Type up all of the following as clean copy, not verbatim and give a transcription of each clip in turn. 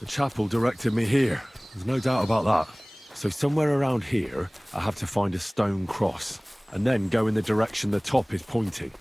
The chapel directed me here. There's no doubt about that. So somewhere around here, I have to find a stone cross, and then go in the direction the top is pointing.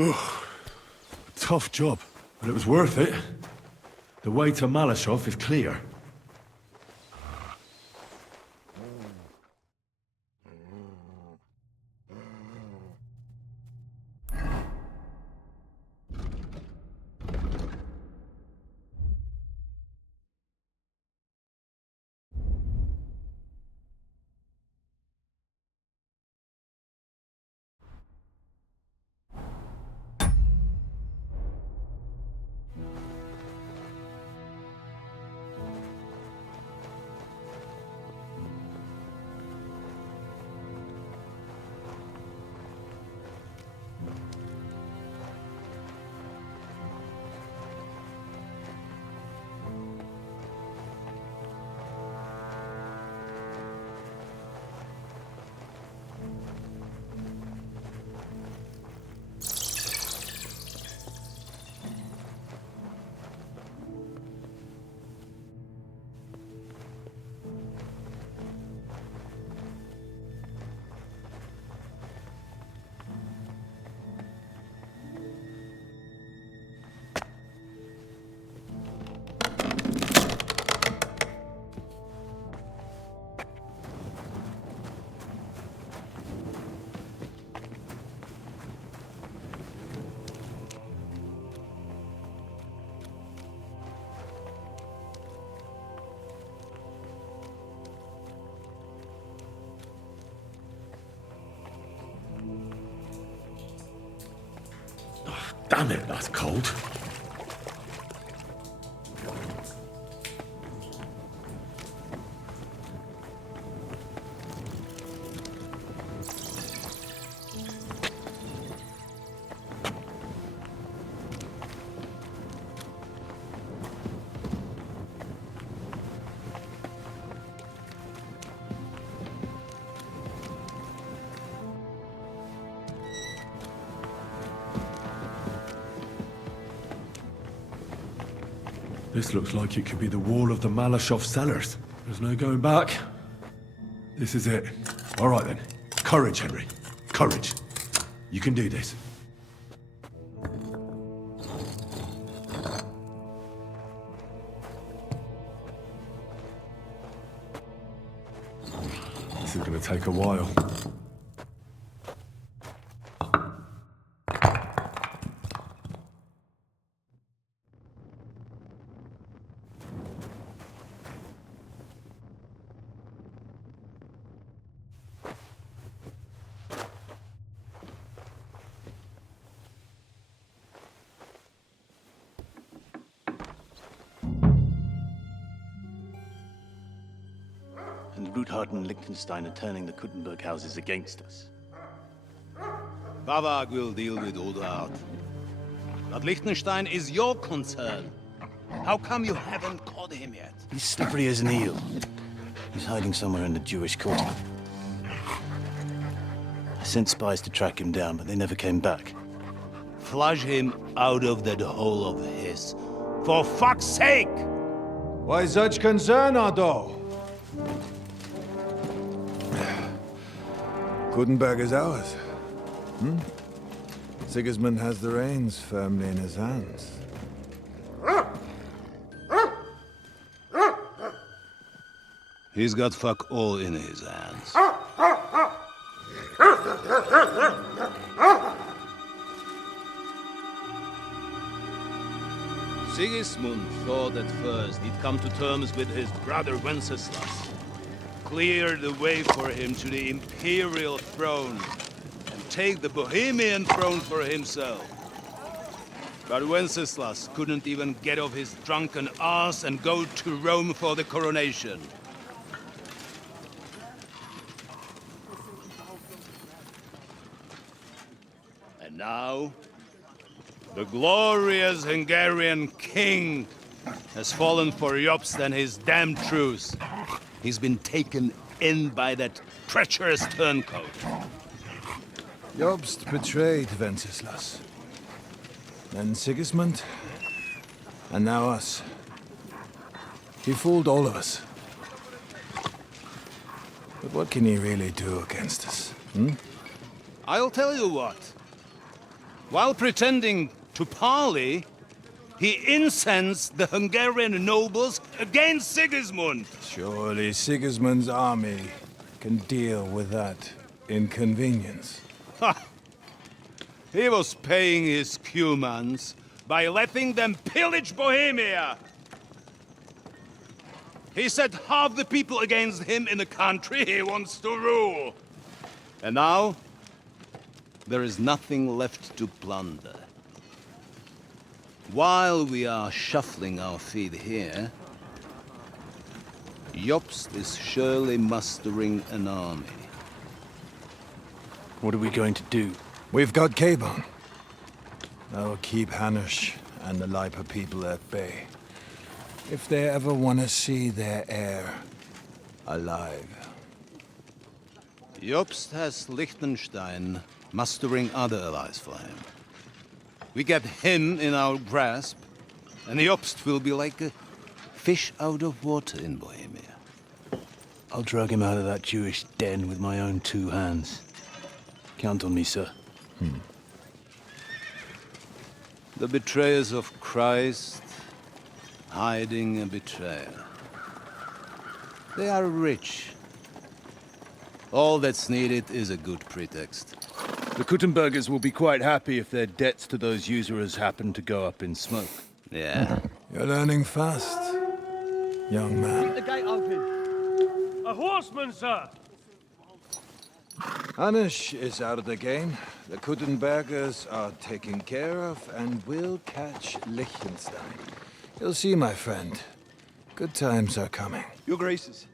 Ugh. Tough job, but it was worth it. The way to Malashov is clear. Damn it, that's cold. This looks like it could be the wall of the Malashov cellars. There's no going back. This is it. All right then. Courage, Henry. Courage. You can do this. This is going to take a while. And Ruthard and Liechtenstein are turning the Kuttenberg houses against us. Bavag will deal with Ruthard. But Liechtenstein is your concern. How come you haven't caught him yet? He's slippery as an eel. He's hiding somewhere in the Jewish quarter. I sent spies to track him down, but they never came back. Flush him out of that hole of his. For fuck's sake! Why such concern, Otto? Kuttenberg is ours. Sigismund has the reins firmly in his hands. He's got fuck all in his hands. Sigismund thought at first he'd come to terms with his brother Wenceslas, clear the way for him to the imperial throne, and take the Bohemian throne for himself. But Wenceslas couldn't even get off his drunken ass and go to Rome for the coronation. And now, the glorious Hungarian king has fallen for Jobst and his damned truce. He's been taken in by that treacherous turncoat. Jobst betrayed Wenceslas. Then Sigismund, and now us. He fooled all of us. But what can he really do against us? I'll tell you what. While pretending to parley, he incensed the Hungarian nobles against Sigismund. Surely Sigismund's army can deal with that inconvenience. Ha! He was paying his Cumans by letting them pillage Bohemia. He set half the people against him in the country he wants to rule. And now, there is nothing left to plunder. While we are shuffling our feet here, Jobst is surely mustering an army. What are we going to do? We've got Cabon. That'll keep Hanush and the Leipa people at bay. If they ever want to see their heir alive. Jobst has Liechtenstein mustering other allies for him. We get him in our grasp, and Jobst will be like a fish out of water in Bohemia. I'll drag him out of that Jewish den with my own two hands. Count on me, sir. The betrayers of Christ, hiding a betrayer. They are rich. All that's needed is a good pretext. The Kuttenbergers will be quite happy if their debts to those usurers happen to go up in smoke. Yeah. You're learning fast, young man. The gate open. A horseman, sir! Anish is out of the game. The Kuttenbergers are taken care of, and we'll catch Liechtenstein. You'll see, my friend. Good times are coming. Your Graces,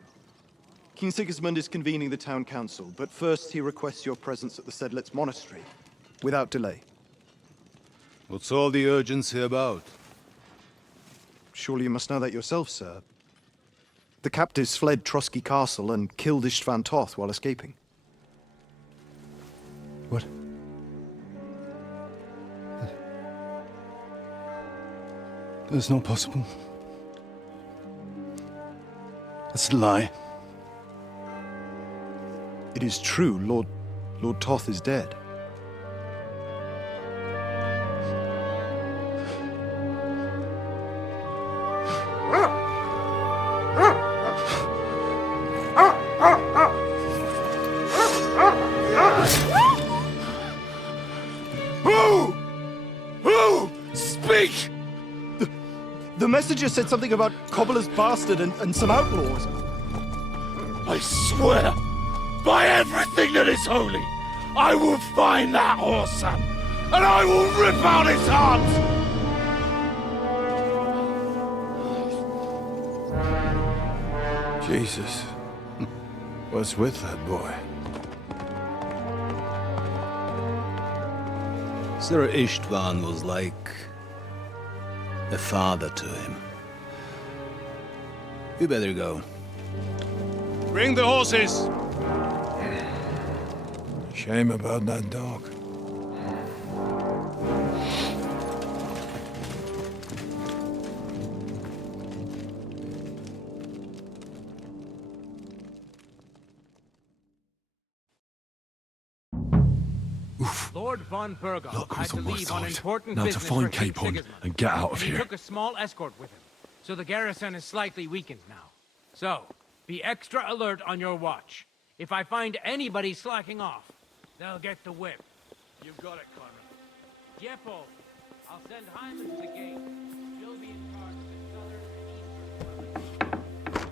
King Sigismund is convening the town council, but first he requests your presence at the Sedlitz monastery, without delay. What's all the urgency about? Surely you must know that yourself, sir. The captives fled Trotsky Castle and killed Istvan Toth while escaping. What? That's not possible. That's a lie. It is true, Lord Toth is dead. Who? Speak! The messenger said something about Cobbler's bastard and some outlaws. I swear, by everything that is holy, I will find that whoreson, and I will rip out his heart! Jesus. What's with that boy? Sir Istvan was like a father to him. You better go. Bring the horses! Shame about that dog. Lord von Burgo Luck had was to on my leave on side. important Now to business find for King Capon Sigismund. and get out of He here. took a small escort with him, so the garrison is slightly weakened now. So, be extra alert on your watch. If I find anybody slacking off, they'll get the whip. You've got it, Conrad. Jeppo, I'll send Hyman to the gate. You'll be in charge of the southern and eastern fronts.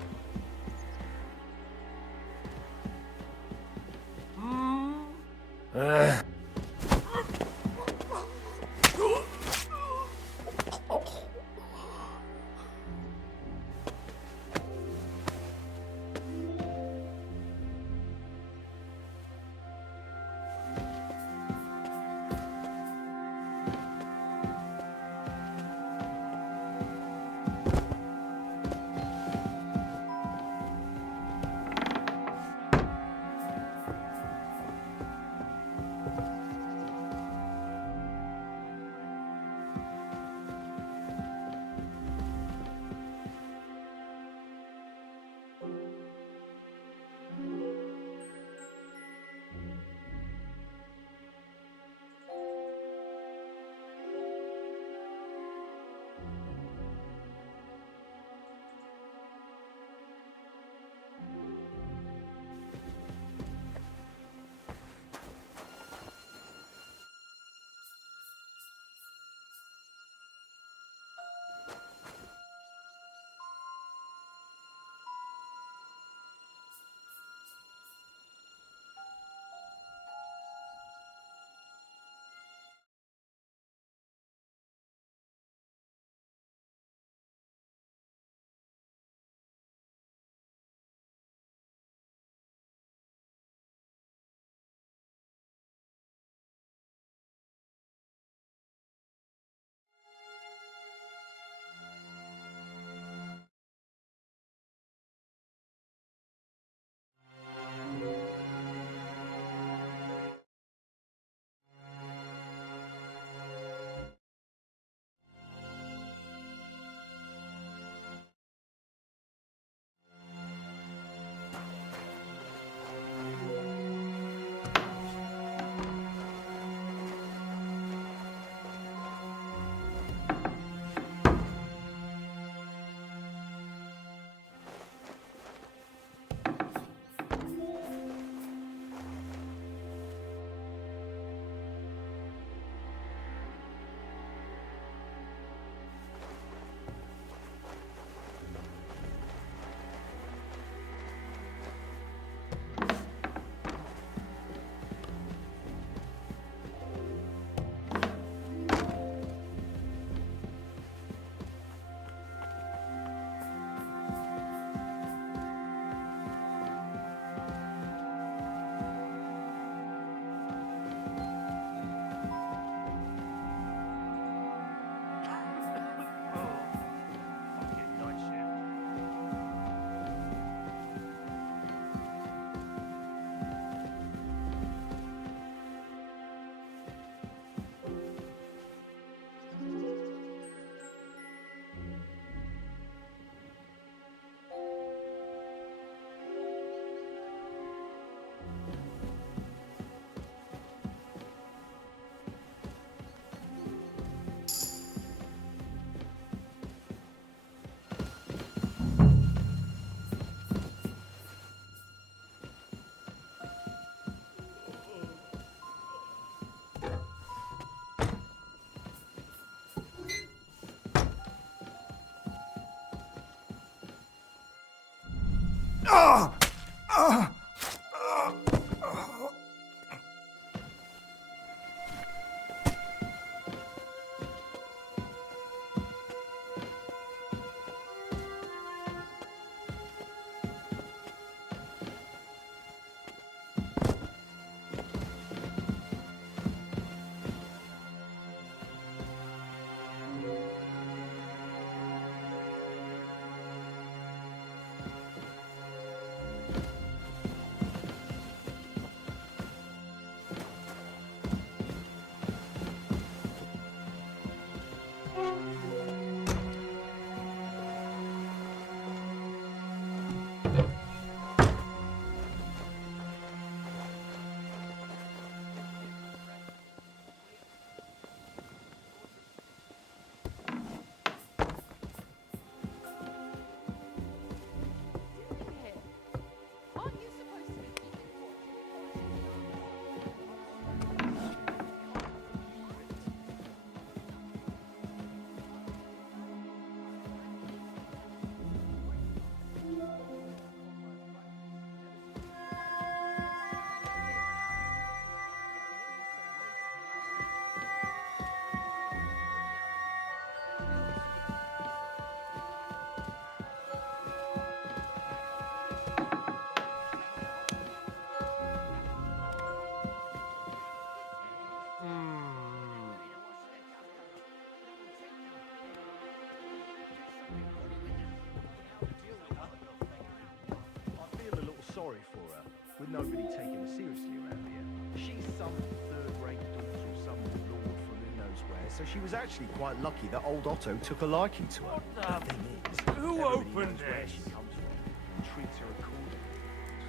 sorry for her, with nobody taking her seriously around here. She's some third-rate daughter of some lord from who knows where, so she was actually quite lucky that old Otto took a liking to her. What the thing is, Who everybody opened knows where this? she comes from and treats her accordingly.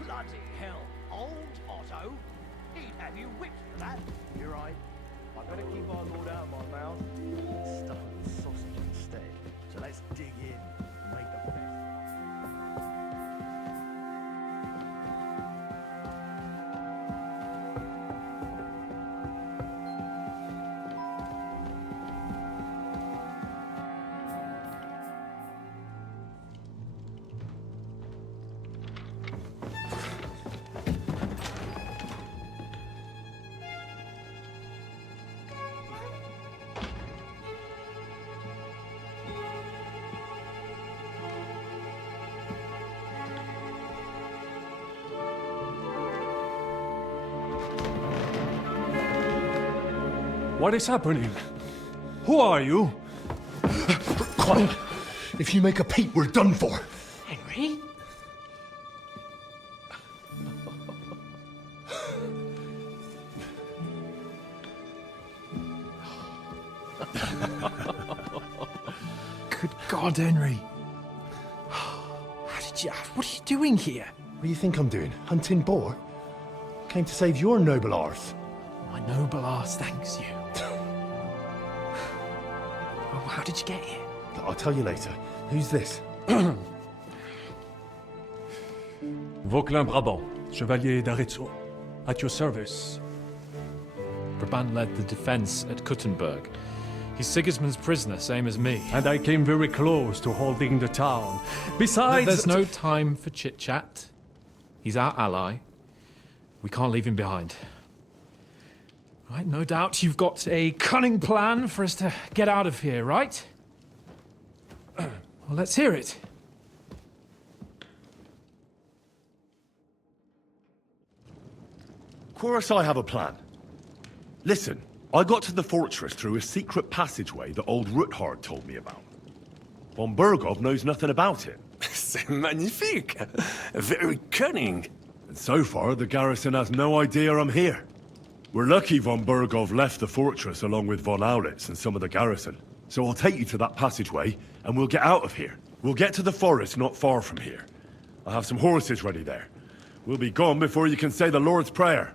Bloody hell. Old Otto? He'd have you whipped for that. You're right. I better keep our lord out of my mouth and stuff it with sausage instead. So let's dig in and make the best. What is happening? Who are you? Quiet! If you make a peep, we're done for. Henry? Good God, Henry. What are you doing here? What do you think I'm doing? Hunting boar? Came to save your noble arse. My noble arse thanks you. Well, how did you get here? I'll tell you later. Who's this? Vauquelin-Brabant, Chevalier d'Arezzo. At your service. Brabant led the defense at Kuttenberg. He's Sigismund's prisoner, same as me. And I came very close to holding the town. Besides... There's no time for chit-chat. He's our ally. We can't leave him behind. Right, no doubt you've got a cunning plan for us to get out of here, right? Well, let's hear it. Of course I have a plan. Listen, I got to the fortress through a secret passageway that old Ruthard told me about. Von Bergov knows nothing about it. C'est magnifique! Very cunning. And so far, the garrison has no idea I'm here. We're lucky von Bergov left the fortress along with von Aulitz and some of the garrison. So I'll take you to that passageway, and we'll get out of here. We'll get to the forest not far from here. I have some horses ready there. We'll be gone before you can say the Lord's Prayer.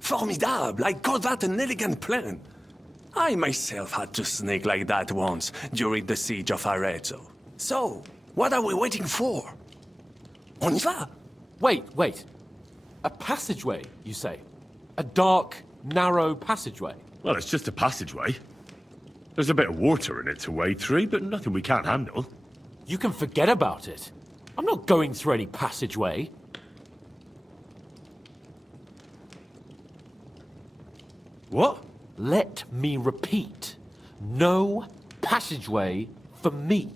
Formidable! I call that an elegant plan. I myself had to sneak like that once during the siege of Arezzo. So, what are we waiting for? On y va! Wait. A passageway, you say? A dark, narrow passageway? Well, it's just a passageway. There's a bit of water in it to wade through, but nothing we can't handle. You can forget about it. I'm not going through any passageway. What? Let me repeat. No passageway for me.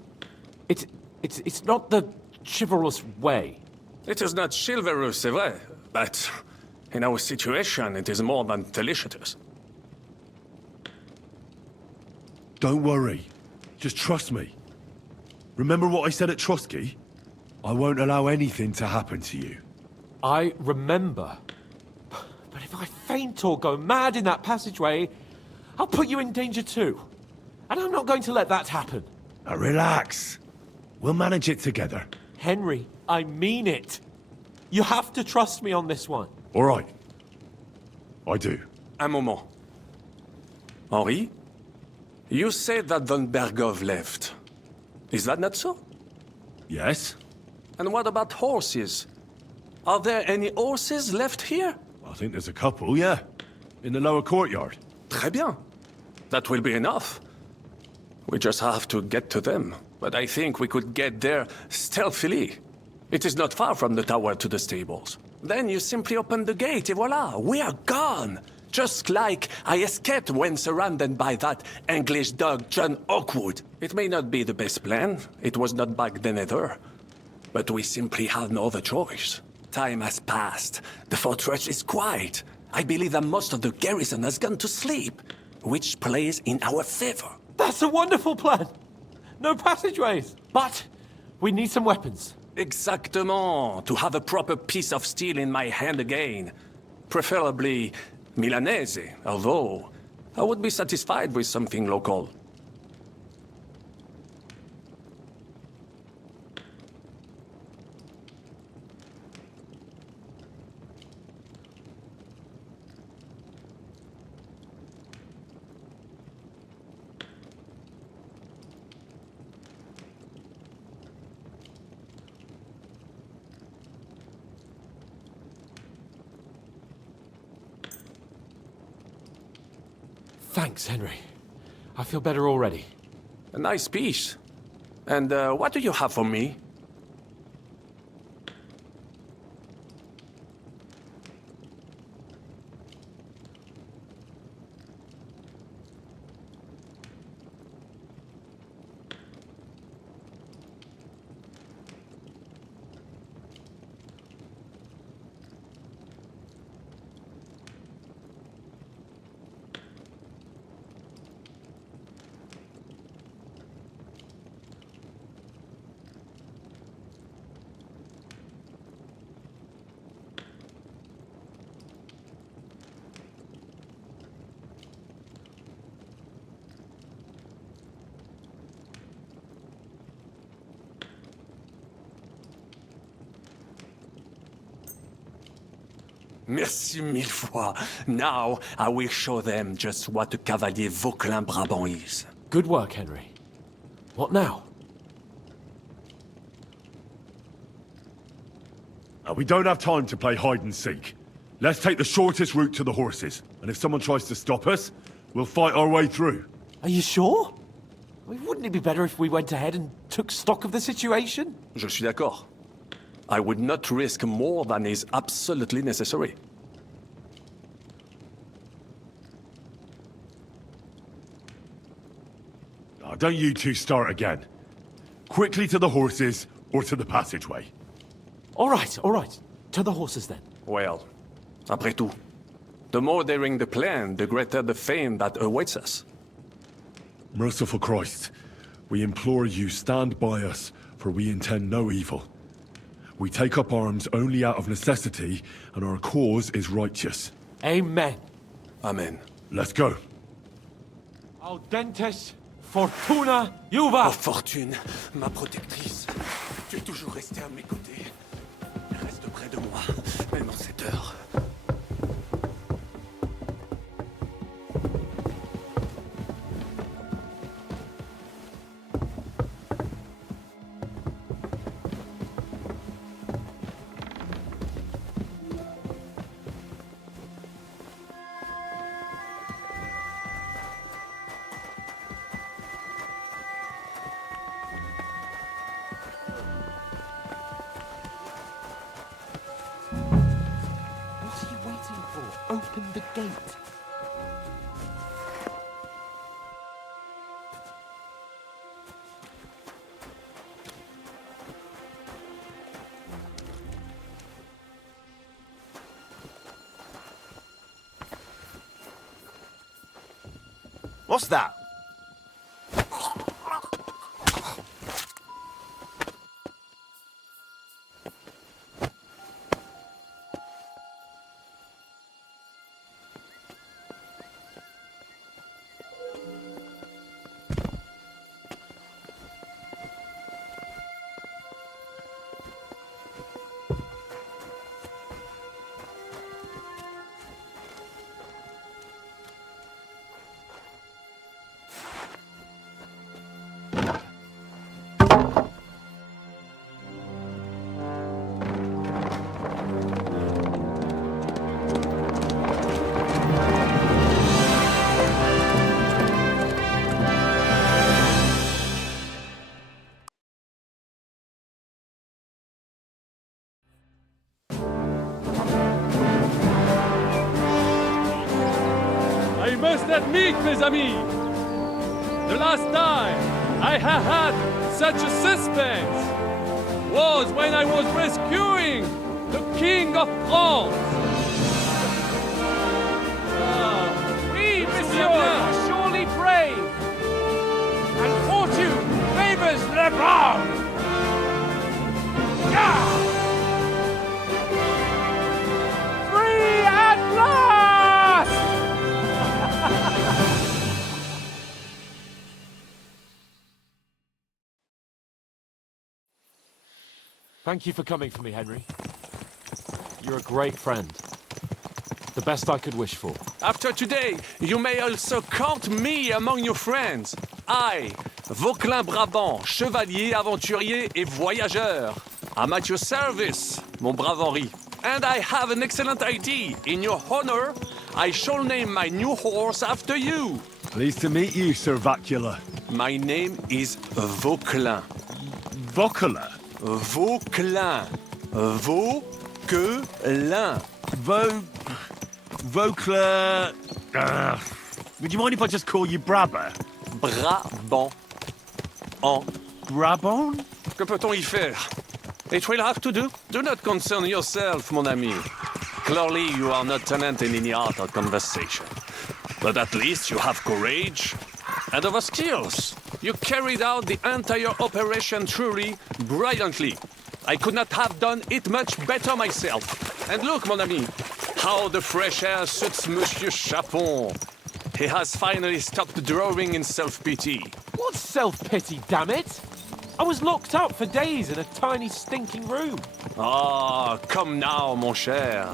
It's not the chivalrous way. It is not chivalrous, c'est vrai, but in our situation, it is more than delicious. Don't worry. Just trust me. Remember what I said at Trotsky? I won't allow anything to happen to you. I remember. But if I faint or go mad in that passageway, I'll put you in danger too. And I'm not going to let that happen. Now relax. We'll manage it together. Henry, I mean it. You have to trust me on this one. All right. I do. Un moment. Henri? You said that von Bergov left. Is that not so? Yes. And what about horses? Are there any horses left here? I think there's a couple, yeah. In the lower courtyard. Très bien. That will be enough. We just have to get to them. But I think we could get there stealthily. It is not far from the tower to the stables. Then you simply open the gate, et voila, we are gone! Just like I escaped when surrounded by that English dog John Oakwood. It may not be the best plan. It was not back then either. But we simply had no other choice. Time has passed. The fortress is quiet. I believe that most of the garrison has gone to sleep, which plays in our favor. That's a wonderful plan. No passageways. But we need some weapons. Exactement. To have a proper piece of steel in my hand again. Preferably Milanese, although I would be satisfied with something local. Thanks, Henry. I feel better already. A nice piece. And what do you have for me? Merci mille fois. Now, I will show them just what a Cavalier Vauquelin-Brabant is. Good work, Henry. What now? We don't have time to play hide and seek. Let's take the shortest route to the horses. And if someone tries to stop us, we'll fight our way through. Are you sure? I mean, wouldn't it be better if we went ahead and took stock of the situation? Je suis d'accord. I would not risk more than is absolutely necessary. Don't you two start again. Quickly to the horses, or to the passageway. All right, all right. To the horses then. Well, après tout, the more daring the plan, the greater the fame that awaits us. Merciful Christ, we implore you stand by us, for we intend no evil. We take up arms only out of necessity, and our cause is righteous. Amen. Amen. Let's go. Audentes Fortuna Juva! Oh, Fortune, ma protectrice. Tu es toujours restée à mes côtés. Reste près de moi, même en cette heure. Open the gate. What's that? I must admit, mes amis, the last time I have had such a suspense was when I was rescuing the King of France. Oui, monsieur, are surely brave, and fortune favors le brave. Thank you for coming for me, Henry. You're a great friend. The best I could wish for. After today, you may also count me among your friends. I, Vauquelin Brabant, chevalier, aventurier et voyageur. I'm at your service, mon brave Henri. And I have an excellent idea. In your honor, I shall name my new horse after you. Pleased to meet you, Sir Vacula. My name is Vauquelin. Vauquelin? Vauquelin. Vauquelin. Vauquelin... would you mind if I just call you Brabber? Brabant. Brabant? Que peut-on y faire? It will have to do. Do not concern yourself, mon ami. Clearly, you are not tenant in any art or conversation. But at least you have courage and other skills. You carried out the entire operation truly brilliantly. I could not have done it much better myself. And look, mon ami, how the fresh air suits Monsieur Chapon. He has finally stopped drawing in self-pity. What self-pity, damn it? I was locked up for days in a tiny stinking room. Ah, come now, mon cher.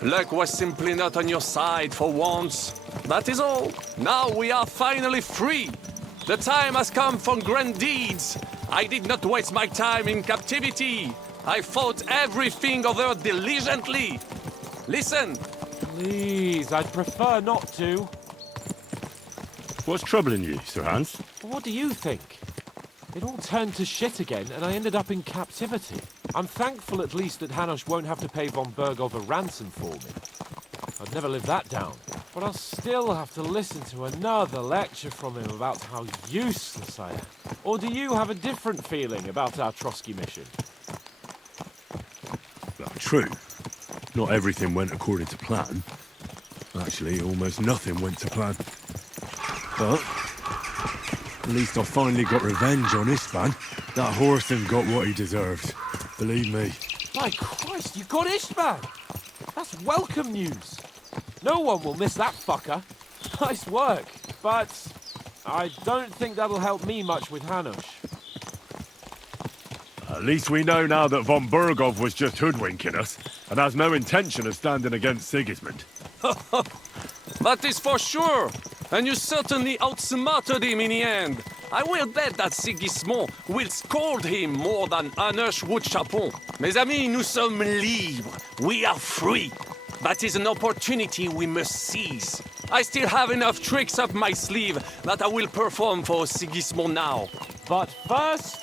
Luck was simply not on your side for once. That is all. Now we are finally free. The time has come for grand deeds. I did not waste my time in captivity. I fought everything over diligently. Listen. Please, I'd prefer not to. What's troubling you, Sir Hans? What do you think? It all turned to shit again, and I ended up in captivity. I'm thankful at least that Hanush won't have to pay von Bergov a ransom for me. I'd never live that down. But I'll still have to listen to another lecture from him about how useless I am. Or do you have a different feeling about our Trotsky mission? Well, true. Not everything went according to plan. Actually, almost nothing went to plan. But at least I finally got revenge on Istvan. That Horson got what he deserved. Believe me. My Christ, you got Istvan! That's welcome news. No one will miss that fucker. Nice work, but I don't think that'll help me much with Hanush. At least we know now that von Bergov was just hoodwinking us and has no intention of standing against Sigismund. That is for sure. And you certainly outsmarted him in the end. I will bet that Sigismund will scold him more than Hanush would Chapon. Mes amis, nous sommes libres. We are free. That is an opportunity we must seize. I still have enough tricks up my sleeve that I will perform for Sigismund now. But first,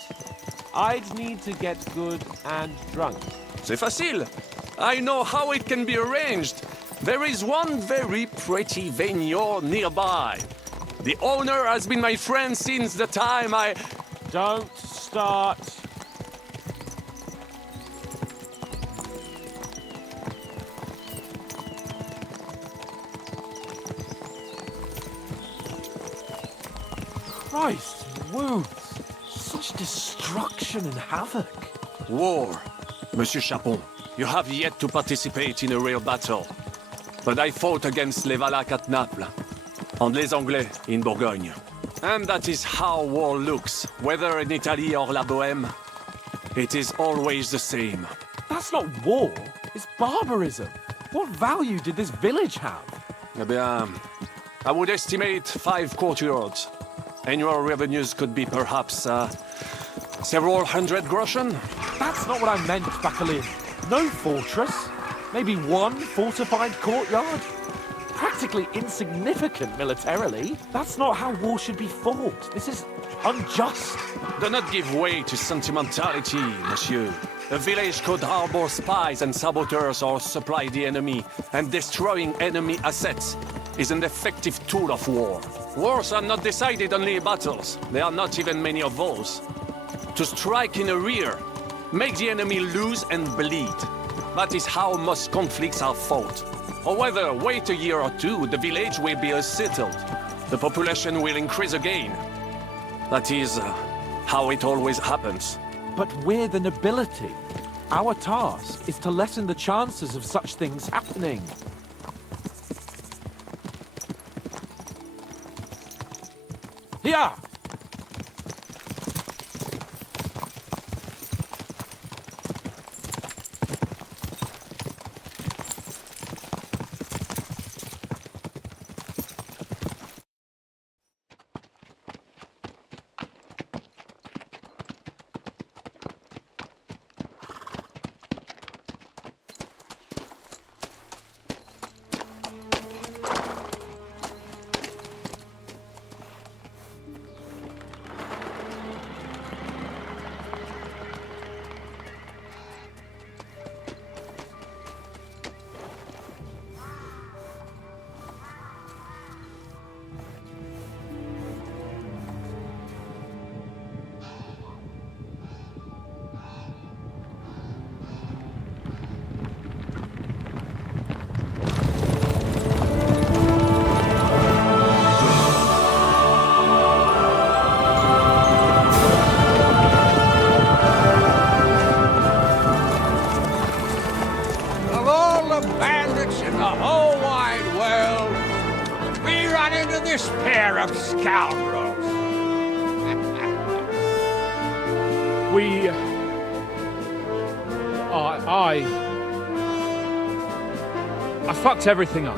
I'd need to get good and drunk. C'est facile. I know how it can be arranged. There is one very pretty vineyard nearby. The owner has been my friend since the time I... Don't start. Christ, wounds. Such destruction and havoc. War. Monsieur Chapon, you have yet to participate in a real battle. But I fought against les Valaques at Naples, and les Anglais in Bourgogne. And that is how war looks, whether in Italy or La Bohème. It is always the same. That's not war, it's barbarism. What value did this village have? Eh bien, I would estimate 5 courtyards. Annual revenues could be perhaps, several hundred groschen. That's not what I meant, Bakalin. No fortress. Maybe one fortified courtyard? Practically insignificant militarily. That's not how war should be fought. This is unjust. Do not give way to sentimentality, monsieur. A village could harbor spies and saboteurs or supply the enemy, and destroying enemy assets is an effective tool of war. Wars are not decided only in battles. There are not even many of those. To strike in a rear, make the enemy lose and bleed. That is how most conflicts are fought. However, wait a year or two, the village will be settled. The population will increase again. That is how it always happens. But we're the nobility. Our task is to lessen the chances of such things happening. Here! pair of scoundrels. I fucked everything up.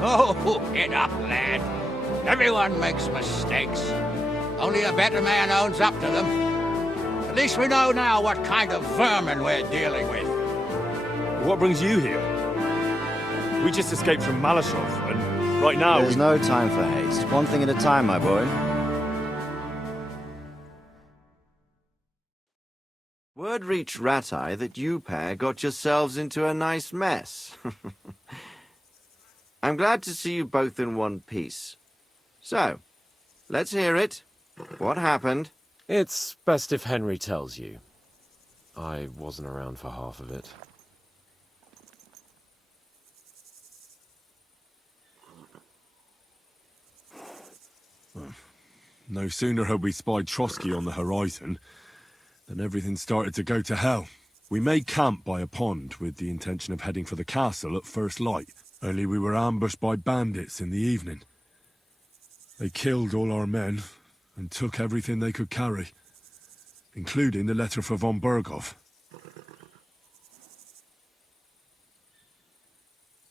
Oh, get up, lad. Everyone makes mistakes. Only a better man owns up to them. At least we know now what kind of vermin we're dealing with. What brings you here? We just escaped from Malashov, and right now There's no time for haste. One thing at a time, my boy. Word reached Ratai that you pair got yourselves into a nice mess. I'm glad to see you both in one piece. So, let's hear it. What happened? It's best if Henry tells you. I wasn't around for half of it. no sooner had we spied Trotsky on the horizon than everything started to go to hell. We made camp by a pond with the intention of heading for the castle at first light, only we were ambushed by bandits in the evening. They killed all our men and took everything they could carry, including the letter for von Berghoff.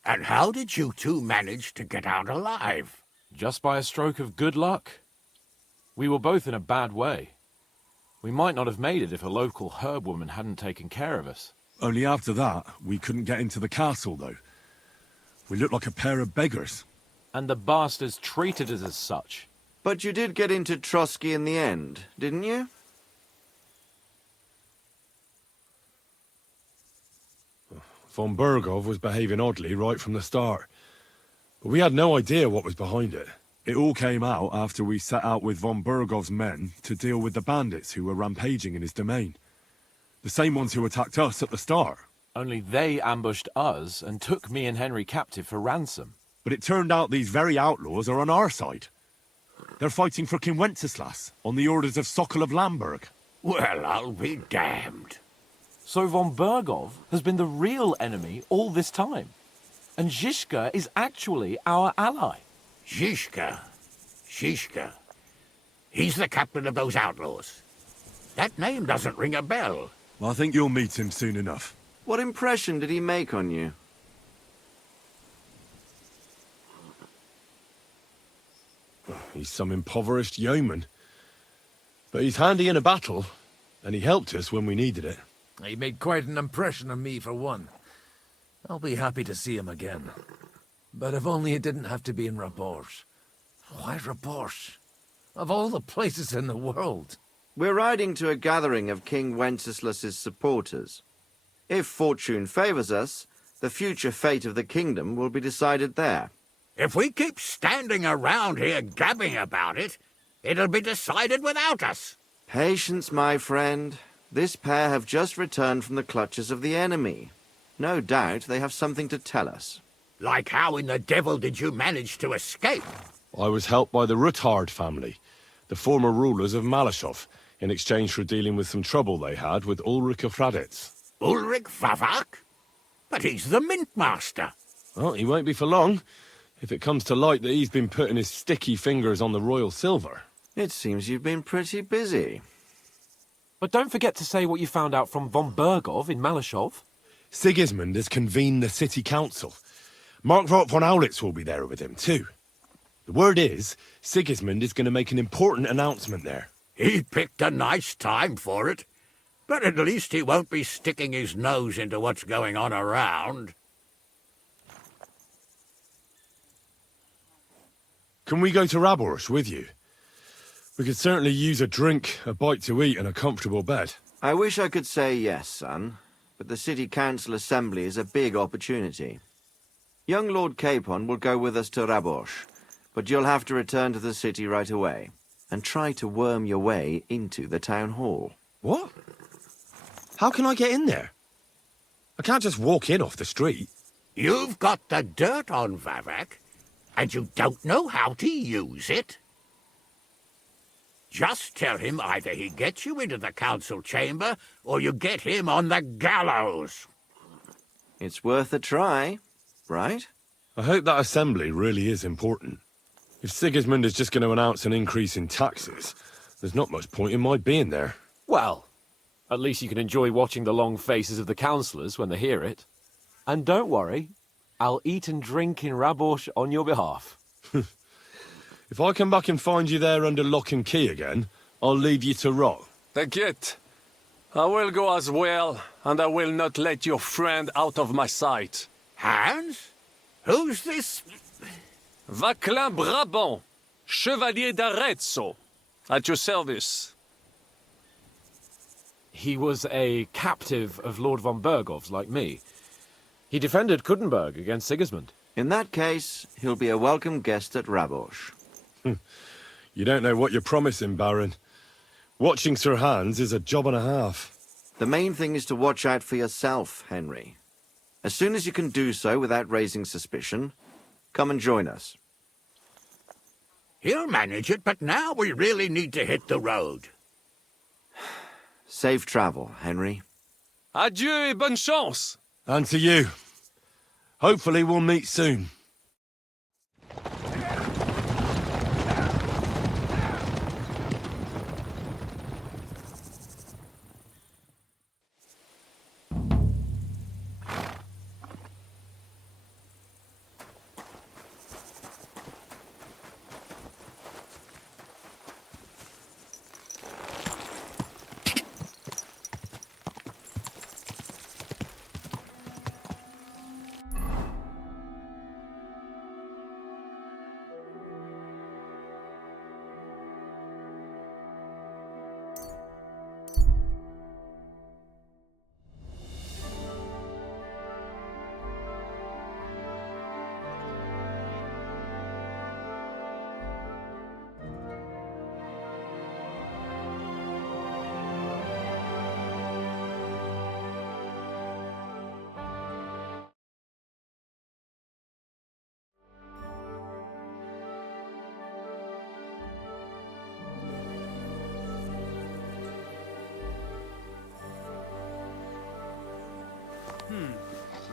And how did you two manage to get out alive? Just by a stroke of good luck. We were both in a bad way. We might not have made it if a local herb woman hadn't taken care of us. Only after that, we couldn't get into the castle, though. We looked like a pair of beggars. And the bastards treated us as such. But you did get into Trotsky in the end, didn't you? Von Berghoff was behaving oddly right from the start. But we had no idea what was behind it. It all came out after we set out with von Berghoff's men to deal with the bandits who were rampaging in his domain. The same ones who attacked us at the start. Only they ambushed us and took me and Henry captive for ransom. But it turned out these very outlaws are on our side. They're fighting for King Wenceslas on the orders of Sokol of Lamberg. Well, I'll be damned. So von Berghoff has been the real enemy all this time. And Zizka is actually our ally. Zizka. He's the captain of those outlaws. That name doesn't ring a bell. I think you'll meet him soon enough. What impression did he make on you? He's some impoverished yeoman. But he's handy in a battle, and he helped us when we needed it. He made quite an impression on me, for one. I'll be happy to see him again. But if only it didn't have to be in Raborge. Why Raborge? Of all the places in the world. We're riding to a gathering of King Wenceslas's supporters. If fortune favors us, the future fate of the kingdom will be decided there. If we keep standing around here gabbing about it, it'll be decided without us. Patience, my friend. This pair have just returned from the clutches of the enemy. No doubt they have something to tell us. Like how in the devil did you manage to escape? I was helped by the Ruthard family, the former rulers of Malashov, in exchange for dealing with some trouble they had with Ulrich of Raditz. Ulrich Vavak? But he's the mint master. Well, he won't be for long, if it comes to light that he's been putting his sticky fingers on the royal silver. It seems you've been pretty busy. But don't forget to say what you found out from von Berghoff in Malashov. Sigismund has convened the city council. Markvart von Aulitz will be there with him, too. The word is, Sigismund is going to make an important announcement there. He picked a nice time for it. But at least he won't be sticking his nose into what's going on around. Can we go to Raborsh with you? We could certainly use a drink, a bite to eat, and a comfortable bed. I wish I could say yes, son, but the city council assembly is a big opportunity. Young Lord Capon will go with us to Raborsh, but you'll have to return to the city right away, and try to worm your way into the town hall. What? How can I get in there? I can't just walk in off the street. You've got the dirt on Vavak, and you don't know how to use it? Just tell him either he gets you into the council chamber, or you get him on the gallows. It's worth a try, right? I hope that assembly really is important. If Sigismund is just going to announce an increase in taxes, there's not much point in my being there. Well, at least you can enjoy watching the long faces of the councillors when they hear it. And don't worry, I'll eat and drink in Rabosh on your behalf. If I come back and find you there under lock and key again, I'll leave you to rot. Take it. I will go as well, and I will not let your friend out of my sight. Hans? Who's this? Vaclin Brabant, Chevalier d'Arezzo, at your service. He was a captive of Lord von Bergov's, like me. He defended Kuttenberg against Sigismund. In that case, he'll be a welcome guest at Rabosh. You don't know what you're promising, Baron. Watching Sir Hans is a job and a half. The main thing is to watch out for yourself, Henry. As soon as you can do so without raising suspicion, come and join us. He'll manage it, but now we really need to hit the road. Safe travel, Henry. Adieu et bonne chance. And to you. Hopefully we'll meet soon.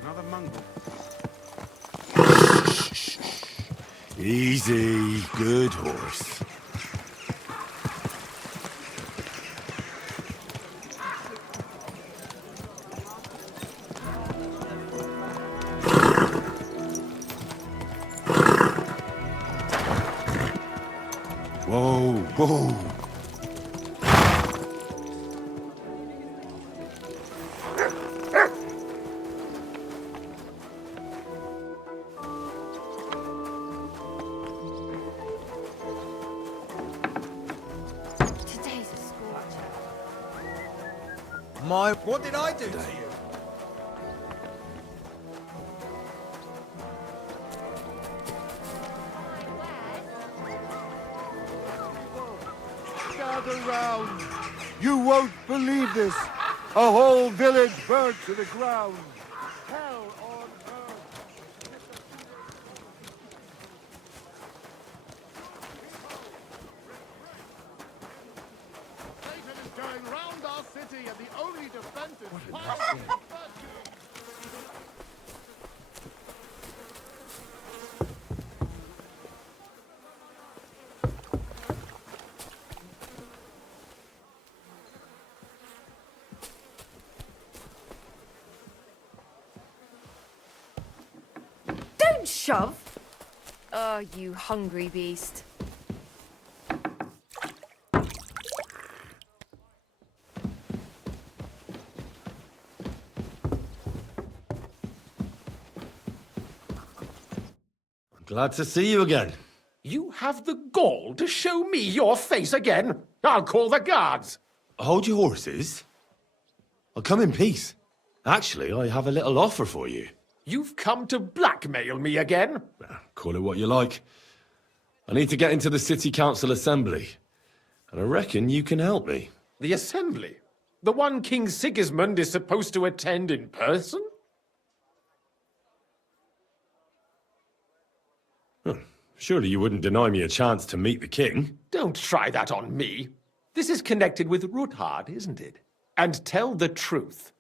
Another Mongol. Easy, good horse. Whoa, whoa. What did I do to you? Gather round. You won't believe this. A whole village burnt to the ground. Hell on earth. Satan is going round our city, and the only defense is Don't shove! Oh, you hungry beast. Glad to see you again. You have the gall to show me your face again? I'll call the guards. Hold your horses. I'll come in peace. Actually, I have a little offer for you. You've come to blackmail me again? Call it what you like. I need to get into the City Council Assembly, and I reckon you can help me. The Assembly? The one King Sigismund is supposed to attend in person? Surely you wouldn't deny me a chance to meet the king? Don't try that on me. This is connected with Ruthard, isn't it? And tell the truth.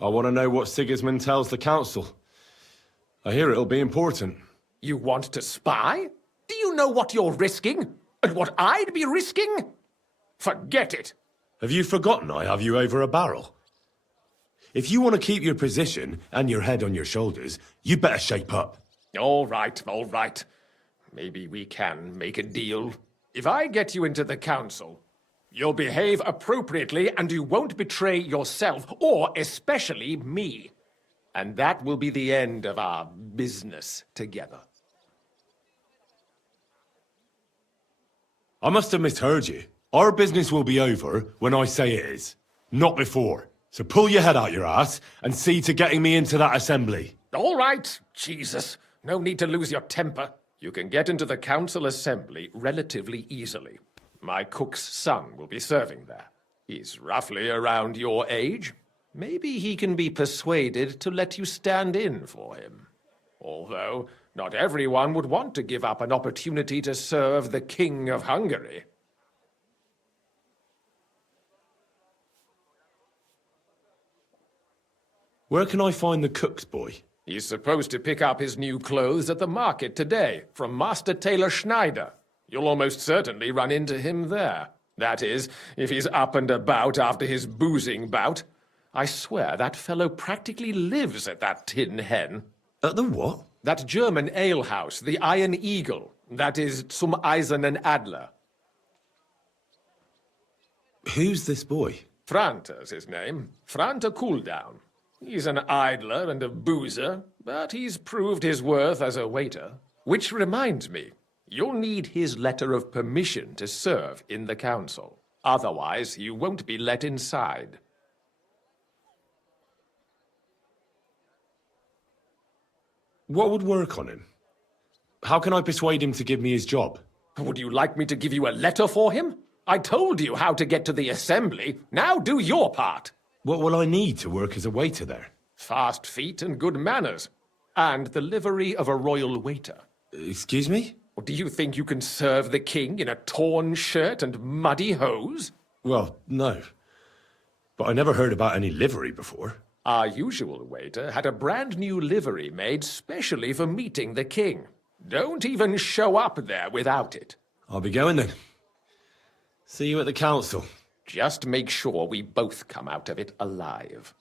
I want to know what Sigismund tells the council. I hear it'll be important. You want to spy? Do you know what you're risking? And what I'd be risking? Forget it. Have you forgotten I have you over a barrel? If you want to keep your position and your head on your shoulders, you better shape up. All right, all right. Maybe we can make a deal. If I get you into the council, you'll behave appropriately and you won't betray yourself, or especially me. And that will be the end of our business together. I must have misheard you. Our business will be over when I say it is, not before. So pull your head out your ass and see to getting me into that assembly. All right, Jesus. No need to lose your temper. You can get into the council assembly relatively easily. My cook's son will be serving there. He's roughly around your age. Maybe he can be persuaded to let you stand in for him. Although, not everyone would want to give up an opportunity to serve the King of Hungary. Where can I find the cook's boy? He's supposed to pick up his new clothes at the market today, from Master Tailor Schneider. You'll almost certainly run into him there. That is, if he's up and about after his boozing bout. I swear that fellow practically lives at that Tin Hen. At the what? That German alehouse, the Iron Eagle. That is Zum Eisernen Adler. Who's this boy? Franter's his name. Franter Cooldown. He's an idler and a boozer, but he's proved his worth as a waiter. Which reminds me, you'll need his letter of permission to serve in the council. Otherwise, you won't be let inside. What would work on him? How can I persuade him to give me his job? Would you like me to give you a letter for him? I told you how to get to the assembly. Now do your part. What will I need to work as a waiter there? Fast feet and good manners. And the livery of a royal waiter. Excuse me? Or do you think you can serve the king in a torn shirt and muddy hose? Well, no. But I never heard about any livery before. Our usual waiter had a brand new livery made specially for meeting the king. Don't even show up there without it. I'll be going then. See you at the council. Just make sure we both come out of it alive.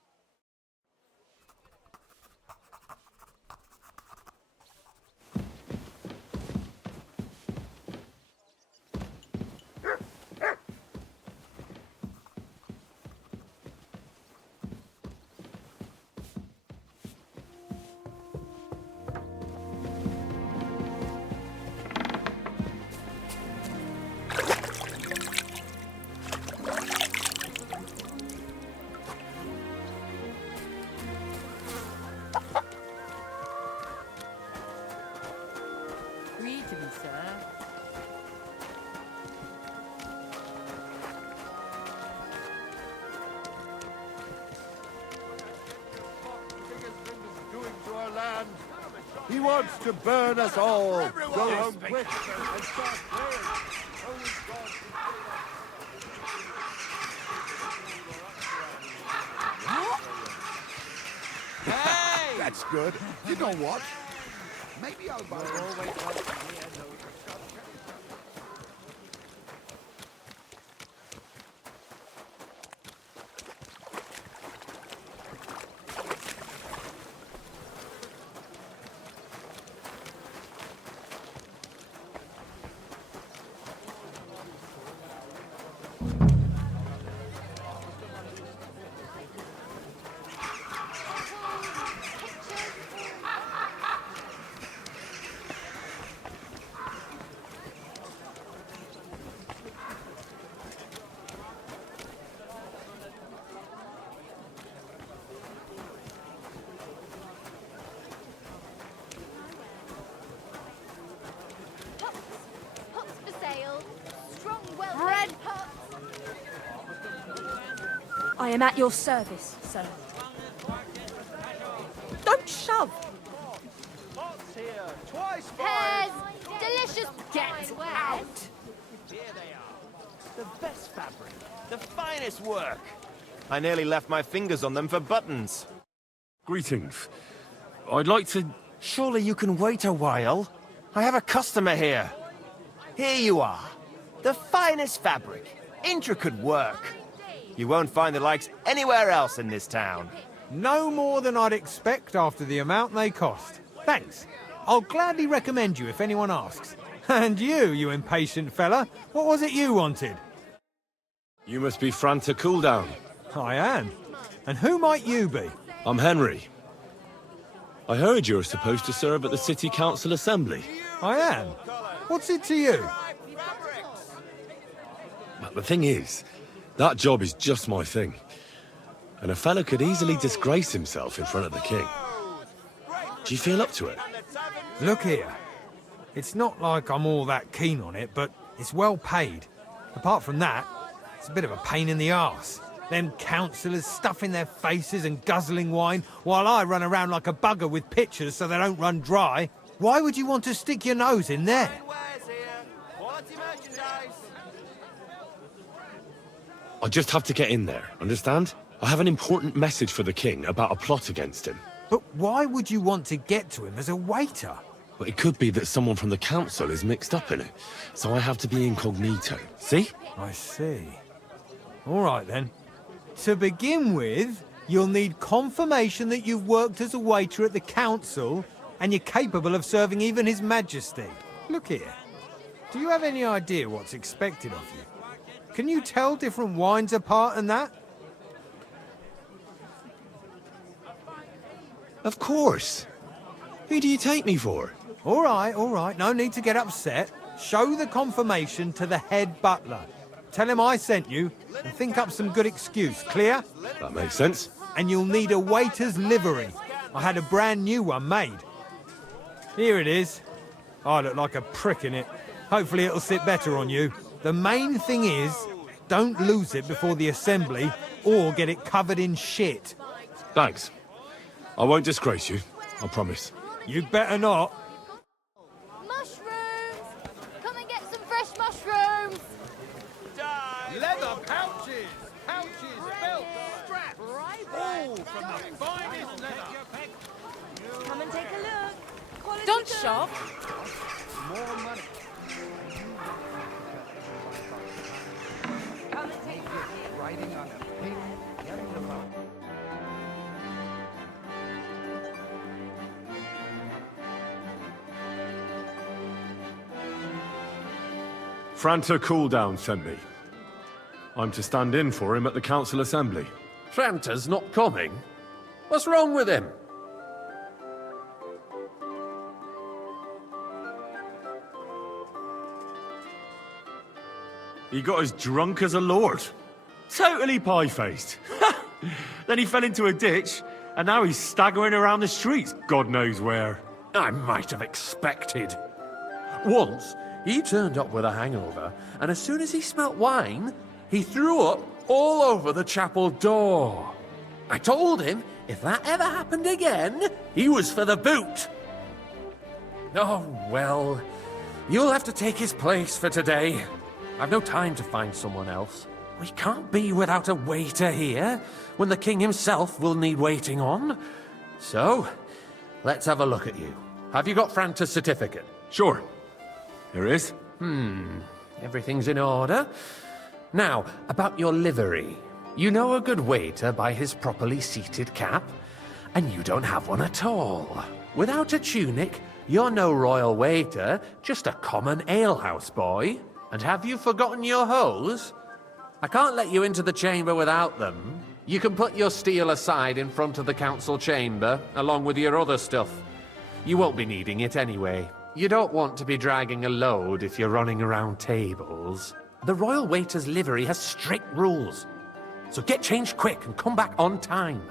He wants to burn us all. Go home quick and start praying. Only God can... Hey! That's good. You know what? Maybe I'll buy I am at your service, sir. Don't shove! Pears! Delicious! Get out! Here they are. The best fabric, the finest work. I nearly left my fingers on them for buttons. Greetings. I'd like to... Surely you can wait a while. I have a customer here. Here you are. The finest fabric. Intricate work. You won't find the likes anywhere else in this town. No more than I'd expect after the amount they cost. Thanks. I'll gladly recommend you if anyone asks. And you impatient fella, what was it you wanted? You must be Franta Cooldown. I am. And who might you be? I'm Henry. I heard you're supposed to serve at the City Council Assembly. I am. What's it to you? But the thing is, that job is just my thing. And a fella could easily disgrace himself in front of the king. Do you feel up to it? Look here. It's not like I'm all that keen on it, but it's well paid. Apart from that, it's a bit of a pain in the arse. Them councillors stuffing their faces and guzzling wine, while I run around like a bugger with pitchers so they don't run dry. Why would you want to stick your nose in there? I just have to get in there, understand? I have an important message for the king about a plot against him. But why would you want to get to him as a waiter? Well, it could be that someone from the council is mixed up in it, so I have to be incognito. See? I see. All right, then. To begin with, you'll need confirmation that you've worked as a waiter at the council and you're capable of serving even His Majesty. Look here. Do you have any idea what's expected of you? Can you tell different wines apart and that? Of course. Who do you take me for? All right. No need to get upset. Show the confirmation to the head butler. Tell him I sent you and think up some good excuse. Clear? That makes sense. And you'll need a waiter's livery. I had a brand new one made. Here it is. I look like a prick in it. Hopefully it'll sit better on you. The main thing is, don't lose it before the assembly or get it covered in shit. Thanks. I won't disgrace you, I promise. You'd better not. Mushrooms! Come and get some fresh mushrooms! Leather pouches! Pouches, belts, straps, all from the finest leather. Come and take a look. Quality Don't goods. shop! More money. Come and take a look. Riding on a pink yellow. Franta Cooldown sent me. I'm to stand in for him at the council assembly. Franta's not coming? What's wrong with him? He got as drunk as a lord. Totally pie-faced. Then he fell into a ditch, and now he's staggering around the streets, God knows where. I might have expected. Once, he turned up with a hangover, and as soon as he smelt wine, he threw up all over the chapel door. I told him if that ever happened again, he was for the boot. Oh, well, you'll have to take his place for today. I've no time to find someone else. We can't be without a waiter here, when the king himself will need waiting on. So, let's have a look at you. Have you got Franta's certificate? Sure. Here it is. Everything's in order. Now, about your livery. You know a good waiter by his properly seated cap, and you don't have one at all. Without a tunic, you're no royal waiter, just a common alehouse boy. And have you forgotten your hose? I can't let you into the chamber without them. You can put your steel aside in front of the council chamber, along with your other stuff. You won't be needing it anyway. You don't want to be dragging a load if you're running around tables. The royal waiter's livery has strict rules. So get changed quick and come back on time.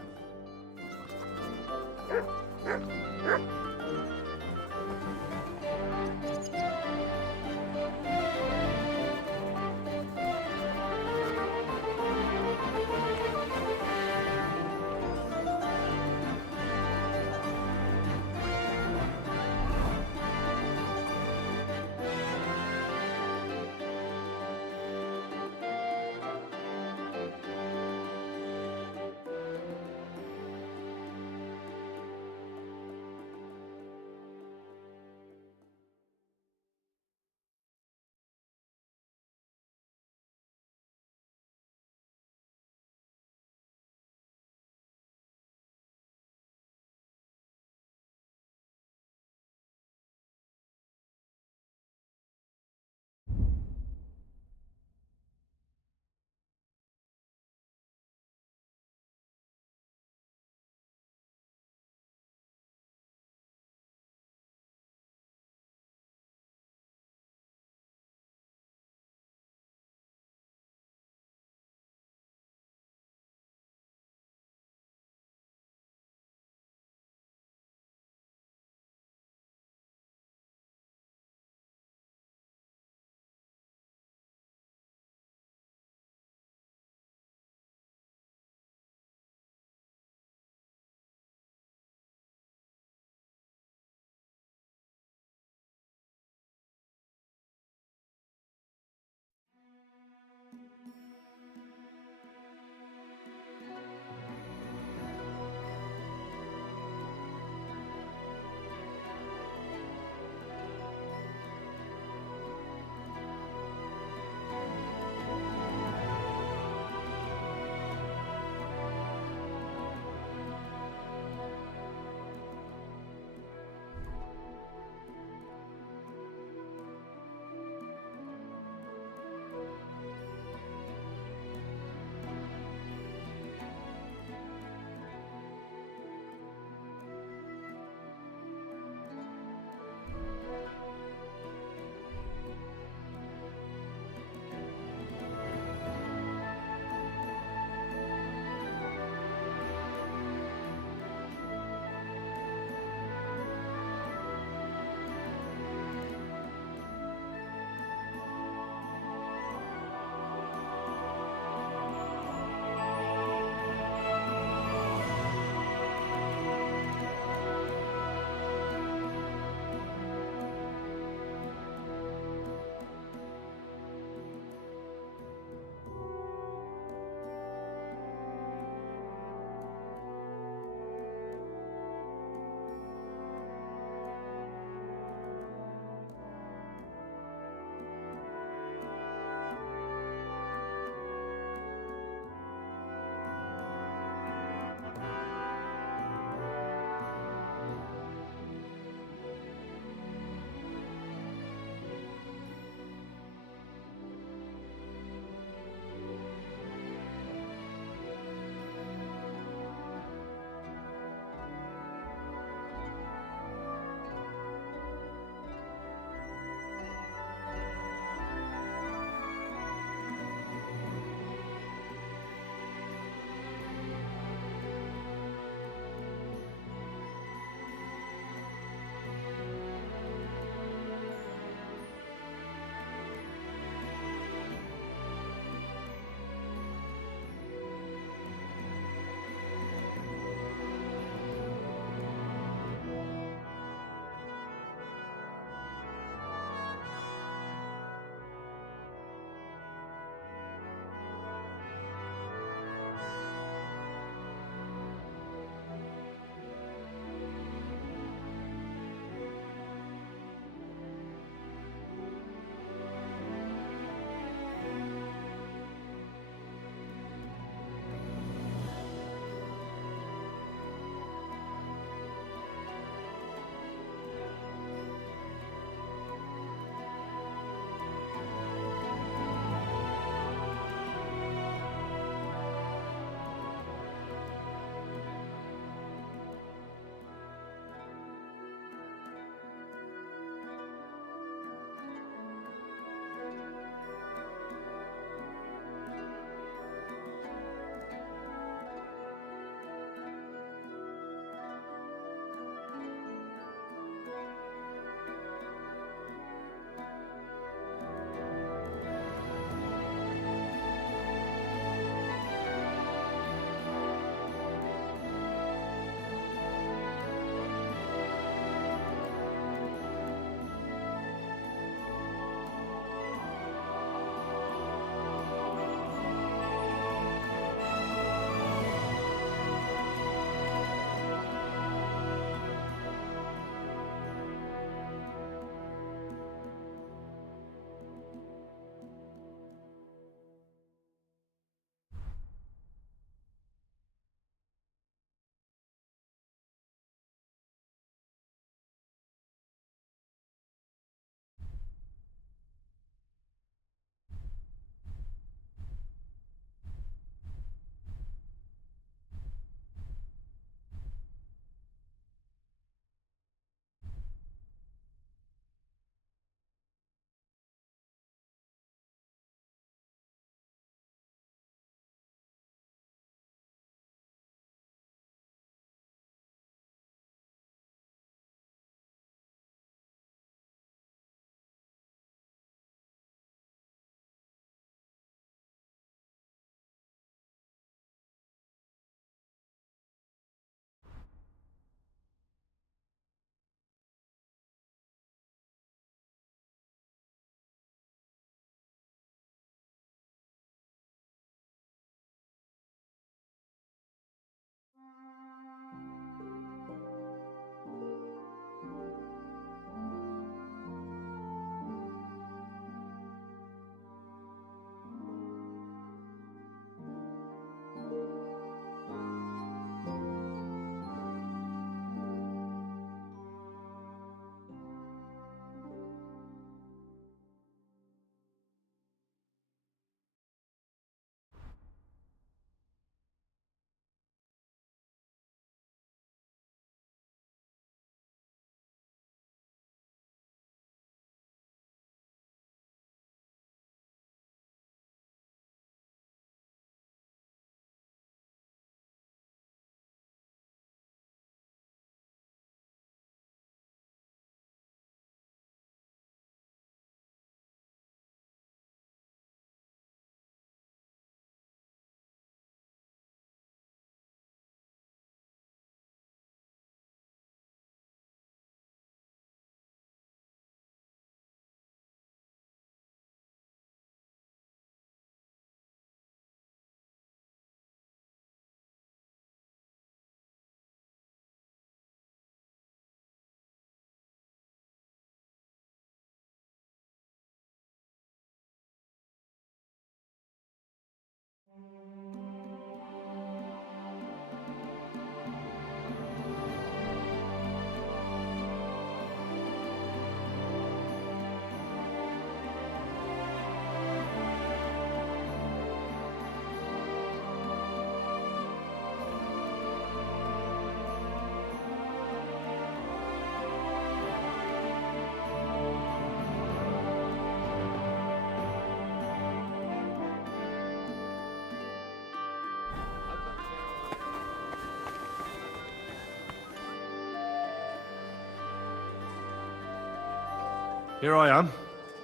Here I am.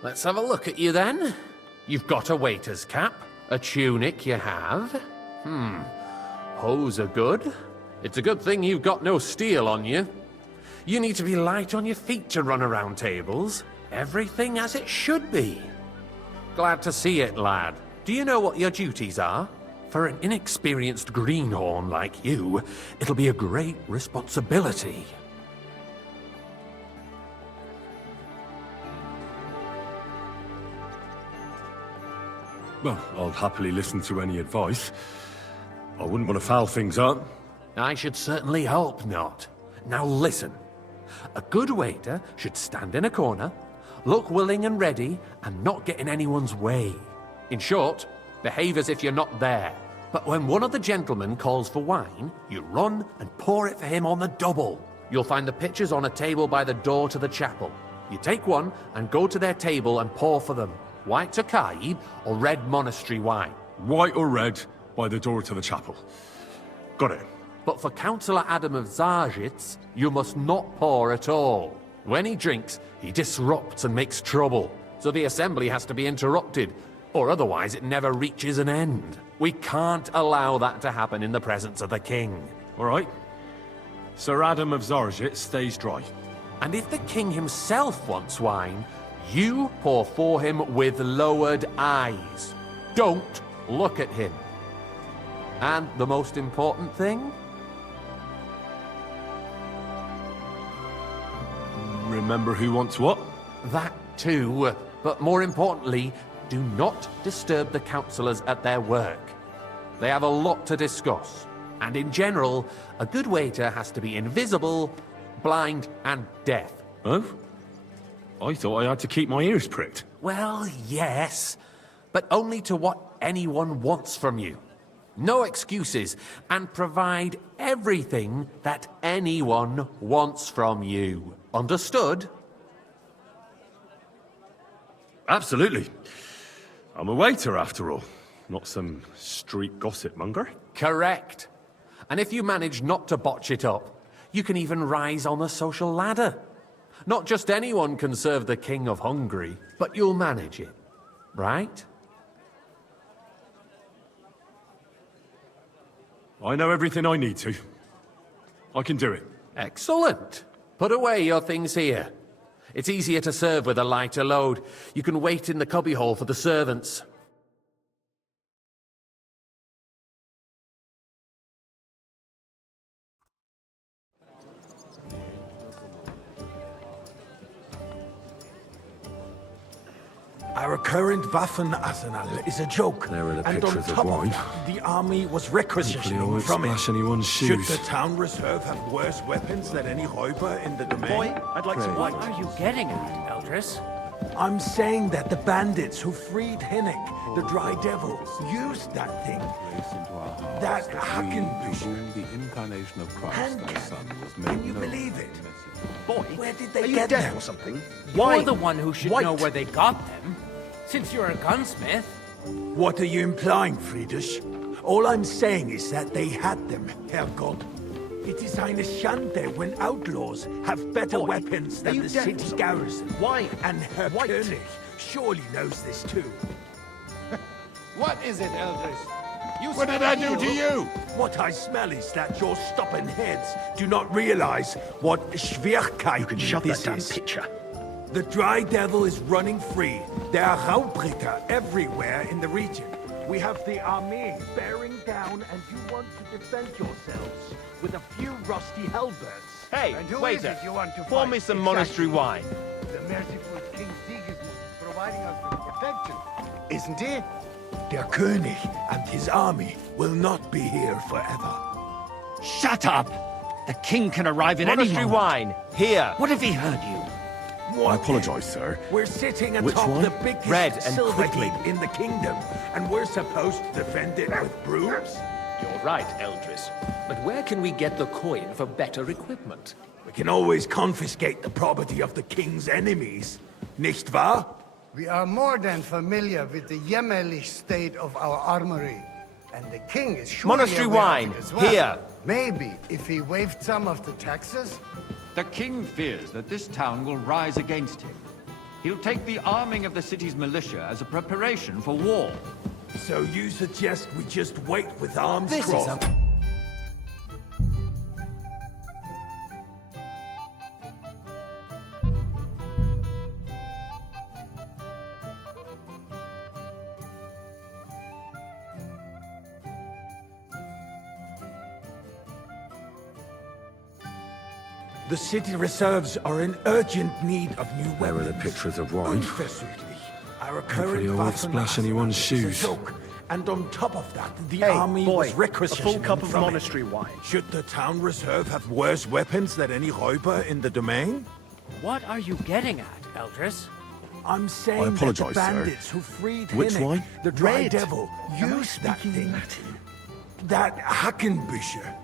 Let's have a look at you then. You've got a waiter's cap, a tunic you have. Hose are good. It's a good thing you've got no steel on you. You need to be light on your feet to run around tables. Everything as it should be. Glad to see it, lad. Do you know what your duties are? For an inexperienced greenhorn like you, it'll be a great responsibility. Well, I'll happily listen to any advice. I wouldn't want to foul things up. I should certainly hope not. Now listen. A good waiter should stand in a corner, look willing and ready, and not get in anyone's way. In short, behave as if you're not there. But when one of the gentlemen calls for wine, you run and pour it for him on the double. You'll find the pitchers on a table by the door to the chapel. You take one and go to their table and pour for them. White Tokaib or red monastery wine? White or red, by the door to the chapel. Got it. But for Councillor Adam of Zarzhitz, you must not pour at all. When he drinks, he disrupts and makes trouble. So the assembly has to be interrupted, or otherwise it never reaches an end. We can't allow that to happen in the presence of the king. All right. Sir Adam of Zarzhitz stays dry. And if the king himself wants wine, you pour for him with lowered eyes. Don't look at him. And the most important thing? Remember who wants what? That too. But more importantly, do not disturb the councillors at their work. They have a lot to discuss. And in general, a good waiter has to be invisible, blind, and deaf. Oh? I thought I had to keep my ears pricked. Well, yes, but only to what anyone wants from you. No excuses, and provide everything that anyone wants from you. Understood? Absolutely. I'm a waiter, after all. Not some street gossip monger. Correct. And if you manage not to botch it up, you can even rise on the social ladder. Not just anyone can serve the King of Hungary, but you'll manage it, right? I know everything I need to. I can do it. Excellent. Put away your things here. It's easier to serve with a lighter load. You can wait in the cubbyhole for the servants. Our current Waffenarsenal is a joke. There are the and on pictures of top wine. that, the army was Hopefully I requisitioning won't from it. splash anyone's Should shoes. the town reserve have worse weapons than any Räuber in the domain? Boy, I'd like some What wine. What are you getting at, Eldris? I'm saying that the bandits who freed Hinnick, the Dry Devil, used that thing. That Hackenbücher. The incarnation of Christ, Hand thy son, was made Can you known. believe it? Boy, Where did are they you get deaf them? or something? You're the one who should know where they got them. Since you're a gunsmith. What are you implying, Friedrich? All I'm saying is that they had them, Herrgott. It is eine Schande when outlaws have better weapons than the city garrison. Why? And Herr König surely knows this too. What is it, Eldris? What did I do to you? What I smell is that your stubborn heads do not realize what Schwierigkeit You can shut this that damn is. picture. The Dry Devil is running free. There are Raubritter everywhere in the region. We have the army bearing down, and you want to defend yourselves with a few rusty halberds. Hey, and who waiter, is it you want to pour fight? me some monastery wine. The merciful King Sigismund providing us with protection, isn't he? Der König and his army will not be here forever. Shut up! The king can arrive at any Monastery moment. wine, here. What if he heard you? I apologise, sir. We're sitting Which atop one? the biggest Red and silver quickly. heap in the kingdom, and we're supposed to defend it with brooms? You're right, Eldris. But where can we get the coin for better equipment? We can always confiscate the property of the king's enemies, nicht wahr? We are more than familiar with the jämmerlich state of our armory. And the king is surely Monastery aware of wine, it as well. here. Maybe if he waived some of the taxes? The king fears that this town will rise against him. He'll take the arming of the city's militia as a preparation for war. So you suggest we just wait with arms This is crossed? The city reserves are in urgent need of new weapons. There are the pictures of wine. Unversüglich. Our Hopefully current I won't splash anyone's is a shoes. joke. And on top of that, the Hey, army boy, was requisitioning a full cup of from it. monastery wine. Should the town reserve have worse weapons than any Räuber in the domain? What are you getting at, Eldris? I'm saying I that the apologise, sir. bandits who freed Which Hinnick, wine? the Dry Red. Devil, Am I used that speaking thing. Latin? That Hackenbücher.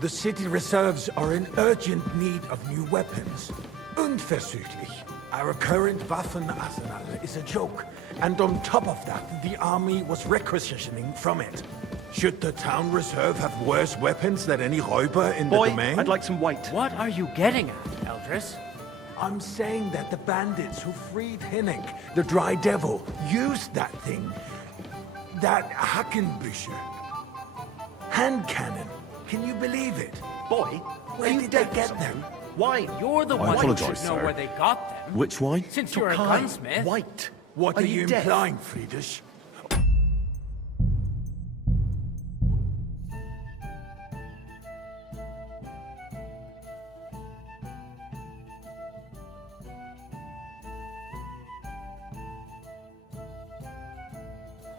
The city reserves are in urgent need of new weapons. Unversüglich. Our current Waffenarsenal is a joke. And on top of that, the army was requisitioning from it. Should the town reserve have worse weapons than any Räuber in the domain? I'd like some white. What are you getting at, Eldris? I'm saying that the bandits who freed Hinnick, the Dry Devil, used that thing. That Hackenbücher. Hand cannon. Can you believe it? Boy, Where did they get them? Why? You're the I one who apologise, should know sir. where they got them. Which wine? Since you're a gunsmith. White. What are you deaf? implying, Friedrich?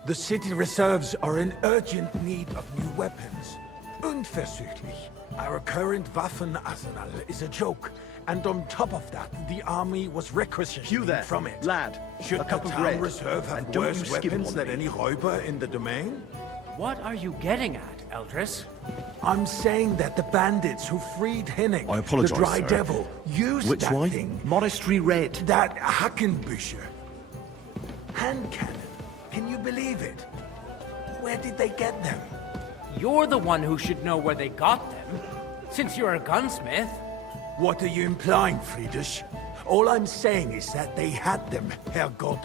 The city reserves are in urgent need of new weapons. Unversüglich. Our current Waffenarsenal is a joke. And on top of that, the army was requisitioning from it. lad, Should a cup the of town red, reserve have and don't worse you skip weapons on than me. any Räuber in the domain? What are you getting at, Eldris? I'm saying that the bandits who freed Hinnick, I apologise, the Dry sir. Devil, used Which that wine? thing. Monastery red. That Hackenbücher. Hand cannon. Can you believe it? Where did they get them? You're the one who should know where they got them. Since you're a gunsmith. What are you implying, Friedrich? All I'm saying is that they had them, Herrgott.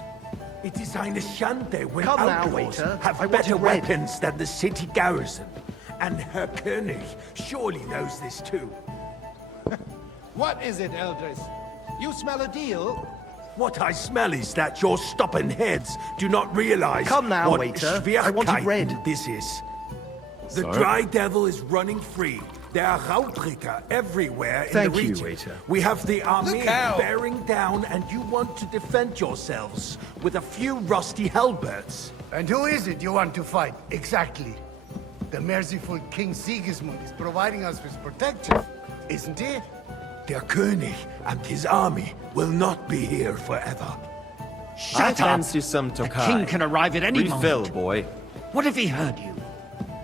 It is eine Schande when Come now, outlaws waiter. have I want better it red. weapons than the city garrison. And Herr König surely knows this too. What is it, Eldris? You smell a deal? What I smell is that your stubborn heads do not realize Come now, what waiter. I wanted red. Schwierigkeiten this is. The Sir? dry devil is running free. There are Raubritter everywhere in Thank the you, region. waiter. We have the army Look out! bearing down, and you want to defend yourselves with a few rusty halberds. And who is it you want to fight, exactly? The merciful King Sigismund is providing us with protection, isn't he? Der König and his army will not be here forever. I fancy some The Tokai. king can arrive at any Refill, moment. boy. What if he heard you?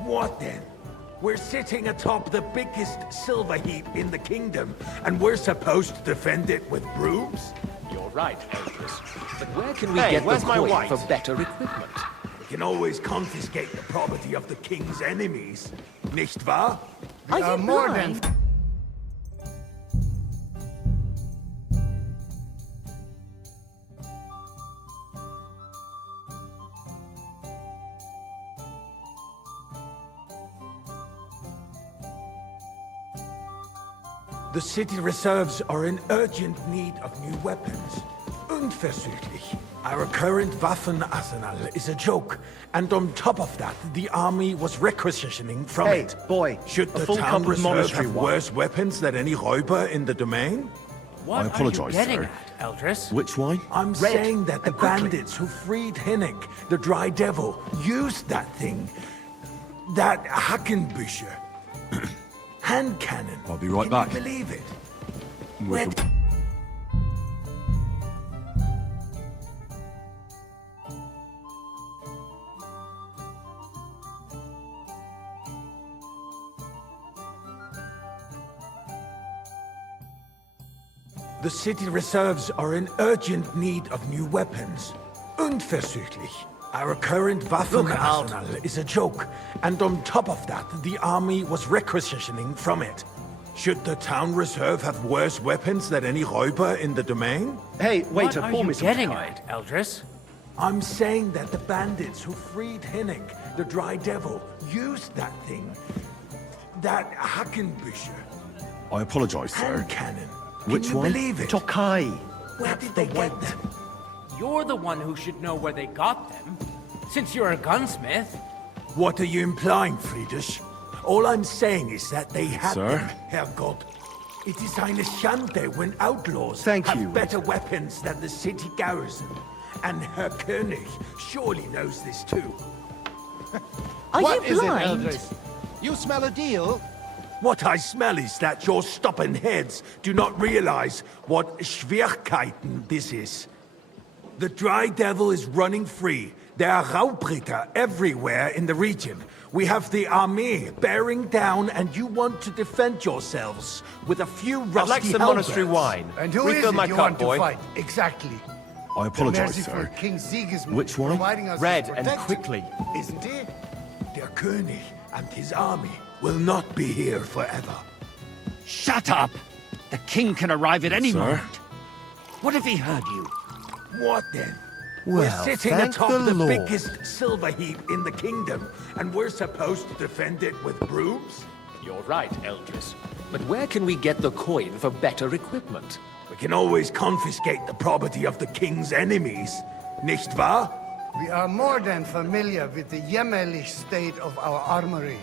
What then? We're sitting atop the biggest silver heap in the kingdom, and we're supposed to defend it with brooms? You're right, Eldris. But where can we Hey, get the where's my coin white? for better equipment? We can always confiscate the property of the king's enemies, nicht wahr? We are more than... The city reserves are in urgent need of new weapons. Unverzüglich. Our current Waffenarsenal is a joke, and on top of that, the army was requisitioning from Hey, it. boy, Should a the full town cup of reserve monastery have wine. worse weapons than any Räuber in the domain? What apologize, are you getting sir. at, Eldris? Which wine? I'm Red, saying that the and quickly. bandits who freed Hinnick, the Dry Devil, used that thing. That Hackenbücher. Hand cannon. I'll be right Can back. you believe it? With Red. The city reserves are in urgent need of new weapons. Unverzüglich. Our current Waffenarsenal is a joke, and on top of that, the army was requisitioning from it. Should the town reserve have worse weapons than any Räuber in the domain? Hey, What waiter, are pour you me some getting Tokai. at, Eldris? I'm saying that the bandits who freed Hinnick, the Dry Devil, used that thing. That Hackenbücher. I apologize, sir. Hand cannon. Which Can you one? believe it? Tokai. Where did they get them? You're the one who should know where they got them, since you're a gunsmith. What are you implying, Friedrich? All I'm saying is that they had Sir? them, Herrgott. It is eine Schande when outlaws Thank have you, better weapons than the city garrison. And Herr König surely knows this too. What is it, Eldris? You smell a deal? What I smell is that your stubborn heads do not realize what Schwierigkeiten this is. The Dry Devil is running free. There are Raubritter everywhere in the region. We have the army bearing down, and you want to defend yourselves with a few rusty I'd like some monastery wine. And who Refill is it my you cup, want boy. to fight, exactly? I The apologize, merciful sir. King Sigismund Which is one? providing us Red with and protection, quickly. isn't he? Der König and his army will not be here forever. Shut up! The king can arrive at any Sir? moment. What if he heard you? What then? Well, we're sitting thank atop the the Lord. biggest silver heap in the kingdom, and we're supposed to defend it with brooms? You're right, Eldris. But where can we get the coin for better equipment? We can always confiscate the property of the king's enemies, nicht wahr? We are more than familiar with the jämmerlich state of our armory.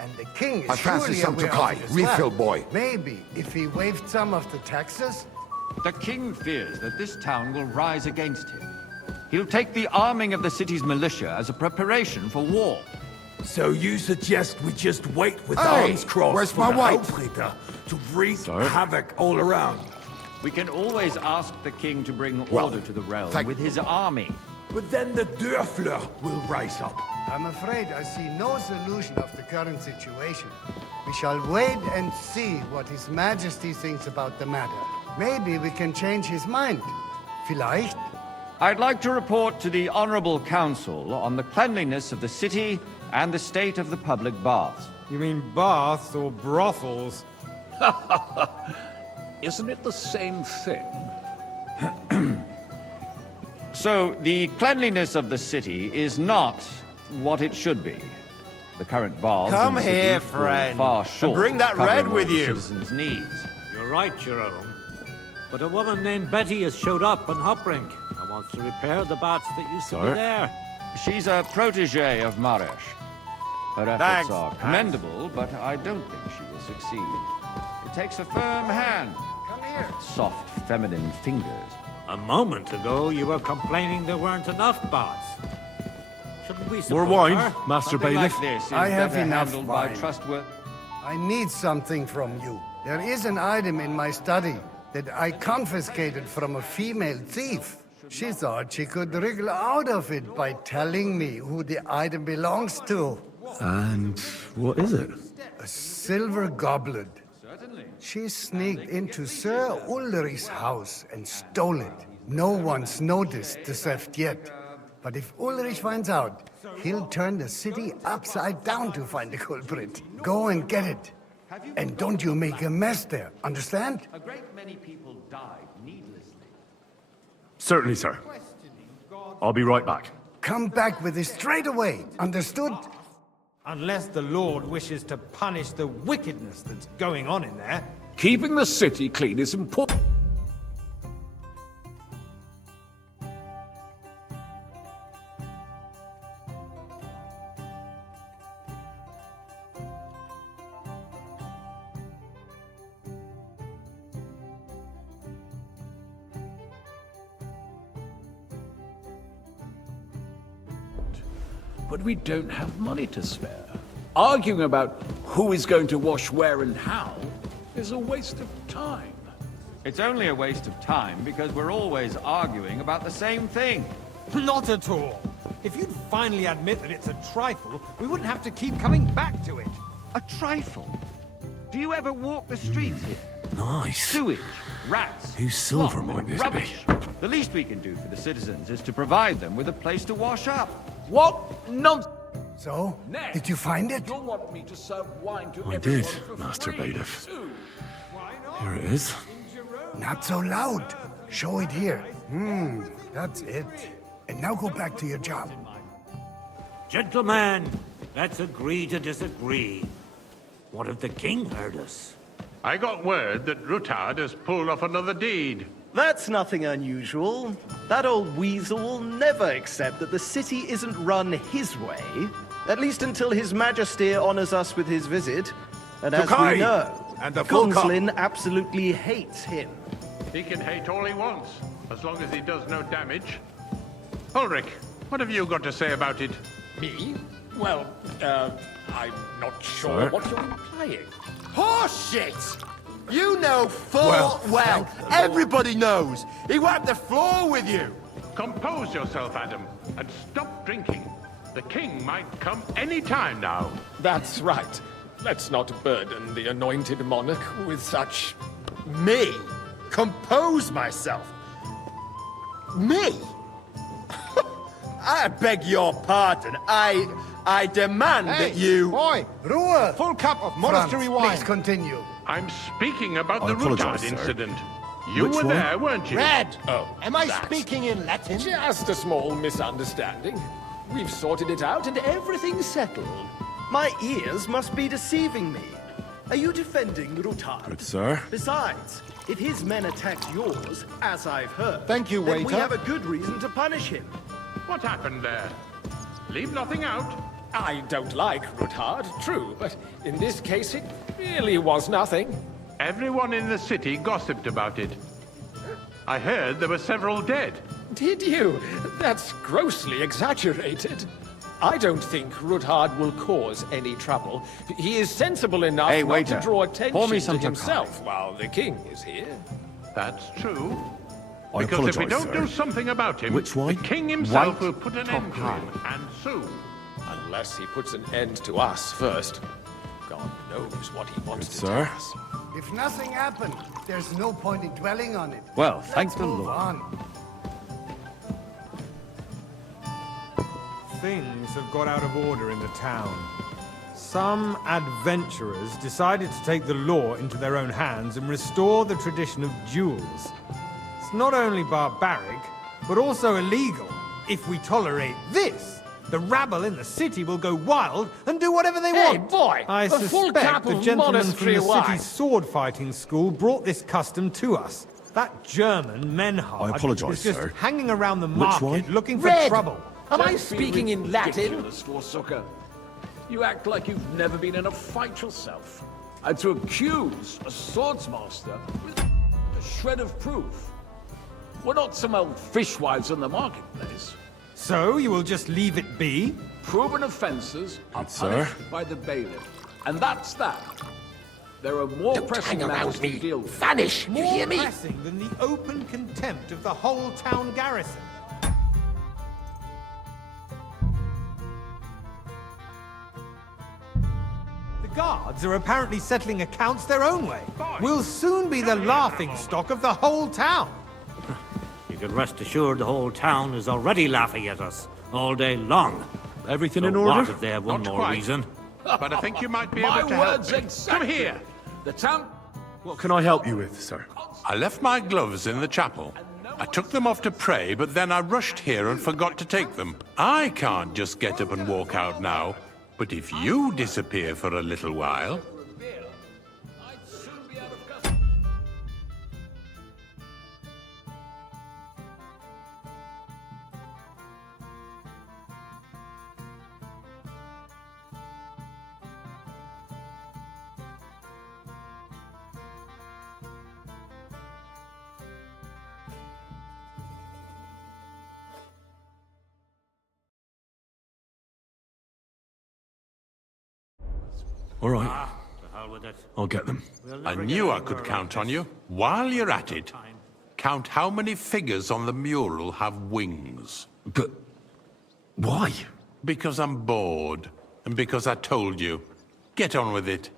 And the king is I fancy surely some aware Tokai. of it as Refill, well. boy. Maybe if he waived some of the taxes? The king fears that this town will rise against him. He'll take the arming of the city's militia as a preparation for war. So you suggest we just wait with Hey, arms crossed where's for my the white? Raubritter to wreak Sir? havoc all around? We can always ask the king to bring Well, order to the realm thank- with his army. But then the Dörfler will rise up. I'm afraid I see no solution of the current situation. We shall wait and see what His Majesty thinks about the matter. Maybe we can change his mind. Vielleicht? I'd like to report to the Honorable Council on the cleanliness of the city and the state of the public baths. You mean baths or brothels? Isn't it the same thing? So, the cleanliness of the city is not what it should be. The current baths in Come the city here, fall friend, far and short bring of that covering red all with the you. citizens' needs. You're right, Your Own. but a woman named Betty has showed up on Hoprink and wants to repair the bats that used to be there. She's a protege of Maresh. Her efforts Thanks. are commendable, but I don't think she will succeed. It takes a firm hand. Come here. Soft, feminine fingers. A moment ago, you were complaining there weren't enough bats. Shouldn't we More support wine, her? Master Something Bailiff? like this is I have better enough handled by wine. trustworthy... I need something from you. There is an item in my study that I confiscated from a female thief. She thought she could wriggle out of it by telling me who the item belongs to. And what is it? A silver goblet. She sneaked into Sir Ulrich's house and stole it. No one's noticed the theft yet. But if Ulrich finds out, he'll turn the city upside down to find the culprit. Go and get it. And don't you make a mess there, understand? A great many people died needlessly. Certainly, sir. I'll be right back. Come back with it straight away, understood? Unless the Lord wishes to punish the wickedness that's going on in there. Keeping the city clean is important. But we don't have money to spare. Arguing about who is going to wash where and how is a waste of time. It's only a waste of time because we're always arguing about the same thing. Not at all. If you'd finally admit that it's a trifle, we wouldn't have to keep coming back to it. A trifle? Do you ever walk the streets here? Nice. Sewage, rats, Whose silver slop, might this rubbish. The least we can do for the citizens is to provide them with a place to wash up. What nonsense! So, did you find it? You want me to serve wine to I everyone did, for Master free, Bailiff. too? Here it is. Not so loud. Show it here. That's it. And now go back to your job. Gentlemen, let's agree to disagree. What if the king heard us? I got word that Rutard has pulled off another deed. That's nothing unusual. That old weasel will never accept that the city isn't run his way, at least until His Majesty honors us with his visit. And as Tokai! we know, And the full Conslin absolutely hates him. He can hate all he wants, as long as he does no damage. Ulrich, what have you got to say about it? Me? Well, I'm not sure Sir? what you're implying. Horseshit! You know full well. Everybody knows. He wiped the floor with you. Compose yourself, Adam, and stop drinking. The king might come any time now. That's right. Let's not burden the anointed monarch with such... Me? Compose myself? Me? I beg your pardon. I demand that you... Boy, Ruhe! Full cup of monastery wine. Please continue. I'm speaking about I the apologize, Rutard sir. incident. You Which were one? there, weren't you? Red! Oh, Am I that. speaking in Latin? Just a small misunderstanding. We've sorted it out and everything's settled. My ears must be deceiving me. Are you defending Rutard? Good, sir. Besides, if his men attacked yours, as I've heard, Thank you, then we waiter. have a good reason to punish him. What happened there? Leave nothing out. I don't like Rutard, true, but in this case it really was nothing. Everyone in the city gossiped about it. I heard there were several dead. Did you? That's grossly exaggerated. I don't think Rutard will cause any trouble. He is sensible enough Hey, not waiter, to draw pour me attention some to himself while the king is here. That's true. I Because if we apologise, don't sir. do something about him, Which the wine? king himself White will put an end to Tokai. him, and soon. Unless he puts an end to us first. God knows what he wants to sir. tell us. If nothing happened, there's no point in dwelling on it. Well, thank the Move Lord. on. Things have got out of order in the town. Some adventurers decided to take the law into their own hands and restore the tradition of duels. It's not only barbaric, but also illegal. If we tolerate this, the rabble in the city will go wild and do whatever they Hey, want. boy! I A full suspect cup the of gentleman from monastery the wine. city's sword fighting school brought this custom to us. That German, Menhard, I apologise, is just sir. hanging around the Which market one? looking for Red! trouble. Am I Don't be speaking in Latin? ridiculous, Forsucker. You act like you've never been in a fight yourself. And to accuse a swordsmaster with a shred of proof. We're not some old fishwives in the marketplace. So you will just leave it be? Proven offences are sir. punished by the bailiff. And that's that. There are more pressing matters to deal with. Vanish! You More hear me? pressing than the open contempt of the whole town garrison. The guards are apparently settling accounts their own way. We'll soon be the laughing stock of the whole town. You can rest assured the whole town is already laughing at us all day long. Everything So in order? what if they have one Not more quite. reason? But I think you might be My able to help words me. exactly. Come here. The town... What can I help you with, sir? I left my gloves in the chapel. I took them off to pray, but then I rushed here and forgot to take them. I can't just get up and walk out now. But if you disappear for a little while... I'd soon be out of custody. All right, To hell with it. I'll get them. I knew I could count on you. While you're at it, count how many figures on the mural have wings. But why? Because I'm bored, and because I told you. Get on with it.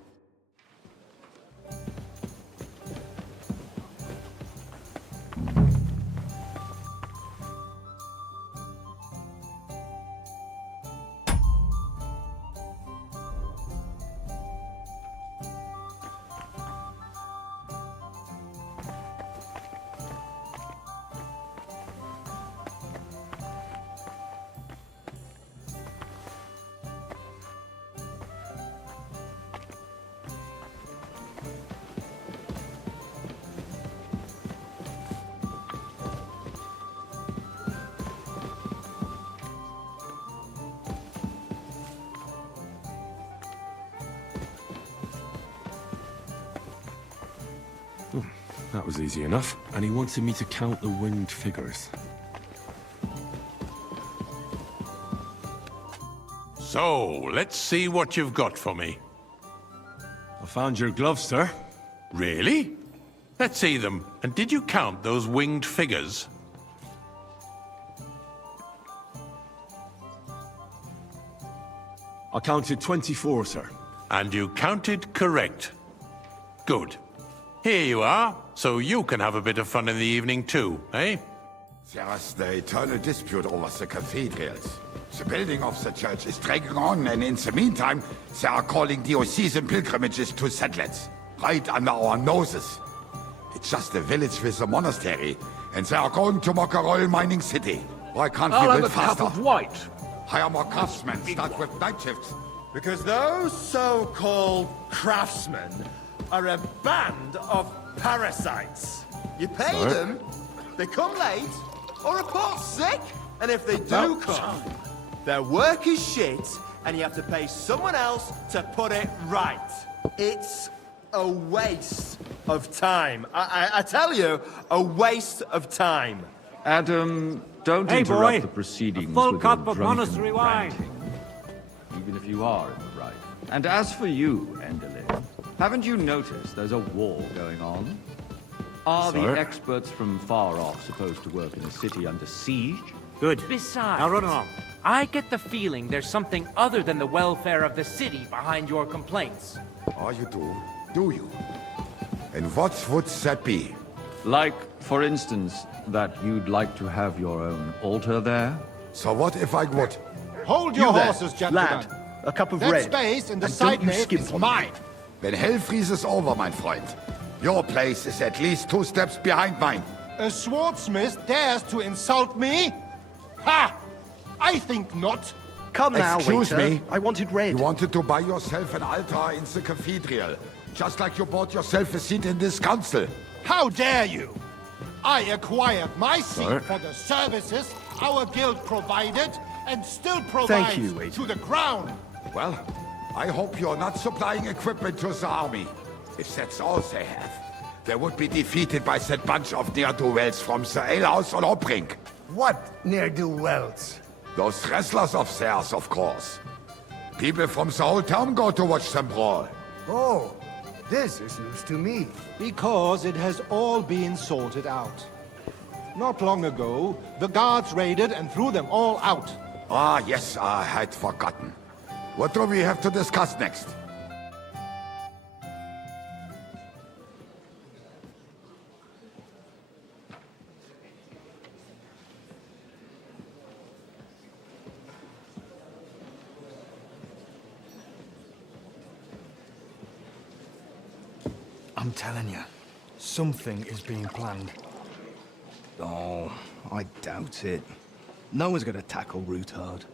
That was easy enough. And he wanted me to count the winged figures. So, let's see what you've got for me. I found your gloves, sir. Really? Let's see them. And did you count those winged figures? I counted 24, sir. And you counted correct. Good. Here you are, so you can have a bit of fun in the evening too, eh? There's the eternal dispute over the cathedrals. The building of the church is dragging on, and in the meantime, they are calling diocesan pilgrimages to settlers, right under our noses. It's just a village with a monastery, and they are going to mock a royal mining city. Why can't I'll we have build a cup faster? of white. Hire more craftsmen, start with night shifts. Because those so-called craftsmen are a band of parasites. You pay Sir? them, they come late, or report sick, and if they do come, their work is shit, and you have to pay someone else to put it right. It's a waste of time. I tell you, a waste of time. Adam, don't Hey, interrupt boy. the proceedings A full with cup your of drunken monastery wine. ranting, even if you are in the right. And as for you, Enderlin, haven't you noticed there's a war going on? Are Sir? the experts from far off supposed to work in a city under siege? Good. Besides, Now run along. I get the feeling there's something other than the welfare of the city behind your complaints. Oh, you do? Do you? And what would that be? Like, for instance, that you'd like to have your own altar there? So what if I would? Hold You your there, horses, gentlemen. lad. A cup of That red. space in the And side don't you nave skimp is on me. mine. When hell freezes over, mein Freund, your place is at least 2 steps behind mine. A swordsmith dares to insult me? Ha! I think not. Come now, Excuse waiter. me? I wanted red. You wanted to buy yourself an altar in the cathedral, just like you bought yourself a seat in this council. How dare you? I acquired my seat for the services our guild provided and still provides you, Agent. to the crown. Well, I hope you're not supplying equipment to the army. If that's all they have, they would be defeated by that bunch of ne'er-do-wells from the alehouse on Hopbrink. What ne'er-do-wells? Those wrestlers of theirs, of course. People from the whole town go to watch them brawl. Oh, this is news to me. Because it has all been sorted out. Not long ago, the guards raided and threw them all out. Ah, yes, I had forgotten. What do we have to discuss next? I'm telling you, something is being planned. Oh, I doubt it. No one's gonna tackle Rootard.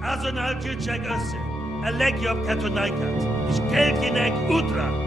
Azonal Gyurcsák össze, a legjobb katonákat, és keljenek útra!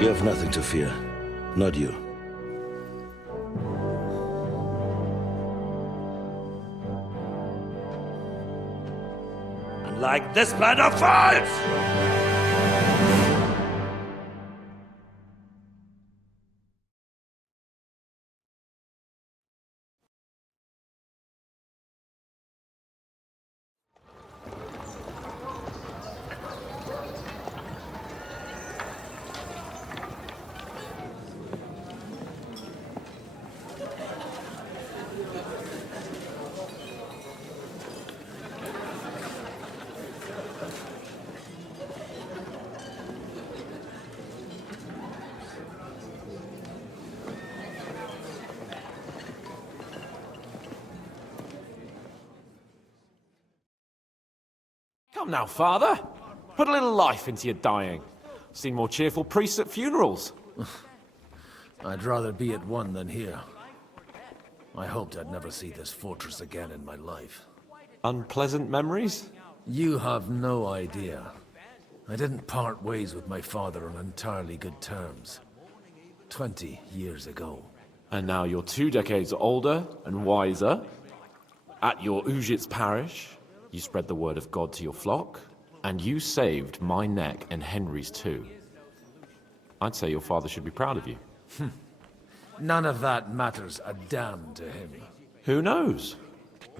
You have nothing to fear. Not you. And like this plan of falls! Come now, Father. Put a little life into your dying. Seen more cheerful priests at funerals. I'd rather be at one than here. I hoped I'd never see this fortress again in my life. Unpleasant memories? You have no idea. I didn't part ways with my father on entirely good terms. 20 years ago. And now you're 2 decades older and wiser. At your Ujit's parish, you spread the word of God to your flock, and you saved my neck and Henry's too. I'd say your father should be proud of you. None of that matters a damn to him. Who knows?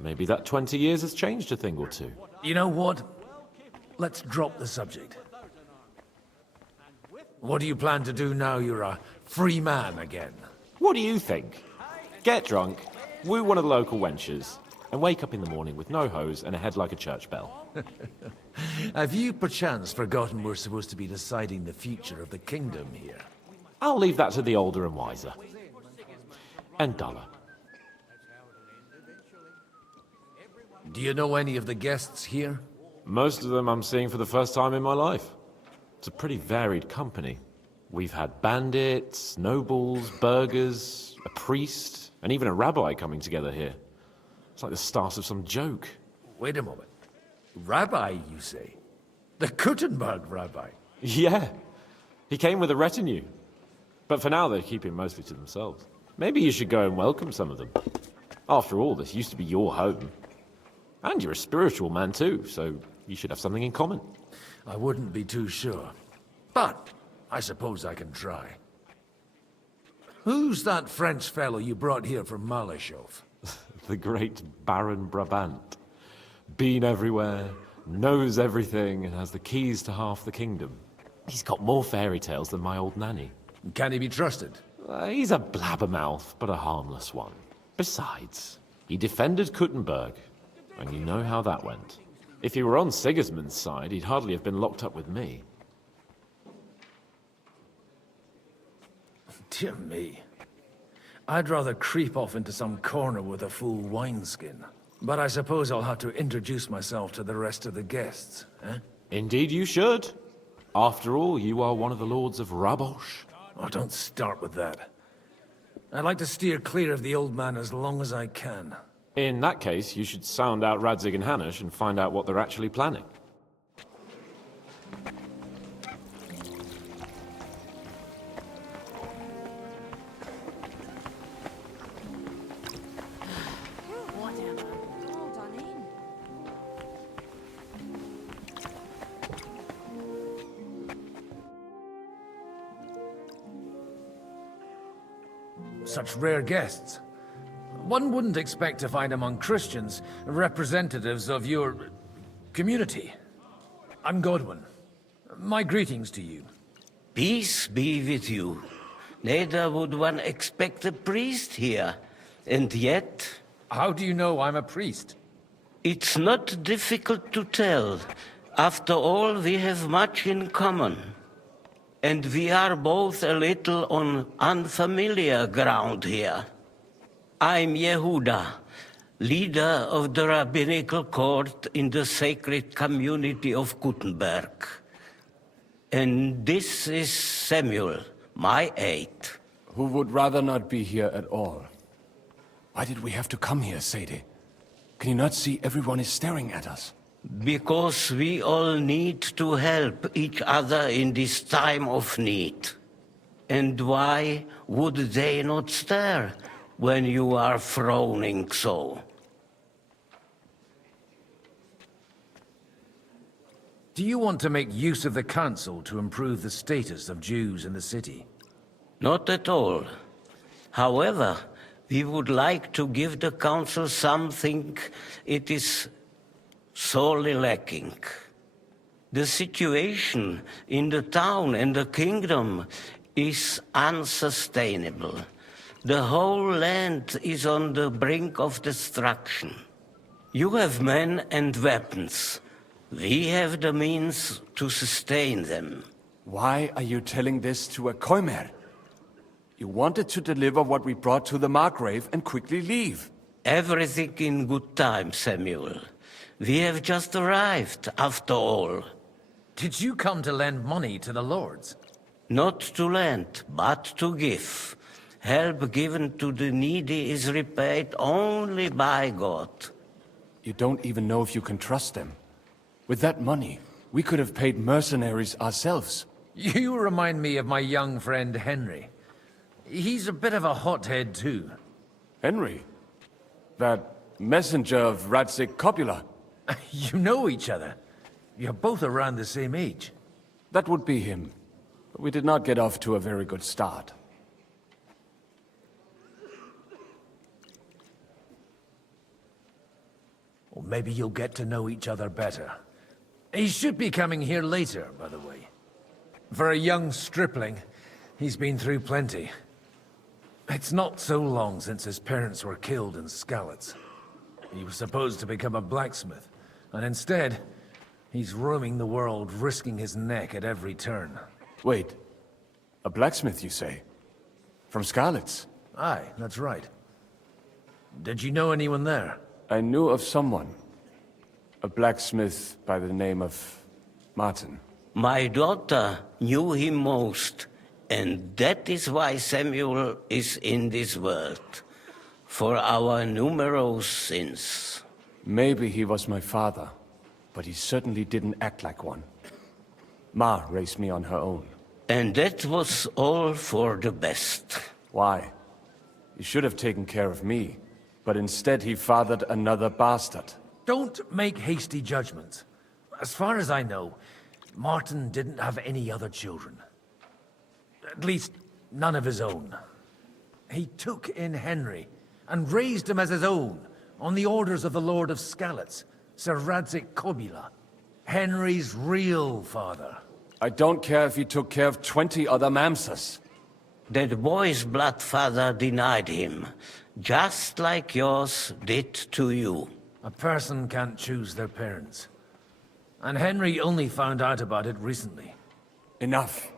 Maybe that 20 years has changed a thing or two. You know what? Let's drop the subject. What do you plan to do now you're a free man again? What do you think? Get drunk, woo one of the local wenches, and wake up in the morning with no hose and a head like a church bell. Have you perchance forgotten we're supposed to be deciding the future of the kingdom here? I'll leave that to the older and wiser. And duller. Do you know any of the guests here? Most of them I'm seeing for the first time in my life. It's a pretty varied company. We've had bandits, nobles, burghers, a priest, and even a rabbi coming together here. It's like the start of some joke. Wait a moment. Rabbi, you say? The Kuttenberg rabbi? Yeah. He came with a retinue. But for now, they keep him mostly to themselves. Maybe you should go and welcome some of them. After all, this used to be your home. And you're a spiritual man too, so you should have something in common. I wouldn't be too sure. But I suppose I can try. Who's that French fellow you brought here from Malashov? The great Baron Brabant. Been everywhere, knows everything, and has the keys to half the kingdom. He's got more fairy tales than my old nanny. Can he be trusted? He's a blabbermouth, but a harmless one. Besides, he defended Kuttenberg, and you know how that went. If he were on Sigismund's side, he'd hardly have been locked up with me. Dear me. I'd rather creep off into some corner with a full wineskin. But I suppose I'll have to introduce myself to the rest of the guests, eh? Indeed you should. After all, you are one of the lords of Rabosh. Oh, don't start with that. I'd like to steer clear of the old man as long as I can. In that case, you should sound out Radzig and Hanush and find out what they're actually planning. Such rare guests. One wouldn't expect to find among Christians representatives of your community. I'm Godwin. My greetings to you. Peace be with you. Neither would one expect a priest here, and yet... How do you know I'm a priest? It's not difficult to tell. After all, we have much in common. And we are both a little on unfamiliar ground here. I'm Yehuda, leader of the rabbinical court in the sacred community of Gutenberg. And this is Samuel, my aide. Who would rather not be here at all. Why did we have to come here, Sadie? Can you not see everyone is staring at us? Because we all need to help each other in this time of need. And why would they not stare when you are frowning so? Do you want to make use of the council to improve the status of Jews in the city? Not at all. However, we would like to give the council something it is sorely lacking. The situation in the town and the kingdom is unsustainable. The whole land is on the brink of destruction. You have men and weapons. We have the means to sustain them. Why are you telling this to a Koimer? You wanted to deliver what we brought to the Margrave and quickly leave. Everything in good time, Samuel. We have just arrived, after all. Did you come to lend money to the lords? Not to lend, but to give. Help given to the needy is repaid only by God. You don't even know if you can trust them. With that money, we could have paid mercenaries ourselves. You remind me of my young friend Henry. He's a bit of a hothead too. Henry? That messenger of Radzig Copula? You know each other. You're both around the same age. That would be him. But we did not get off to a very good start. Or maybe you'll get to know each other better. He should be coming here later, by the way. For a young stripling, he's been through plenty. It's not so long since his parents were killed in Skalitz. He was supposed to become a blacksmith, and instead, he's roaming the world, risking his neck at every turn. Wait, a blacksmith, you say? From Skalitz? Aye, that's right. Did you know anyone there? I knew of someone. A blacksmith by the name of Martin. My daughter knew him most, and that is why Samuel is in this world. For our numerous sins. Maybe he was my father, but he certainly didn't act like one. Ma raised me on her own. And that was all for the best. Why? He should have taken care of me, but instead he fathered another bastard. Don't make hasty judgments. As far as I know, Martin didn't have any other children. At least, none of his own. He took in Henry and raised him as his own on the orders of the Lord of Skalitz, Sir Radzik Kobila, Henry's real father. I don't care if he took care of 20 other Mamsas. That boy's blood father denied him, just like yours did to you. A person can't choose their parents. And Henry only found out about it recently. Enough.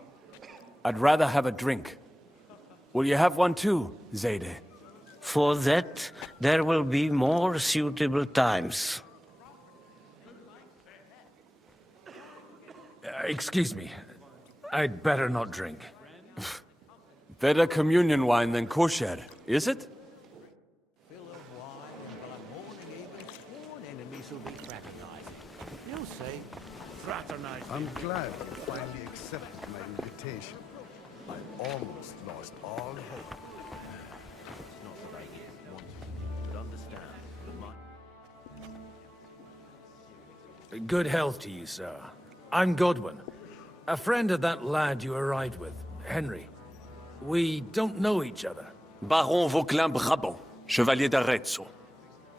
I'd rather have a drink. Will you have one too, Zayde? For that, there will be more suitable times. Excuse me. I'd better not drink. Better communion wine than kosher, is it? I'm glad you finally accepted my invitation. I almost lost all hope. Not that I want to, but understand that Good health to you, sir. I'm Godwin, a friend of that lad you arrived with, Henry. We don't know each other. Baron Vauclin Brabant, Chevalier d'Arezzo.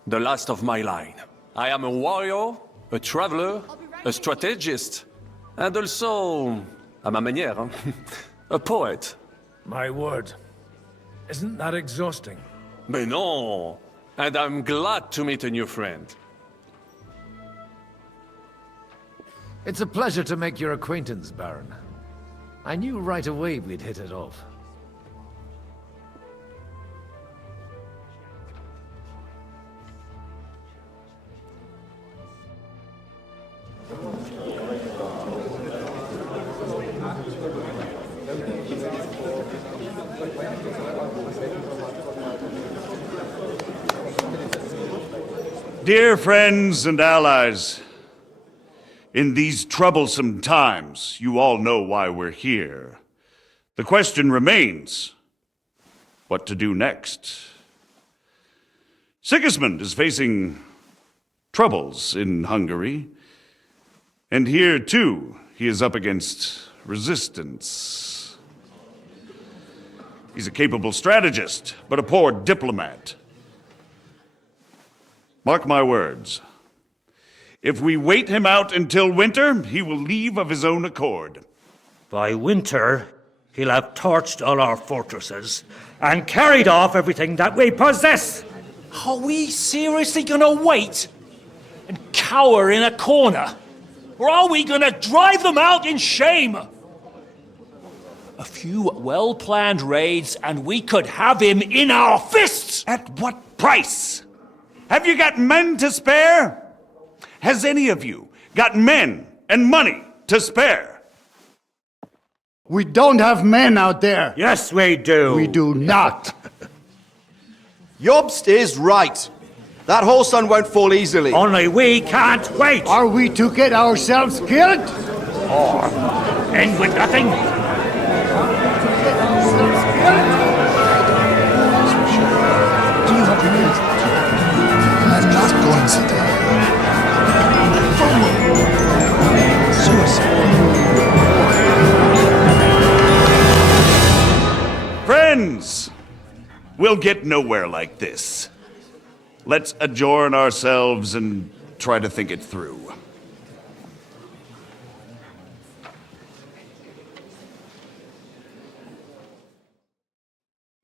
The last of my line. I am a warrior, a traveler, a strategist, and also, à ma manière, a poet. My word. Isn't that exhausting? Mais non! And I'm glad to meet a new friend. It's a pleasure to make your acquaintance, Baron. I knew right away we'd hit it off. Dear friends and allies, in these troublesome times, you all know why we're here. The question remains, what to do next? Sigismund is facing troubles in Hungary, and here, too, he is up against resistance. He's a capable strategist, but a poor diplomat. Mark my words. If we wait him out until winter, he will leave of his own accord. By winter, he'll have torched all our fortresses and carried off everything that we possess. Are we seriously gonna wait and cower in a corner? Or are we gonna drive them out in shame? A few well-planned raids and we could have him in our fists! At what price? Have you got men to spare? Has any of you got men and money to spare? We don't have men out there. Yes, we do. We do not. Jobst is right. That whole sun won't fall easily. Only we can't wait. Are we to get ourselves killed? Or end with nothing? I'm not going to die. Friends, we'll get nowhere like this. Let's adjourn ourselves and try to think it through.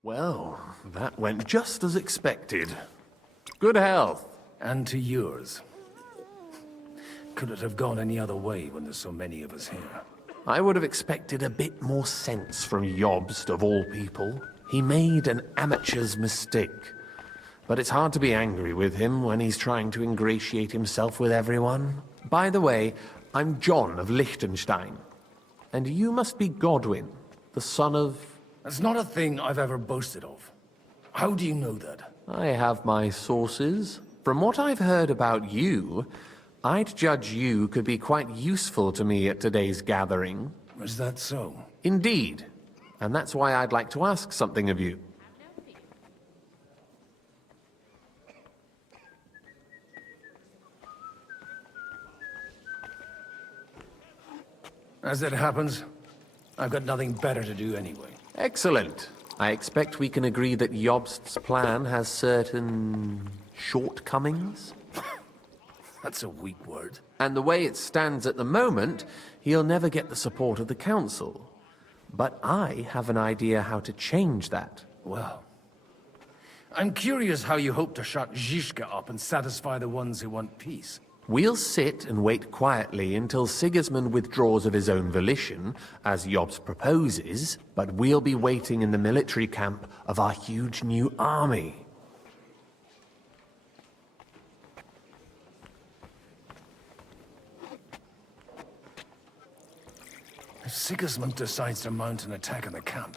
Well, that went just as expected. Good health. And to yours. Could it have gone any other way when there's so many of us here? I would have expected a bit more sense from Jobst, of all people. He made an amateur's mistake. But it's hard to be angry with him when he's trying to ingratiate himself with everyone. By the way, I'm John of Liechtenstein. And you must be Godwin, the son of... That's not a thing I've ever boasted of. How do you know that? I have my sources. From what I've heard about you, I'd judge you could be quite useful to me at today's gathering. Was that so? Indeed. And that's why I'd like to ask something of you. As it happens, I've got nothing better to do anyway. Excellent. I expect we can agree that Jobst's plan has certain shortcomings? That's a weak word. And the way it stands at the moment, he'll never get the support of the council. But I have an idea how to change that. Well, I'm curious how you hope to shut Zizka up and satisfy the ones who want peace. We'll sit and wait quietly until Sigismund withdraws of his own volition, as Jobst proposes, but we'll be waiting in the military camp of our huge new army. If Sigismund decides to mount an attack on the camp,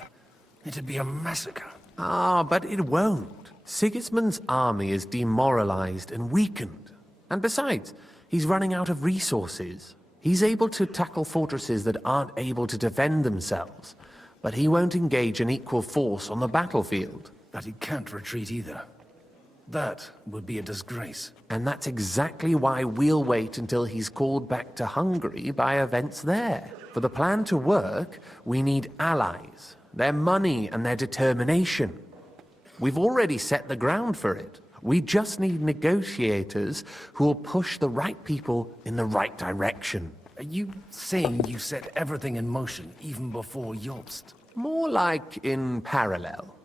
it'd be a massacre. Ah, but it won't. Sigismund's army is demoralized and weakened. And besides, he's running out of resources. He's able to tackle fortresses that aren't able to defend themselves, but he won't engage an equal force on the battlefield. But he can't retreat either. That would be a disgrace. And that's exactly why we'll wait until he's called back to Hungary by events there. For the plan to work, we need allies, their money and their determination. We've already set the ground for it. We just need negotiators who will push the right people in the right direction. Are you saying you set everything in motion even before Jobst? More like in parallel,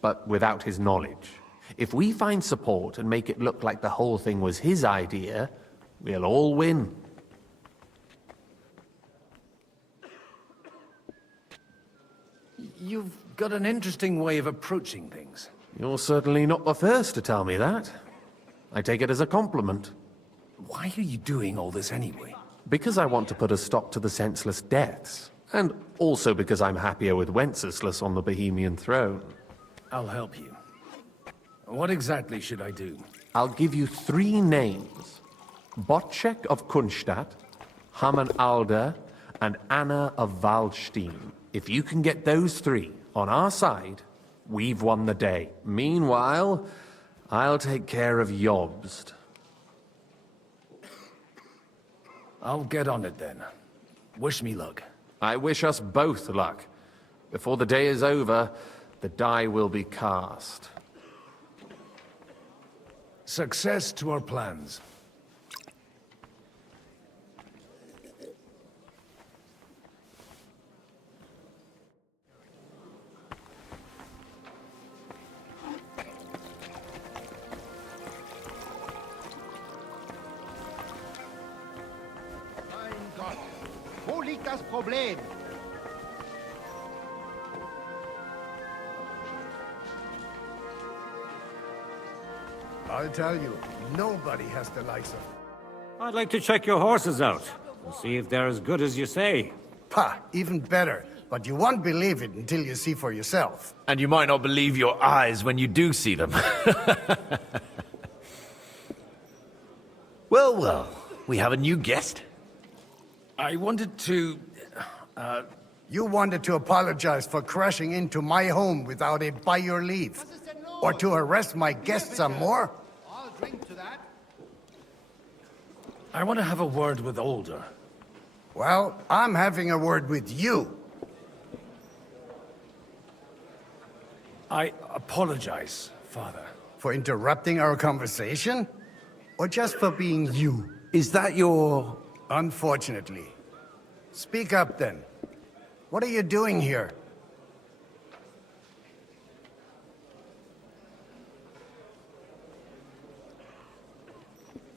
but without his knowledge. If we find support and make it look like the whole thing was his idea, we'll all win. You've got an interesting way of approaching things. You're certainly not the first to tell me that. I take it as a compliment. Why are you doing all this anyway? Because I want to put a stop to the senseless deaths. And also because I'm happier with Wenceslas on the Bohemian throne. I'll help you. What exactly should I do? I'll give you 3 names. Botchek of Kunstadt, Hamann Alder, and Anna of Waldstein. If you can get those 3 on our side, we've won the day. Meanwhile, I'll take care of Jobst. I'll get on it then. Wish me luck. I wish us both luck. Before the day is over, the die will be cast. Success to our plans. Wo liegt das Problem? I'll tell you, nobody has the likes of... I'd like to check your horses out and see if they're as good as you say. Pah, even better. But you won't believe it until you see for yourself. And you might not believe your eyes when you do see them. Well, well, we have a new guest. I wanted to... You wanted to apologize for crashing into my home without it by your leave. Or to arrest my guests some more? I'll drink to that. I want to have a word with Older. Well, I'm having a word with you. I apologize, Father. For interrupting our conversation? Or just for being you? Is that your... Unfortunately. Speak up then. What are you doing here?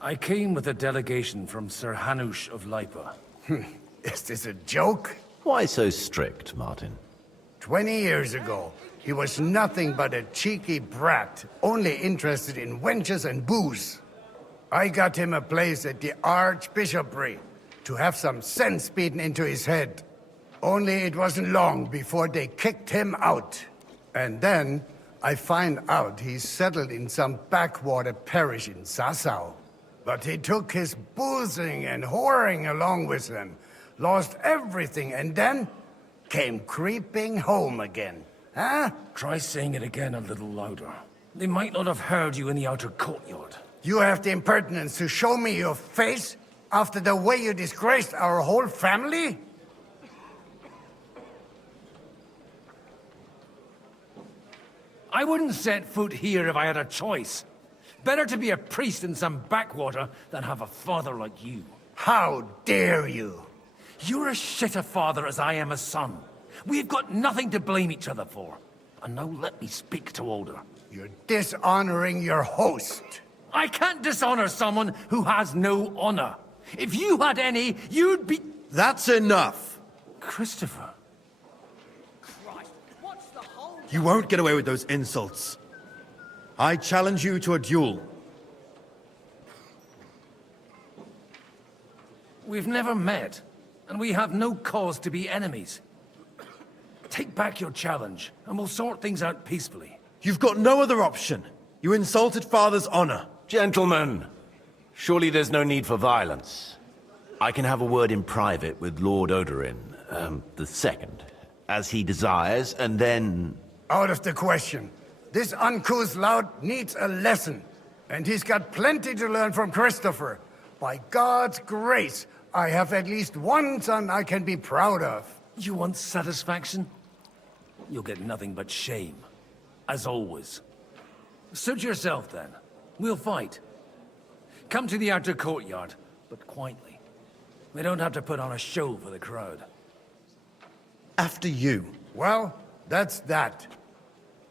I came with a delegation from Sir Hanush of Lipa. Is this a joke? Why so strict, Martin? 20 years ago, he was nothing but a cheeky brat, only interested in wenches and booze. I got him a place at the Archbishopry to have some sense beaten into his head. Only it wasn't long before they kicked him out. And then I find out he's settled in some backwater parish in Sassau. But he took his boozing and whoring along with him, lost everything, and then came creeping home again. Huh? Try saying it again a little louder. They might not have heard you in the outer courtyard. You have the impertinence to show me your face after the way you disgraced our whole family? I wouldn't set foot here if I had a choice. Better to be a priest in some backwater than have a father like you. How dare you? You're as shit a father as I am a son. We've got nothing to blame each other for. And now let me speak to Older. You're dishonoring your host. I can't dishonor someone who has no honor. If you had any, you'd be... That's enough! Christopher. You won't get away with those insults. I challenge you to a duel. We've never met, and we have no cause to be enemies. Take back your challenge, and we'll sort things out peacefully. You've got no other option. You insulted Father's honor. Gentlemen, surely there's no need for violence. I can have a word in private with Lord Odorin, the second, as he desires, and then... Out of the question. This uncouth lout needs a lesson, and he's got plenty to learn from Christopher. By God's grace, I have at least one son I can be proud of. You want satisfaction? You'll get nothing but shame. As always. Suit yourself, then. We'll fight. Come to the outer courtyard, but quietly. We don't have to put on a show for the crowd. After you. Well, that's that.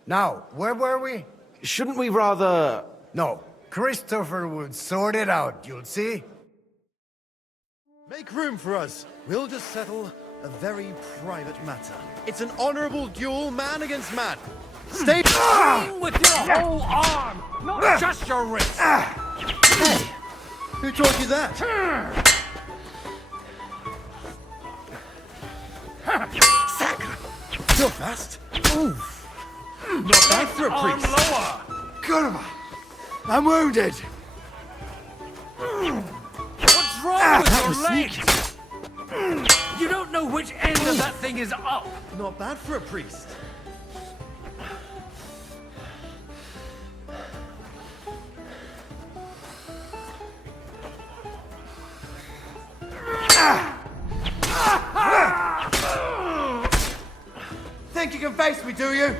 Now, where were we? Shouldn't we rather... No, Christopher would sort it out, you'll see. Make room for us. We'll just settle a very private matter. It's an honorable duel, man against man. Stay... Swing with your whole arm, not just your wrist. Hey, who taught you that? Sacre! You're fast. Oof. Not bad for a priest. Lower. Kurva! I'm wounded. What's wrong with your legs? You don't know which end of that thing is up. Not bad for a priest. Think you can face me, do you?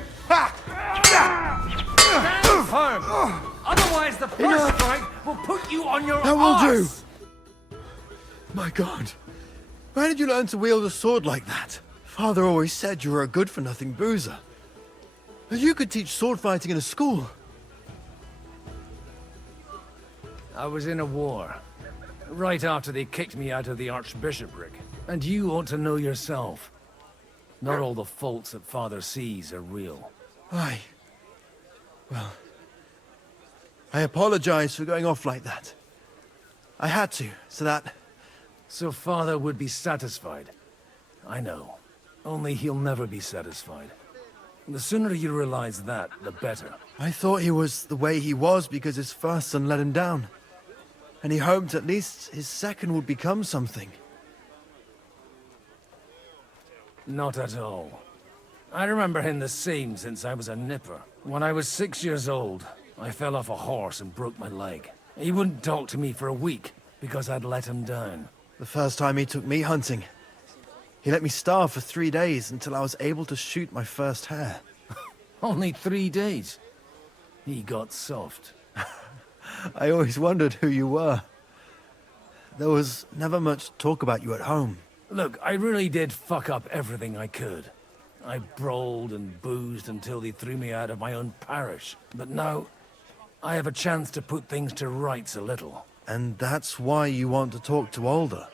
Stand firm. Otherwise, the first strike will put you on your That will arse. do. My God. Where did you learn to wield a sword like that? Father always said you were a good-for-nothing boozer. You could teach sword fighting in a school. I was in a war. Right after they kicked me out of the archbishopric. And you ought to know yourself. Not all the faults that Father sees are real. Aye. Well, I apologize for going off like that. I had to, so that... So Father would be satisfied. I know. Only he'll never be satisfied. The sooner you realize that, the better. I thought he was the way he was because his first son let him down. And he hoped at least his second would become something. Not at all. I remember him the same since I was a nipper. When I was 6 years old, I fell off a horse and broke my leg. He wouldn't talk to me for a week because I'd let him down. The first time he took me hunting, he let me starve for 3 days until I was able to shoot my first hare. Only 3 days? He got soft. I always wondered who you were. There was never much talk about you at home. Look, I really did fuck up everything I could. I brawled and boozed until they threw me out of my own parish. But now, I have a chance to put things to rights a little. And that's why you want to talk to Alder.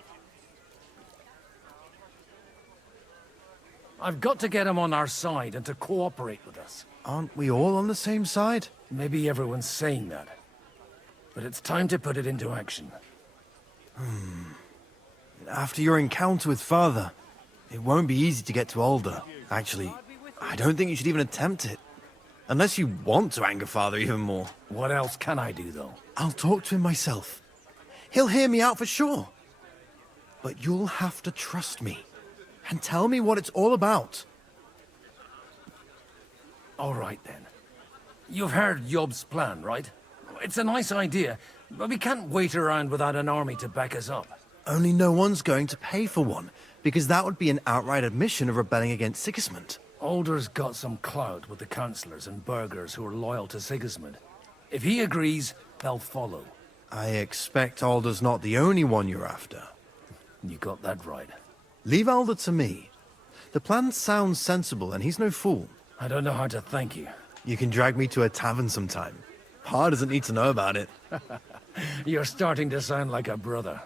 I've got to get him on our side and to cooperate with us. Aren't we all on the same side? Maybe everyone's saying that. But it's time to put it into action. After your encounter with Father, it won't be easy to get to Alder. Actually, I don't think you should even attempt it. Unless you want to anger Father even more. What else can I do, though? I'll talk to him myself. He'll hear me out for sure. But you'll have to trust me. and tell me what it's all about. All right, then. You've heard Job's plan, right? It's a nice idea, but we can't wait around without an army to back us up. Only no one's going to pay for one, because that would be an outright admission of rebelling against Sigismund. Alder's got some clout with the councillors and burghers who are loyal to Sigismund. If he agrees, they'll follow. I expect Alder's not the only one you're after. You got that right. Leave Alder to me. The plan sounds sensible, and he's no fool. I don't know how to thank you. You can drag me to a tavern sometime. Pa doesn't need to know about it. You're starting to sound like a brother.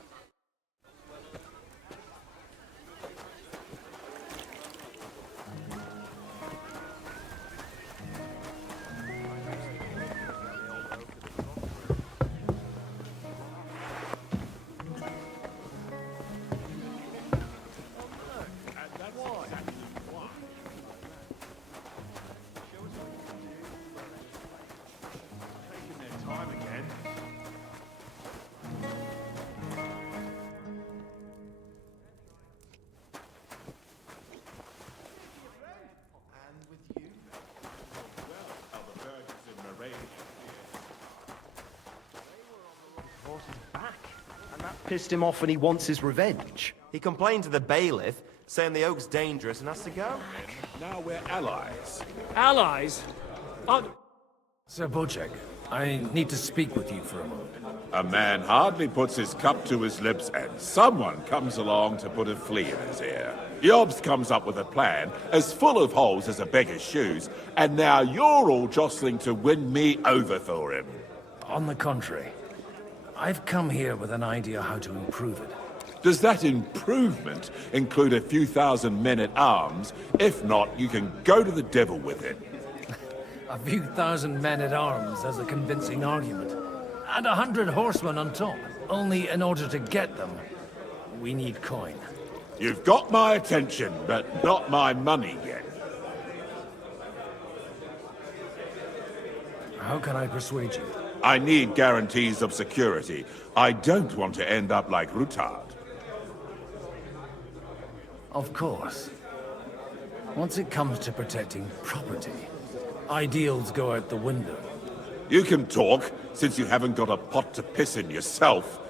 Pissed him off and he wants his revenge. He complained to the bailiff, saying the oak's dangerous and has to go. Now we're allies. Allies? Sir Bocek, I need to speak with you for a moment. A man hardly puts his cup to his lips and someone comes along to put a flea in his ear. Jobs comes up with a plan as full of holes as a beggar's shoes, and now you're all jostling to win me over for him. On the contrary, I've come here with an idea how to improve it. Does that improvement include a few thousand men-at-arms? If not, you can go to the devil with it. A few thousand men-at-arms as a convincing argument. And 100 horsemen on top. Only in order to get them, we need coin. You've got my attention, but not my money yet. How can I persuade you? I need guarantees of security. I don't want to end up like Rutard. Of course. Once it comes to protecting property, ideals go out the window. You can talk, since you haven't got a pot to piss in yourself.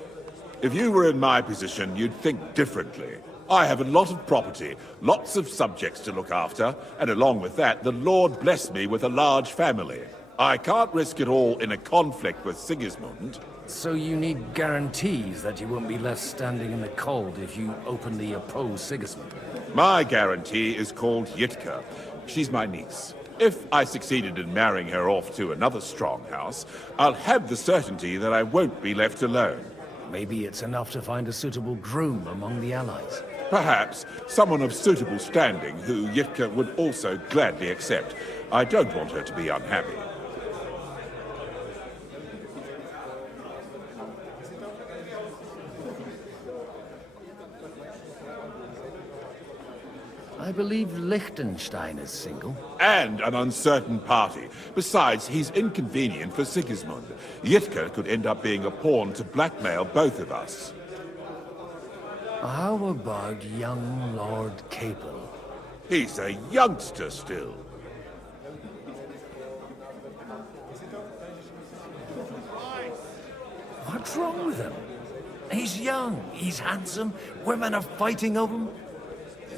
If you were in my position, you'd think differently. I have a lot of property, lots of subjects to look after, and along with that, the Lord blessed me with a large family. I can't risk it all in a conflict with Sigismund. So you need guarantees that you won't be left standing in the cold if you openly oppose Sigismund? My guarantee is called Yitka. She's my niece. If I succeeded in marrying her off to another strong house, I'll have the certainty that I won't be left alone. Maybe it's enough to find a suitable groom among the allies. Perhaps someone of suitable standing who Yitka would also gladly accept. I don't want her to be unhappy. I believe Liechtenstein is single. And an uncertain party. Besides, he's inconvenient for Sigismund. Yitka could end up being a pawn to blackmail both of us. How about young Lord Capel? He's a youngster still. What's wrong with him? He's young, he's handsome, women are fighting over him.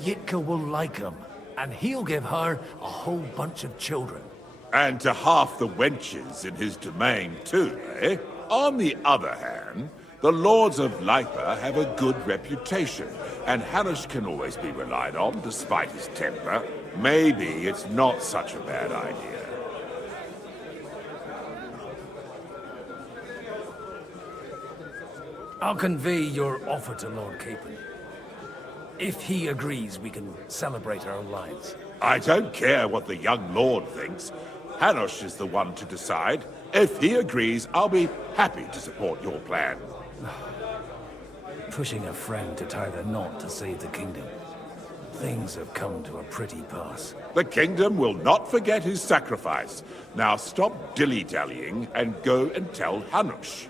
Yitka will like him, and he'll give her a whole bunch of children. And to half the wenches in his domain too, eh? On the other hand, the Lords of Lipa have a good reputation, and Hanush can always be relied on, despite his temper. Maybe it's not such a bad idea. I'll convey your offer to Lord Capel. If he agrees, we can celebrate our lives. I don't care what the young lord thinks. Hanush is the one to decide. If he agrees, I'll be happy to support your plan. Pushing a friend to tie the knot to save the kingdom. Things have come to a pretty pass. The kingdom will not forget his sacrifice. Now stop dilly-dallying and go and tell Hanush.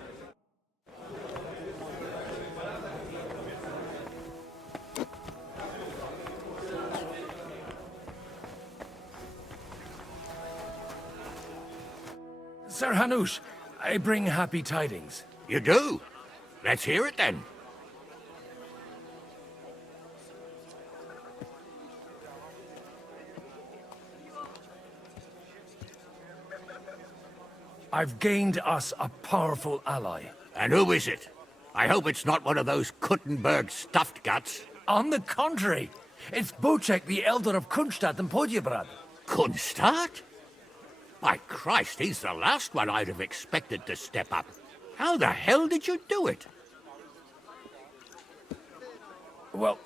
Sir Hanush, I bring happy tidings. You do? Let's hear it then. I've gained us a powerful ally. And who is it? I hope it's not one of those Kuttenberg stuffed guts. On the contrary, it's Bocek, the Elder of Kunstadt and Podjebrad. Kunstadt? My Christ, he's the last one I'd have expected to step up. How the hell did you do it? Well,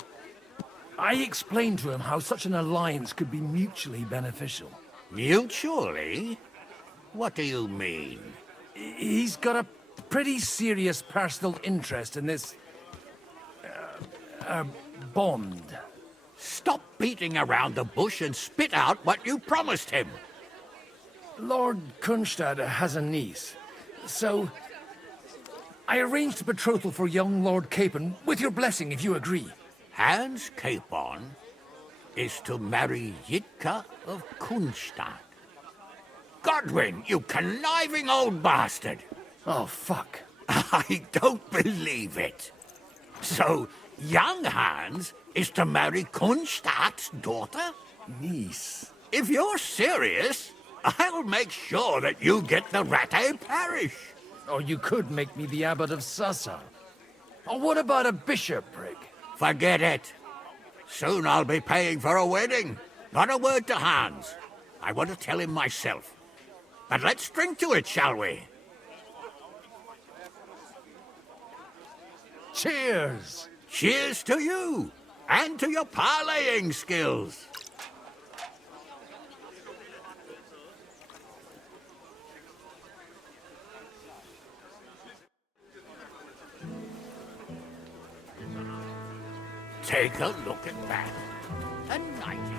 I explained to him how such an alliance could be mutually beneficial. Mutually? What do you mean? He's got a pretty serious personal interest in this... bond. Stop beating around the bush and spit out what you promised him. Lord Kunstad has a niece, so... I arranged a betrothal for young Lord Capon, with your blessing if you agree. Hans Capon is to marry Yitka of Kunstadt. Godwin, you conniving old bastard! Oh, fuck. I don't believe it. So, young Hans is to marry Kunstadt's daughter? Niece. If you're serious, I'll make sure that you get the Rattay parish. Or you could make me the abbot of Sassa. Or what about a bishopric? Forget it. Soon I'll be paying for a wedding. Not a word to Hans. I want to tell him myself. But let's drink to it, shall we? Cheers! Cheers to you, and to your parleying skills. Take a look at that. A nightingale.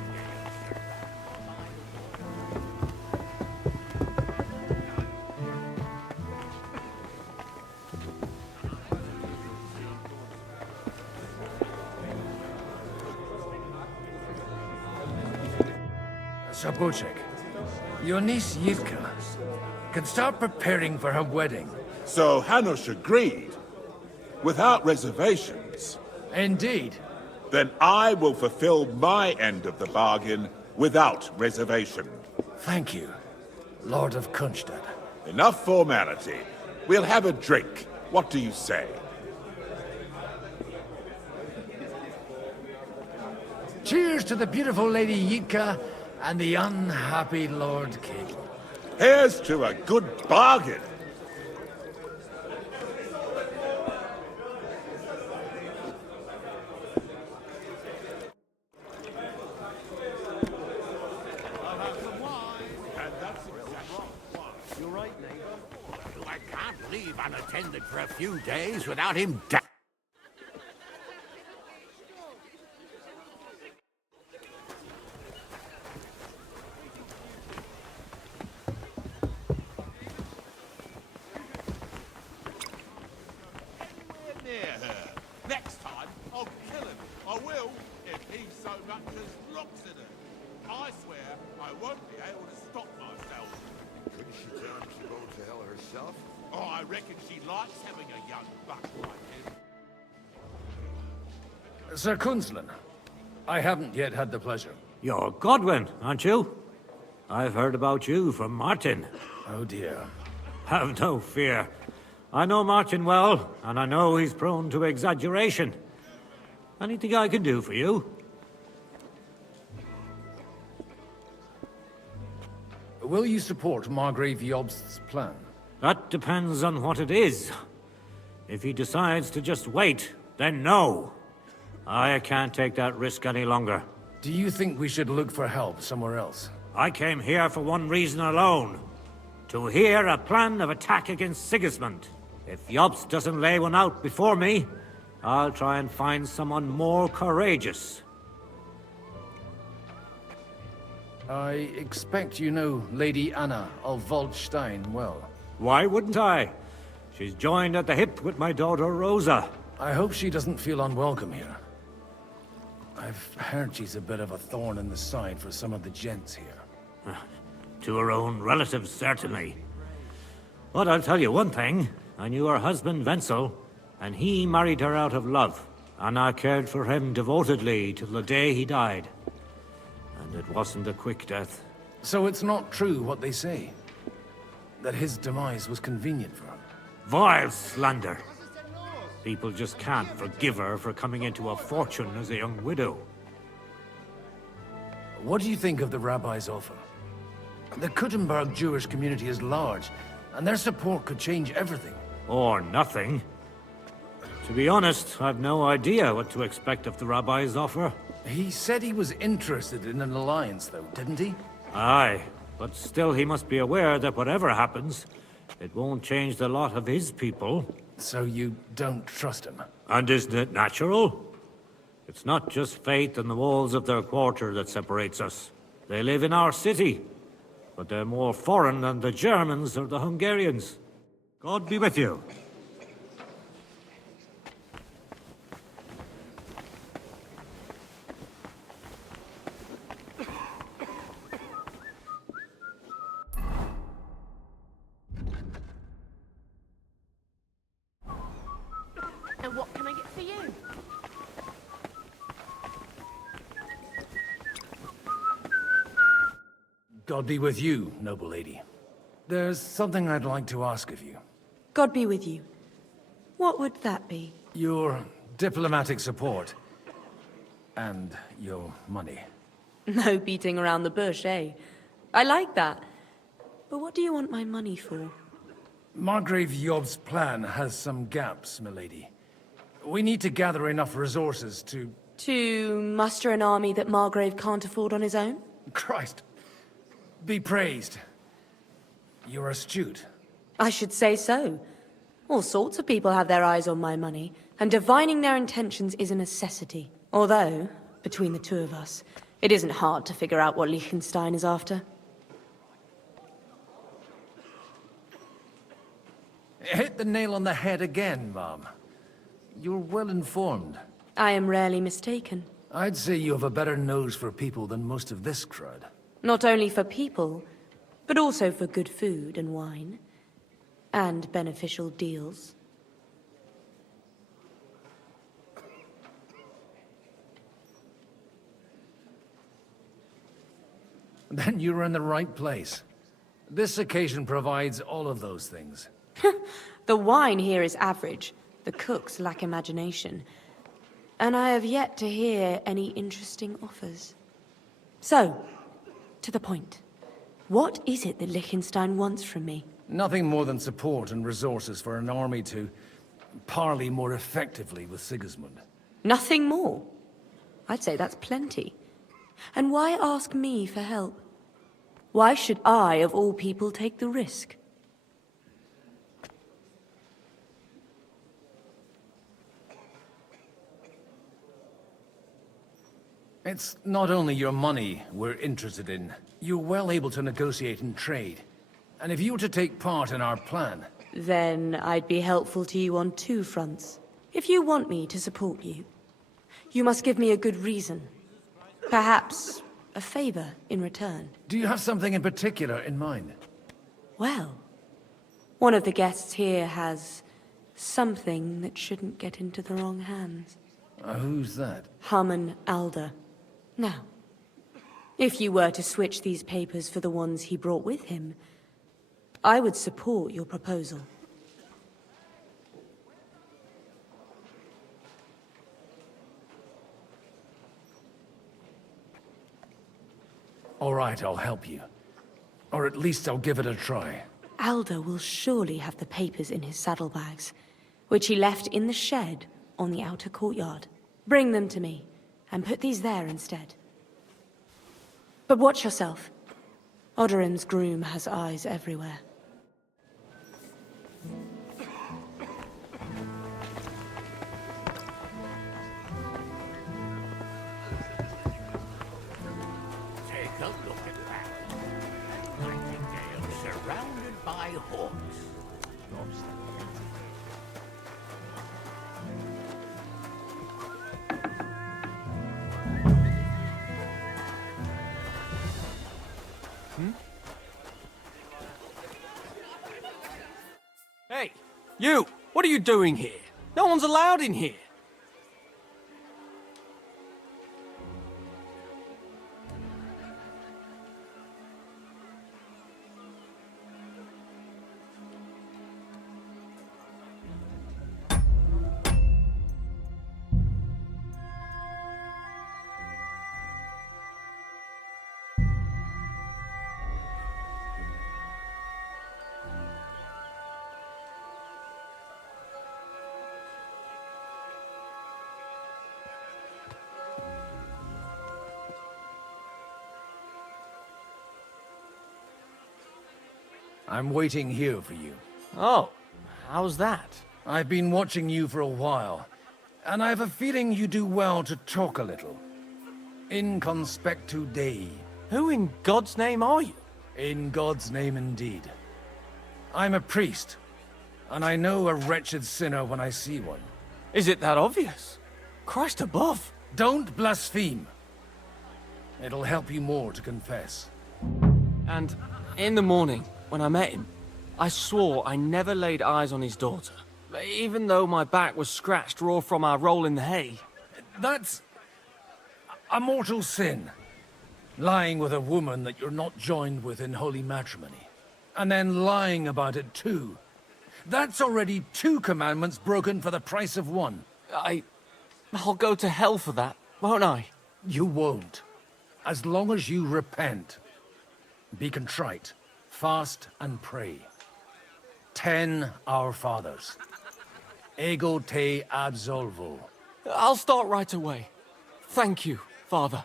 Sir Bocek, your niece Yitka can start preparing for her wedding. So Hanush agreed, without reservations. Indeed. Then I will fulfill my end of the bargain without reservation. Thank you, Lord of Kunstad. Enough formality. We'll have a drink. What do you say? Cheers to the beautiful Lady Yitka and the unhappy Lord Capon. Here's to a good bargain. I can't leave unattended for a few days without him Near her. Next time, I'll kill him. I will, if he so much as looks at her. I swear I won't be able to stop myself. Couldn't she tell him to go to hell herself? Oh, I reckon she likes having a young buck like him. Sir Kunzlin, I haven't yet had the pleasure. You're Godwin, aren't you? I've heard about you from Martin. Oh dear. Have no fear. I know Martin well, and I know he's prone to exaggeration. Anything I can do for you? Will you support Margrave Jobst's plan? That depends on what it is. If he decides to just wait, then no. I can't take that risk any longer. Do you think we should look for help somewhere else? I came here for one reason alone. To hear a plan of attack against Sigismund. If Jobst doesn't lay one out before me, I'll try and find someone more courageous. I expect you know Lady Anna of Waldstein well. Why wouldn't I? She's joined at the hip with my daughter Rosa. I hope she doesn't feel unwelcome here. I've heard she's a bit of a thorn in the side for some of the gents here. To her own relatives, certainly. But I'll tell you one thing. I knew her husband, Wenzel, and he married her out of love. And I cared for him devotedly till the day he died. And it wasn't a quick death. So it's not true what they say? That his demise was convenient for him? Vile slander. People just can't forgive her for coming into a fortune as a young widow. What do you think of the rabbi's offer? The Kuttenberg Jewish community is large, and their support could change everything. Or nothing. To be honest, I've no idea what to expect of the rabbi's offer. He said he was interested in an alliance, though, didn't he? Aye, but still he must be aware that whatever happens, it won't change the lot of his people. So you don't trust him? And isn't it natural? It's not just faith in the walls of their quarter that separates us. They live in our city, but they're more foreign than the Germans or the Hungarians. God be with you. And what can I get for you? God be with you, noble lady. There's something I'd like to ask of you. God be with you. What would that be? Your diplomatic support. And your money. No beating around the bush, eh? I like that. But what do you want my money for? Margrave Job's plan has some gaps, milady. We need to gather enough resources to... To muster an army that Margrave can't afford on his own? Christ. Be praised. You're astute. I should say so. All sorts of people have their eyes on my money, and divining their intentions is a necessity. Although, between the two of us, it isn't hard to figure out what Liechtenstein is after. Hit the nail on the head again, Mom. You're well informed. I am rarely mistaken. I'd say you have a better nose for people than most of this crowd. Not only for people, but also for good food and wine. And beneficial deals. Then you're in the right place. This occasion provides all of those things. The wine here is average. The cooks lack imagination. And I have yet to hear any interesting offers. So, to the point. What is it that Liechtenstein wants from me? Nothing more than support and resources for an army to parley more effectively with Sigismund. Nothing more? I'd say that's plenty. And why ask me for help? Why should I, of all people, take the risk? It's not only your money we're interested in. You're well able to negotiate and trade. And if you were to take part in our plan... Then I'd be helpful to you on two fronts. If you want me to support you, you must give me a good reason. Perhaps a favor in return. Do you have something in particular in mind? Well, one of the guests here has something that shouldn't get into the wrong hands. Who's that? Harman Alder. Now, if you were to switch these papers for the ones he brought with him, I would support your proposal. All right, I'll help you. Or at least I'll give it a try. Alder will surely have the papers in his saddlebags, which he left in the shed on the outer courtyard. Bring them to me, and put these there instead. But watch yourself. Odorin's groom has eyes everywhere. Take a look at that. Nightingale surrounded by hawks. You! What are you doing here? No one's allowed in here. I'm waiting here for you. Oh, how's that? I've been watching you for a while, and I have a feeling you do well to talk a little. In conspectu Dei. Who in God's name are you? In God's name indeed. I'm a priest, and I know a wretched sinner when I see one. Is it that obvious? Christ above. Don't blaspheme. It'll help you more to confess. And in the morning, when I met him, I swore I never laid eyes on his daughter, even though my back was scratched raw from our roll in the hay. That's a mortal sin. Lying with a woman that you're not joined with in holy matrimony. And then lying about it too. That's already 2 commandments broken for the price of 1. I'll go to hell for that, won't I? You won't. As long as you repent. Be contrite. Fast and pray. 10 Our Fathers. Ego te absolvo. I'll start right away. Thank you, Father.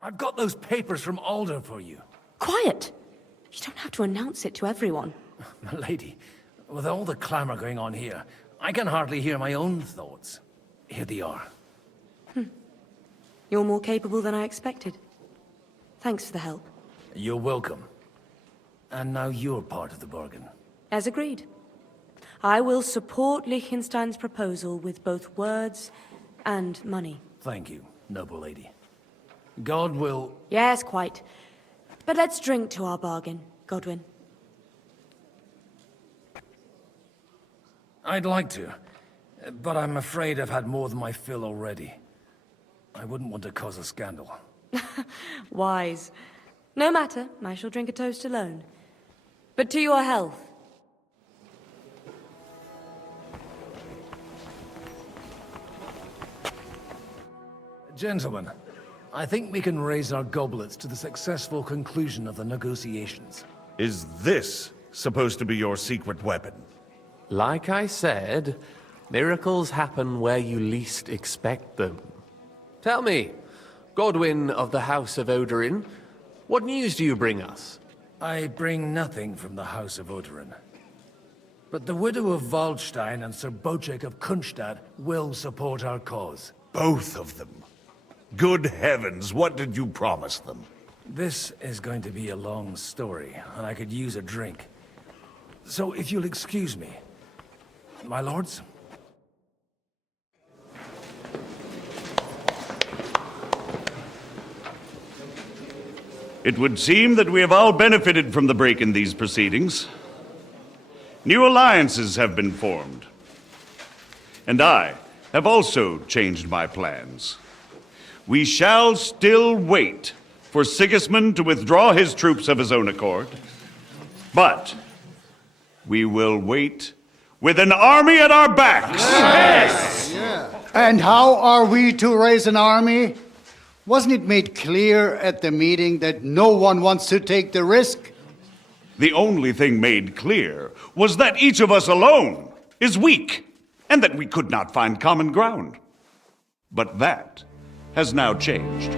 I've got those papers from Alder for you. Quiet! You don't have to announce it to everyone. My lady, with all the clamor going on here, I can hardly hear my own thoughts. Here they are. You're more capable than I expected. Thanks for the help. You're welcome. And now you're part of the bargain. As agreed. I will support Liechtenstein's proposal with both words and money. Thank you, noble lady. God will... Yes, quite. But let's drink to our bargain, Godwin. I'd like to, but I'm afraid I've had more than my fill already. I wouldn't want to cause a scandal. Wise. No matter, I shall drink a toast alone. But to your health. Gentlemen, I think we can raise our goblets to the successful conclusion of the negotiations. Is this supposed to be your secret weapon? Like I said, miracles happen where you least expect them. Tell me, Godwin of the House of Odorin, what news do you bring us? I bring nothing from the House of Odorin. But the widow of Waldstein and Sir Bocek of Kunstadt will support our cause. Both of them? Good heavens, what did you promise them? This is going to be a long story, and I could use a drink. So if you'll excuse me, my lords? It would seem that we have all benefited from the break in these proceedings. New alliances have been formed. And I have also changed my plans. We shall still wait for Sigismund to withdraw his troops of his own accord, but we will wait with an army at our backs. Yes! Yeah. And how are we to raise an army? Wasn't it made clear at the meeting that no one wants to take the risk? The only thing made clear was that each of us alone is weak, and that we could not find common ground. But that has now changed.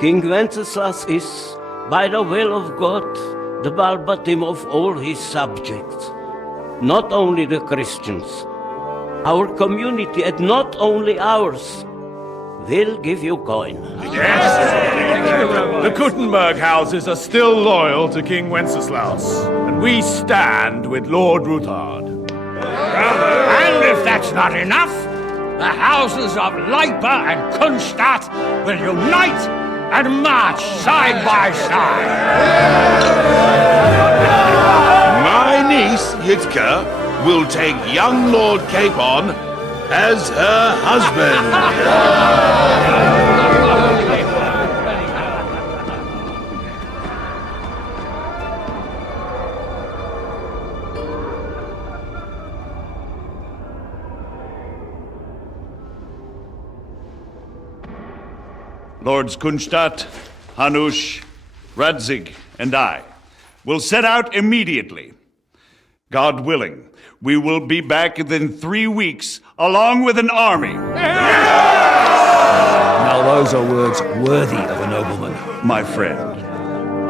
King Wenceslas is, by the will of God, the Balbatim of all his subjects. Not only the Christians, our community, and not only ours, will give you coin. Yes! The Kuttenberg houses are still loyal to King Wenceslaus, and we stand with Lord Ruthard. And if that's not enough, the houses of Leipa and Kunstadt will unite and march side by side. My niece, Yitka, will take young Lord Capon as her husband. Lords Kunstadt, Hanush, Radzig, and I will set out immediately. God willing, we will be back within 3 weeks, along with an army. Now those are words worthy of a nobleman. My friend,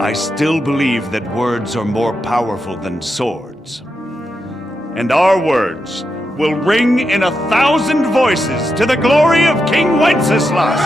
I still believe that words are more powerful than swords. And our words will ring in 1,000 voices to the glory of King Wenceslas.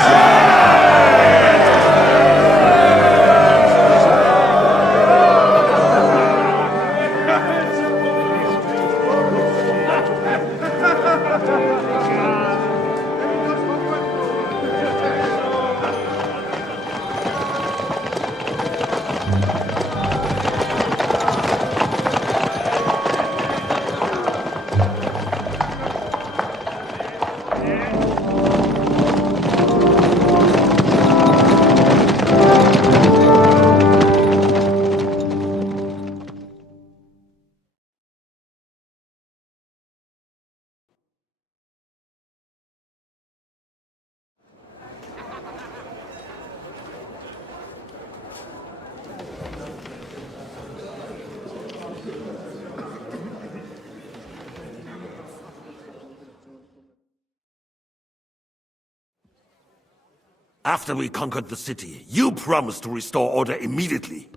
After we conquered the city, you promised to restore order immediately.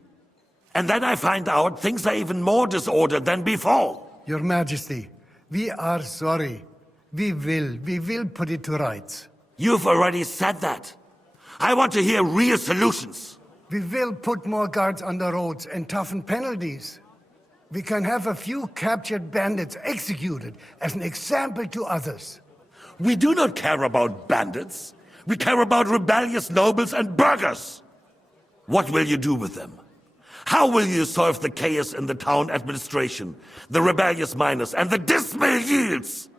And then I find out things are even more disordered than before. Your Majesty, we are sorry. We will put it to rights. You've already said that. I want to hear real solutions. We will put more guards on the roads and toughen penalties. We can have a few captured bandits executed as an example to others. We do not care about bandits. We care about rebellious nobles and burghers. What will you do with them? How will you solve the chaos in the town administration, the rebellious miners, and the dismal yields?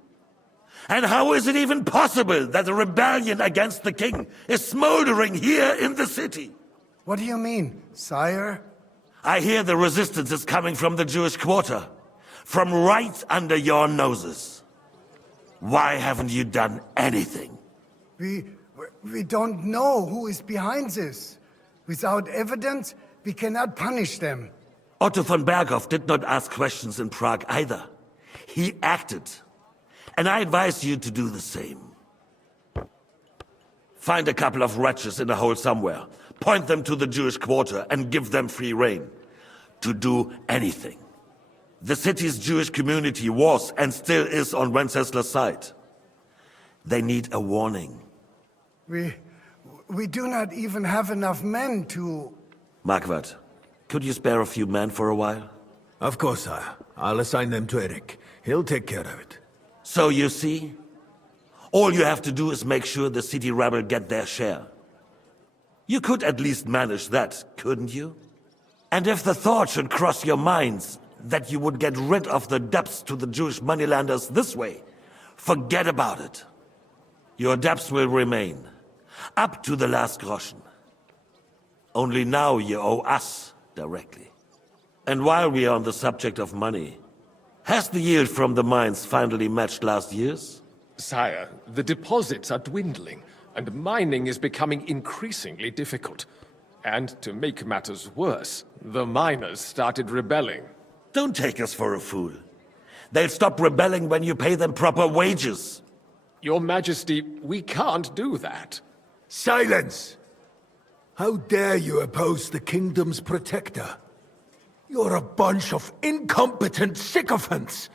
And how is it even possible that a rebellion against the king is smoldering here in the city? What do you mean, sire? I hear the resistance is coming from the Jewish quarter, from right under your noses. Why haven't you done anything? We don't know who is behind this. Without evidence, we cannot punish them. Otto von Berghoff did not ask questions in Prague either. He acted. And I advise you to do the same. Find a couple of wretches in a hole somewhere, point them to the Jewish quarter, and give them free rein to do anything. The city's Jewish community was and still is on Wenceslas' side. They need a warning. We do not even have enough men to... Marquardt, could you spare a few men for a while? Of course, sire. I'll assign them to Eric. He'll take care of it. So you see, all you have to do is make sure the city rebel get their share. You could at least manage that, couldn't you? And if the thought should cross your minds that you would get rid of the debts to the Jewish moneylenders this way, forget about it. Your debts will remain, up to the last groschen. Only now you owe us directly. And while we are on the subject of money, has the yield from the mines finally matched last year's? Sire, the deposits are dwindling, and mining is becoming increasingly difficult. And to make matters worse, the miners started rebelling. Don't take us for a fool. They'll stop rebelling when you pay them proper wages. Your Majesty, we can't do that. Silence! How dare you oppose the kingdom's protector? You're a bunch of incompetent sycophants!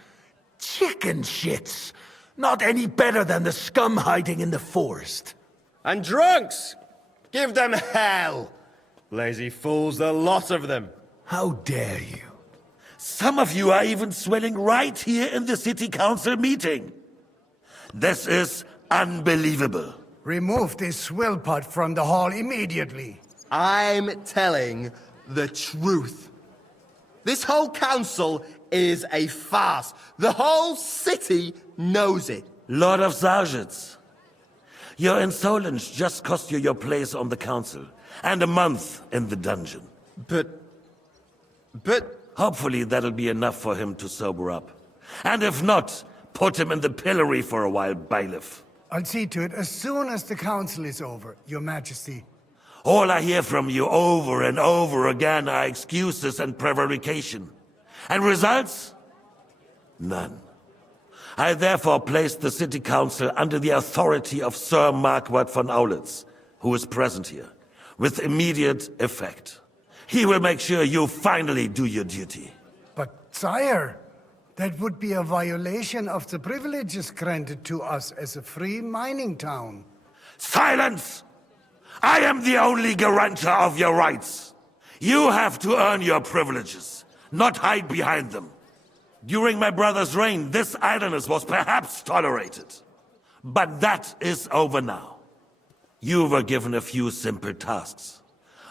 Chicken shits! Not any better than the scum hiding in the forest. And drunks! Give them hell! Lazy fools, the lot of them. How dare you? Some of you are even swelling right here in the city council meeting. This is unbelievable. Remove this swillpot from the hall immediately. I'm telling the truth. This whole council is a farce. The whole city knows it. Lord of Sergeants, your insolence just cost you your place on the council, and a month in the dungeon. But... Hopefully that'll be enough for him to sober up. And if not, put him in the pillory for a while, bailiff. I'll see to it as soon as the council is over, Your Majesty. All I hear from you over and over again are excuses and prevarication. And results? None. I therefore place the city council under the authority of Sir Marquardt von Aulitz, who is present here, with immediate effect. He will make sure you finally do your duty. But, sire, that would be a violation of the privileges granted to us as a free mining town. Silence! I am the only guarantor of your rights. You have to earn your privileges, not hide behind them. During my brother's reign, this idleness was perhaps tolerated. But that is over now. You were given a few simple tasks.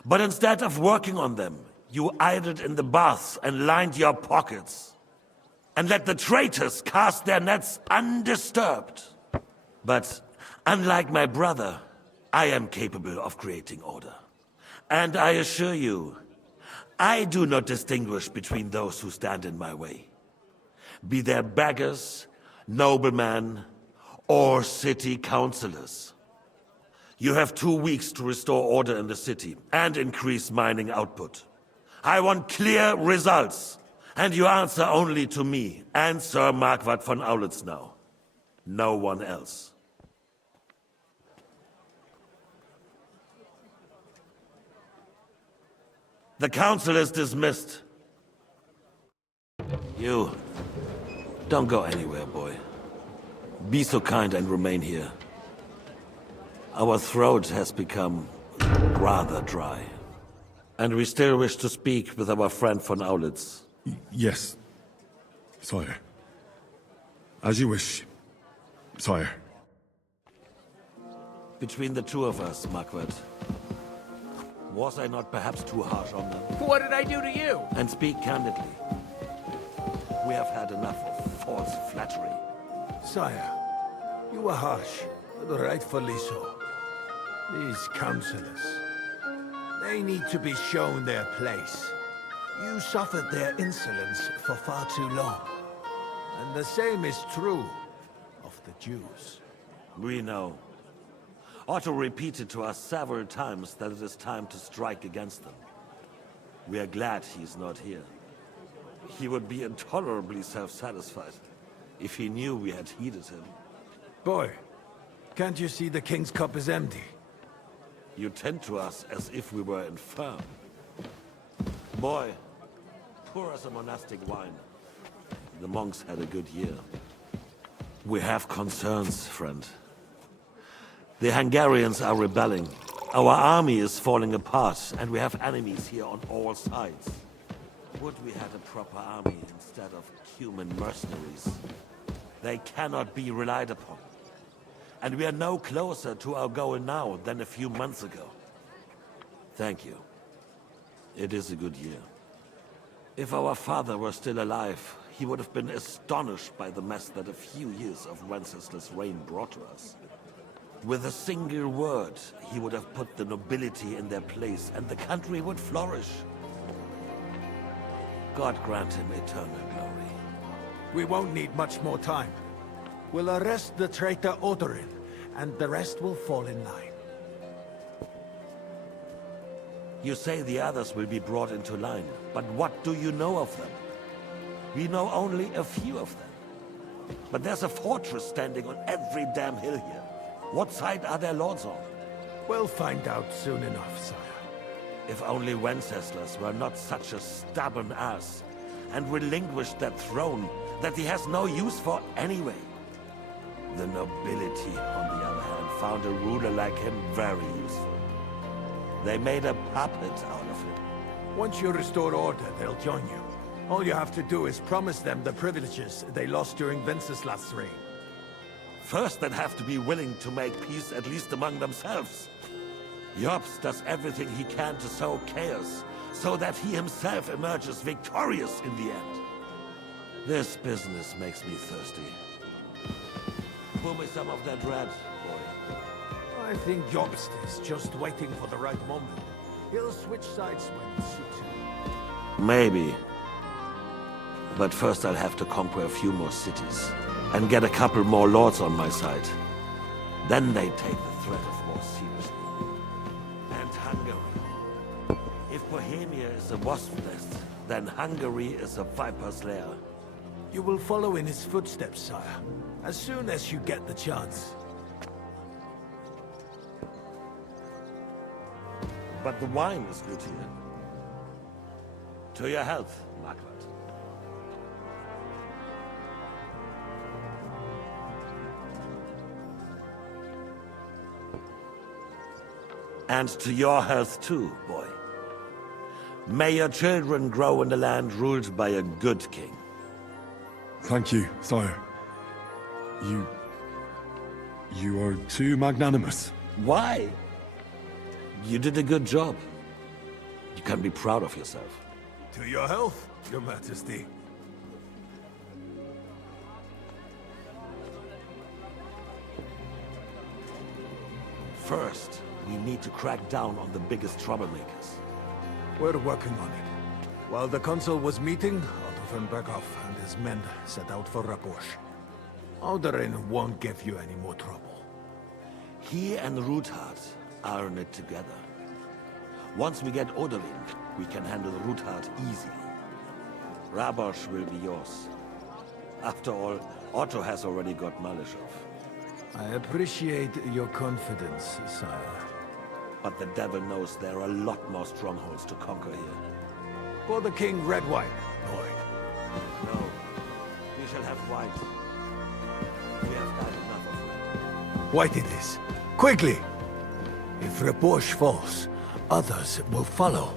But instead of working on them, you idled in the baths and lined your pockets. And let the traitors cast their nets undisturbed. But unlike my brother, I am capable of creating order. And I assure you, I do not distinguish between those who stand in my way. Be they beggars, noblemen, or city councillors. You have 2 weeks to restore order in the city and increase mining output. I want clear results, and you answer only to me and Sir Marquardt von Aulitz now. No one else. The council is dismissed. You, don't go anywhere, boy. Be so kind and remain here. Our throat has become rather dry. And we still wish to speak with our friend von Aulitz. Yes, sire. As you wish, sire. Between the two of us, Marquardt, was I not perhaps too harsh on them? What did I do to you? And speak candidly. We have had enough of false flattery. Sire, you were harsh, but rightfully so. These councillors, they need to be shown their place. You suffered their insolence for far too long. And the same is true of the Jews. We know. Otto repeated to us several times that it is time to strike against them. We are glad he's not here. He would be intolerably self-satisfied if he knew we had heeded him. Boy, can't you see the king's cup is empty? You tend to us as if we were infirm. Boy, pour us a monastic wine. The monks had a good year. We have concerns, friend. The Hungarians are rebelling. Our army is falling apart, and we have enemies here on all sides. Would we had a proper army instead of human mercenaries? They cannot be relied upon. And we are no closer to our goal now than a few months ago. Thank you. It is a good year. If our father were still alive, he would have been astonished by the mess that a few years of Wenceslas' reign brought to us. With a single word, he would have put the nobility in their place, and the country would flourish. God grant him eternal glory. We won't need much more time. We'll arrest the traitor Odorin, and the rest will fall in line. You say the others will be brought into line, but what do you know of them? We know only a few of them. But there's a fortress standing on every damn hill here. What side are their lords on? We'll find out soon enough, sire. If only Wenceslas were not such a stubborn ass, and relinquished that throne that he has no use for anyway. The nobility, on the other hand, found a ruler like him very useful. They made a puppet out of him. Once you restore order, they'll join you. All you have to do is promise them the privileges they lost during Wenceslas' reign. First, they'd have to be willing to make peace at least among themselves. Jobst does everything he can to sow chaos, so that he himself emerges victorious in the end. This business makes me thirsty. Pour me some of that red, boy. I think Jobst is just waiting for the right moment. He'll switch sides when it suits him. Maybe. But first I'll have to conquer a few more cities, and get a couple more lords on my side. Then they take the threat of war seriously. And Hungary. If Bohemia is a wasp's nest, then Hungary is a viper's lair. You will follow in his footsteps, sire, as soon as you get the chance. But the wine is good here. To your health, Margaret. And to your health too, boy. May your children grow in a land ruled by a good king. Thank you, sire. You are too magnanimous. Why? You did a good job. You can be proud of yourself. To your health, Your Majesty. First, we need to crack down on the biggest troublemakers. We're working on it. While the consul was meeting, Otto von Berghoff and his men set out for Raposh. Odorin won't give you any more trouble. He and Ruthard are in it together. Once we get Odorin, we can handle Ruthard easily. Rabosh will be yours. After all, Otto has already got Malishov. I appreciate your confidence, sire. But the devil knows there are a lot more strongholds to conquer here. For the king, red wine, boy. No, we shall have white. We have had enough of red. White it is. Quickly! If Raposh falls, others will follow.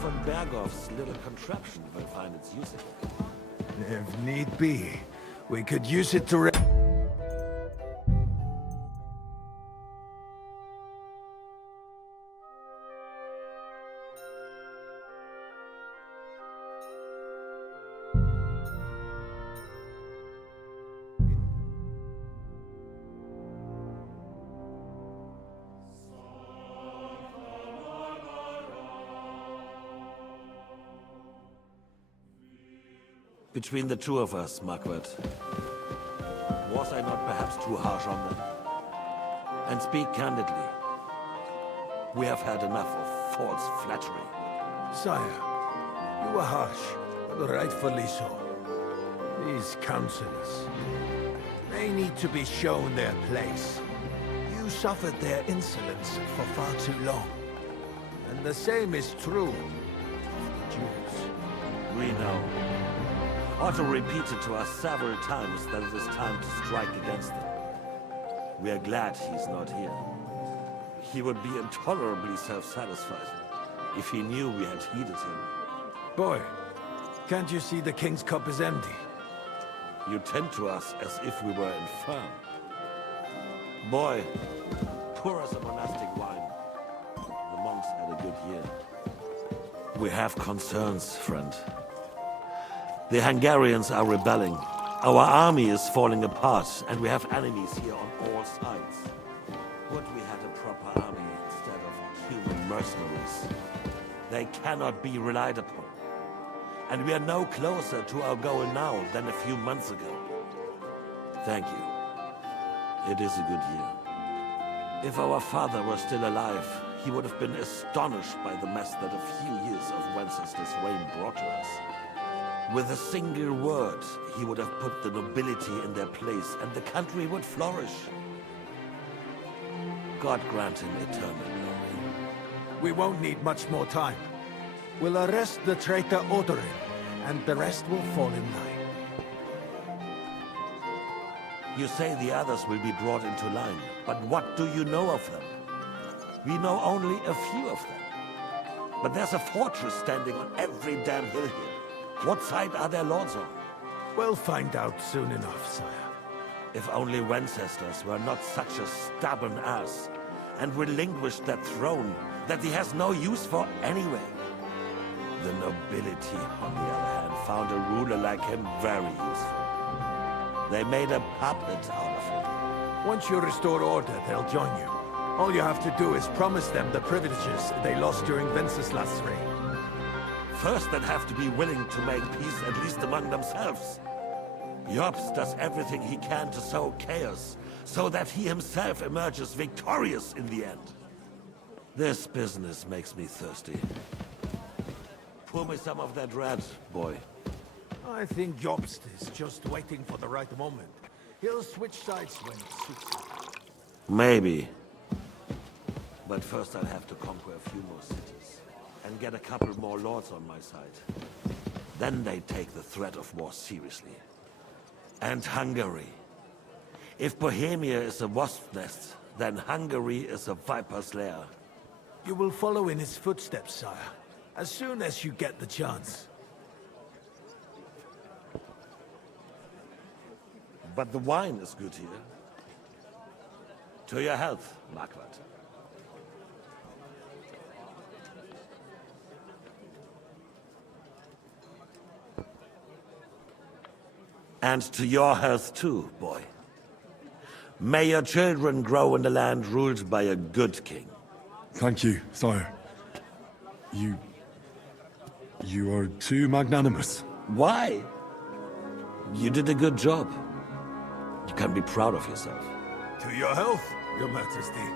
Von Berghoff's little contraption will find its use again. If need be, we could use it to Between the two of us, Margaret, was I not perhaps too harsh on them? And speak candidly, we have had enough of false flattery. Sire, you were harsh, but rightfully so. These councillors, they need to be shown their place. You suffered their insolence for far too long. And the same is true of the Jews. We know. Otto repeated to us several times that it is time to strike against them. We are glad he's not here. He would be intolerably self-satisfied if he knew we had heeded him. Boy, can't you see the king's cup is empty? You tend to us as if we were infirm. Boy, pour us a monastic wine. The monks had a good year. We have concerns, friend. The Hungarians are rebelling. Our army is falling apart, and we have enemies here on all sides. Would we had a proper army instead of human mercenaries? They cannot be relied upon. And we are no closer to our goal now than a few months ago. Thank you. It is a good year. If our father were still alive, he would have been astonished by the mess that a few years of Wenceslas' reign brought to us. With a single word, he would have put the nobility in their place, and the country would flourish. God grant him eternal glory. We won't need much more time. We'll arrest the traitor Odorin, and the rest will fall in line. You say the others will be brought into line, but what do you know of them? We know only a few of them. But there's a fortress standing on every damn hill here. What side are their lords on? We'll find out soon enough, sire. If only Wenceslas were not such a stubborn ass, and relinquished that throne that he has no use for anyway. The nobility, on the other hand, found a ruler like him very useful. They made a puppet out of him. Once you restore order, they'll join you. All you have to do is promise them the privileges they lost during Wenceslas' reign. First, they'd have to be willing to make peace, at least among themselves. Jobs does everything he can to sow chaos, so that he himself emerges victorious in the end. This business makes me thirsty. Pour me some of that red, boy. I think Jobst is just waiting for the right moment. He'll switch sides when it suits him. Maybe. But first I'll have to conquer a few more cities, and get a couple more lords on my side. Then they take the threat of war seriously. And Hungary. If Bohemia is a wasp's nest, then Hungary is a viper's lair. You will follow in his footsteps, sire, as soon as you get the chance. But the wine is good here. To your health, Marquardt. And to your health too, boy. May your children grow in a land ruled by a good king. Thank you, sire. You are too magnanimous. Why? You did a good job. You can be proud of yourself. To your health, your majesty.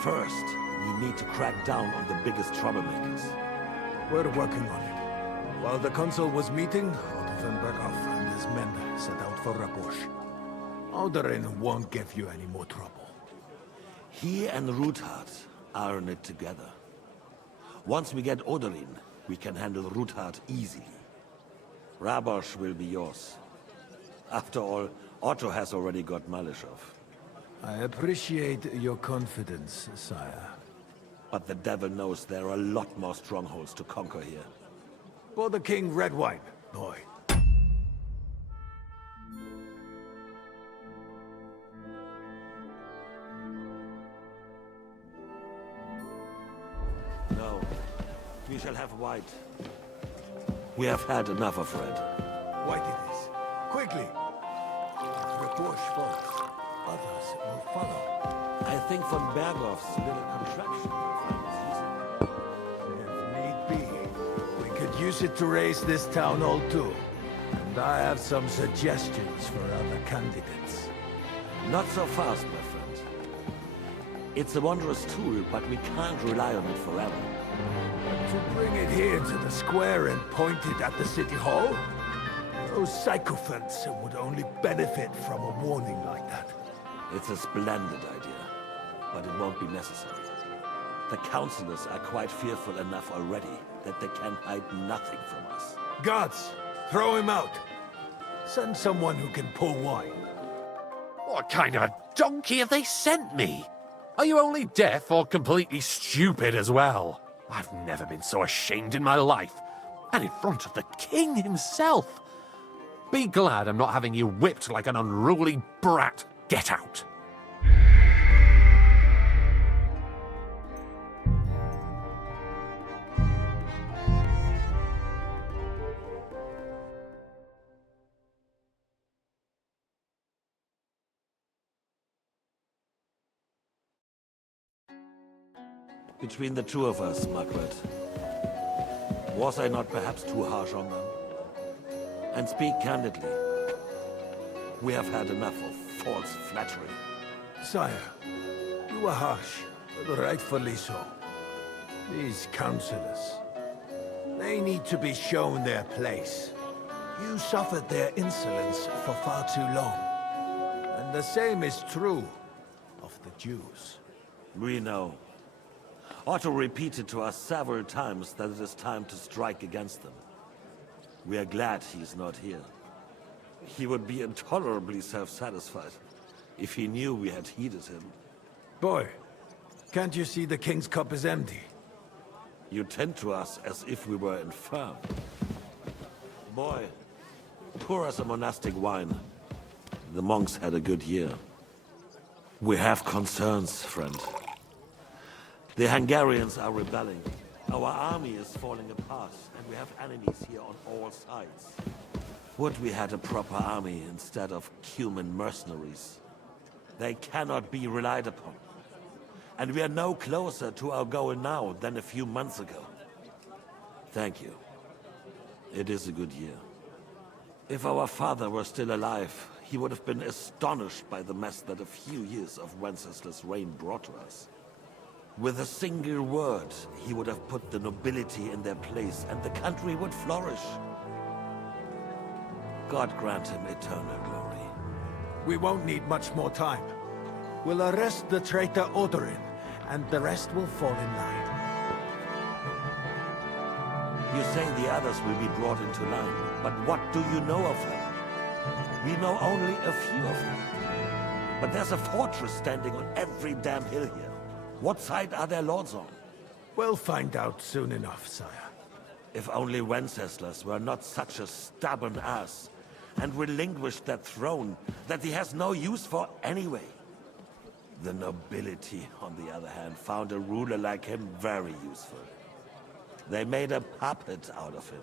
First, we need to crack down on the biggest troublemakers. We're working on it. While the consul was meeting, Otto von Berghoff and his men set out for Rabush. Odorin won't give you any more trouble. He and Ruthard are in it together. Once we get Odorin, we can handle Ruthard easily. Rabush will be yours. After all, Otto has already got Malishov. I appreciate your confidence, sire. But the devil knows there are a lot more strongholds to conquer here. For the king, red wine, boy. No, we shall have white. We have had enough of red. White it is. Quickly! Rabush first. Others will follow. I think von Berghoff's little contraption will find us If need be, we could use it to raise this town hall too. And I have some suggestions for other candidates. Not so fast, my friend. It's a wondrous tool, but we can't rely on it forever. To bring it here to the square and point it at the city hall? Those sycophants would only benefit from a warning like that. It's a splendid idea, but it won't be necessary. The councillors are quite fearful enough already that they can hide nothing from us. Guards, throw him out. Send someone who can pour wine. What kind of donkey have they sent me? Are you only deaf or completely stupid as well? I've never been so ashamed in my life. And in front of the king himself. Be glad I'm not having you whipped like an unruly brat. Get out. Between the two of us, Margaret, was I not perhaps too harsh on them? And speak candidly, we have had enough of false flattery. Sire, you were harsh, but rightfully so. These councillors, they need to be shown their place. You suffered their insolence for far too long. And the same is true of the Jews. We know. Otto repeated to us several times that it is time to strike against them. We are glad he is not here. He would be intolerably self-satisfied if he knew we had heeded him. Boy, can't you see the king's cup is empty? You tend to us as if we were infirm. Boy, pour us a monastic wine. The monks had a good year. We have concerns, friend. The Hungarians are rebelling. Our army is falling apart, and we have enemies here on all sides. Would we had a proper army instead of human mercenaries? They cannot be relied upon. And we are no closer to our goal now than a few months ago. Thank you. It is a good year. If our father were still alive, he would have been astonished by the mess that a few years of Wenceslas' reign brought to us. With a single word, he would have put the nobility in their place, and the country would flourish. God grant him eternal glory. We won't need much more time. We'll arrest the traitor Odorin, and the rest will fall in line. You say the others will be brought into line, but what do you know of them? We know only a few of them. But there's a fortress standing on every damn hill here. What side are their lords on? We'll find out soon enough, sire. If only Wenceslas were not such a stubborn ass, and relinquished that throne that he has no use for anyway. The nobility, on the other hand, found a ruler like him very useful. They made a puppet out of him.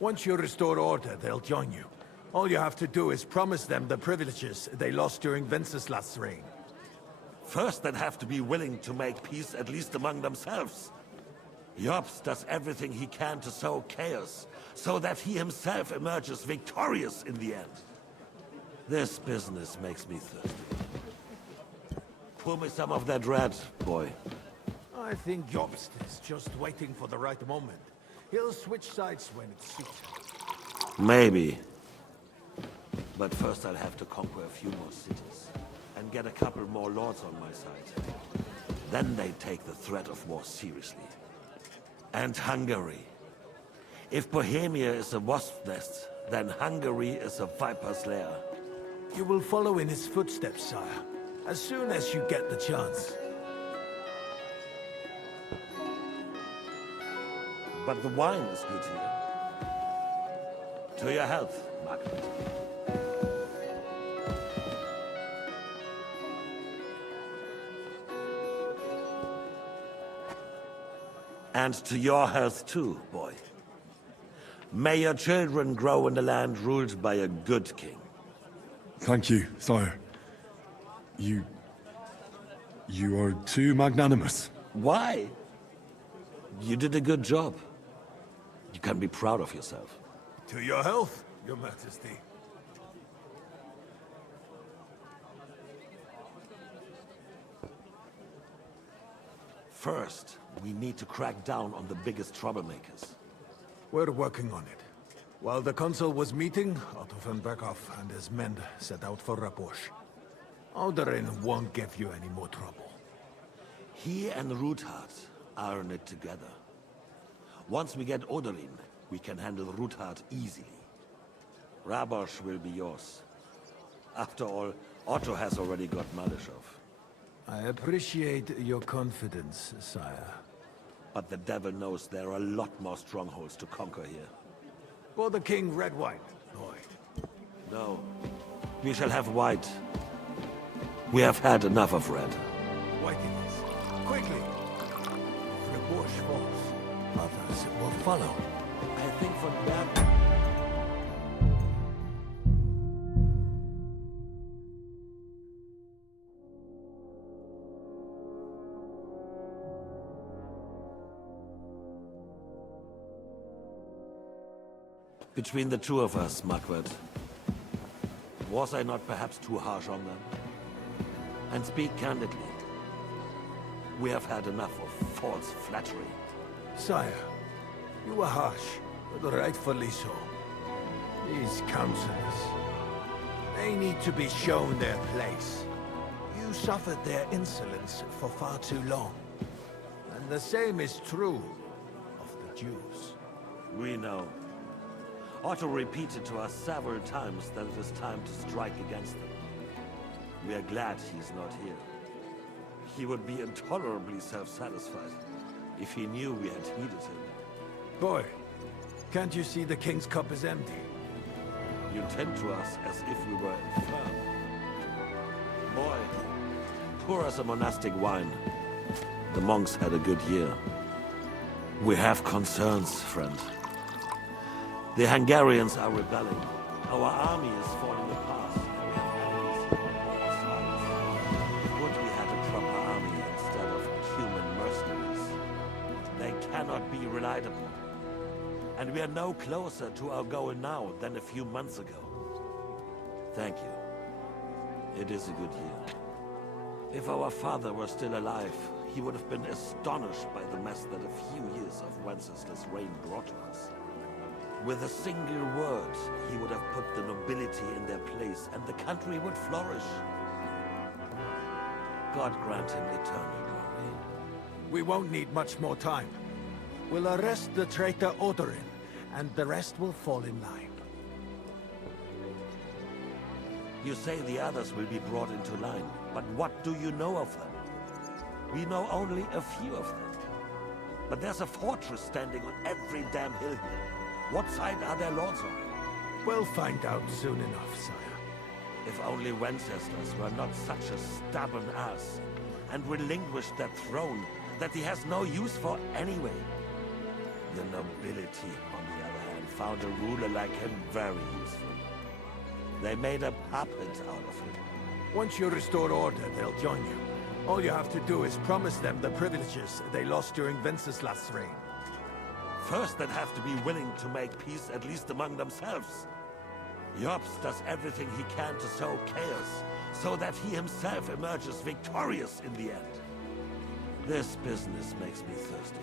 Once you restore order, they'll join you. All you have to do is promise them the privileges they lost during Wenceslas' reign. First, they'd have to be willing to make peace, at least among themselves. Jobst does everything he can to sow chaos, so that he himself emerges victorious in the end. This business makes me thirsty. Pour me some of that red, boy. I think Jobst is just waiting for the right moment. He'll switch sides when it suits him. Maybe. But first I'll have to conquer a few more cities, and get a couple more lords on my side. Then they take the threat of war seriously. And Hungary. If Bohemia is a wasp's nest, then Hungary is a viper's lair. You will follow in his footsteps, sire, as soon as you get the chance. But the wine is good here. To your health, Margaret. And to your health too, boy. May your children grow in a land ruled by a good king. Thank you, sire. You are too magnanimous. Why? You did a good job. You can be proud of yourself. To your health, your majesty. First, we need to crack down on the biggest troublemakers. We're working on it. While the consul was meeting, Otto von Berghoff and his men set out for Rabush. Oderin won't give you any more trouble. He and Ruthard are in it together. Once we get Oderin, we can handle Ruthard easily. Rabosh will be yours. After all, Otto has already got Malishov. I appreciate your confidence, sire. But the devil knows there are a lot more strongholds to conquer here. For the king, red wine. No. We shall have white. We have had enough of red. White it is. Quickly! If Rabush falls, others will follow. I think for that... Between the two of us, Marquardt, was I not perhaps too harsh on them? And speak candidly, we have had enough of false flattery. Sire, you were harsh, but rightfully so. These counselors, they need to be shown their place. You suffered their insolence for far too long. And the same is true of the Jews. We know. Otto repeated to us several times that it is time to strike against them. We are glad he's not here. He would be intolerably self-satisfied if he knew we had heeded him. Boy, can't you see the king's cup is empty? You tend to us as if we were infirm. Boy, pour us a monastic wine. The monks had a good year. We have concerns, friend. The Hungarians are rebelling. Our army is falling apart. Would we had a proper army instead of human mercenaries? They cannot be relied upon. And we are no closer to our goal now than a few months ago. Thank you. It is a good year. If our father were still alive, he would have been astonished by the mess that a few years of Wenceslas' reign brought to us. With a single word, he would have put the nobility in their place, and the country would flourish. God grant him eternal glory. We won't need much more time. We'll arrest the traitor Oderin, and the rest will fall in line. You say the others will be brought into line, but what do you know of them? We know only a few of them. But there's a fortress standing on every damn hill here. What side are their lords on? We'll find out soon enough, sire. If only Wenceslas were not such a stubborn ass, and relinquished that throne that he has no use for anyway. The nobility, on the other hand, found a ruler like him very useful. They made a puppet out of him. Once you restore order, they'll join you. All you have to do is promise them the privileges they lost during Wenceslas' reign. First, they'd have to be willing to make peace, at least among themselves. Jobs does everything he can to sow chaos, so that he himself emerges victorious in the end. This business makes me thirsty.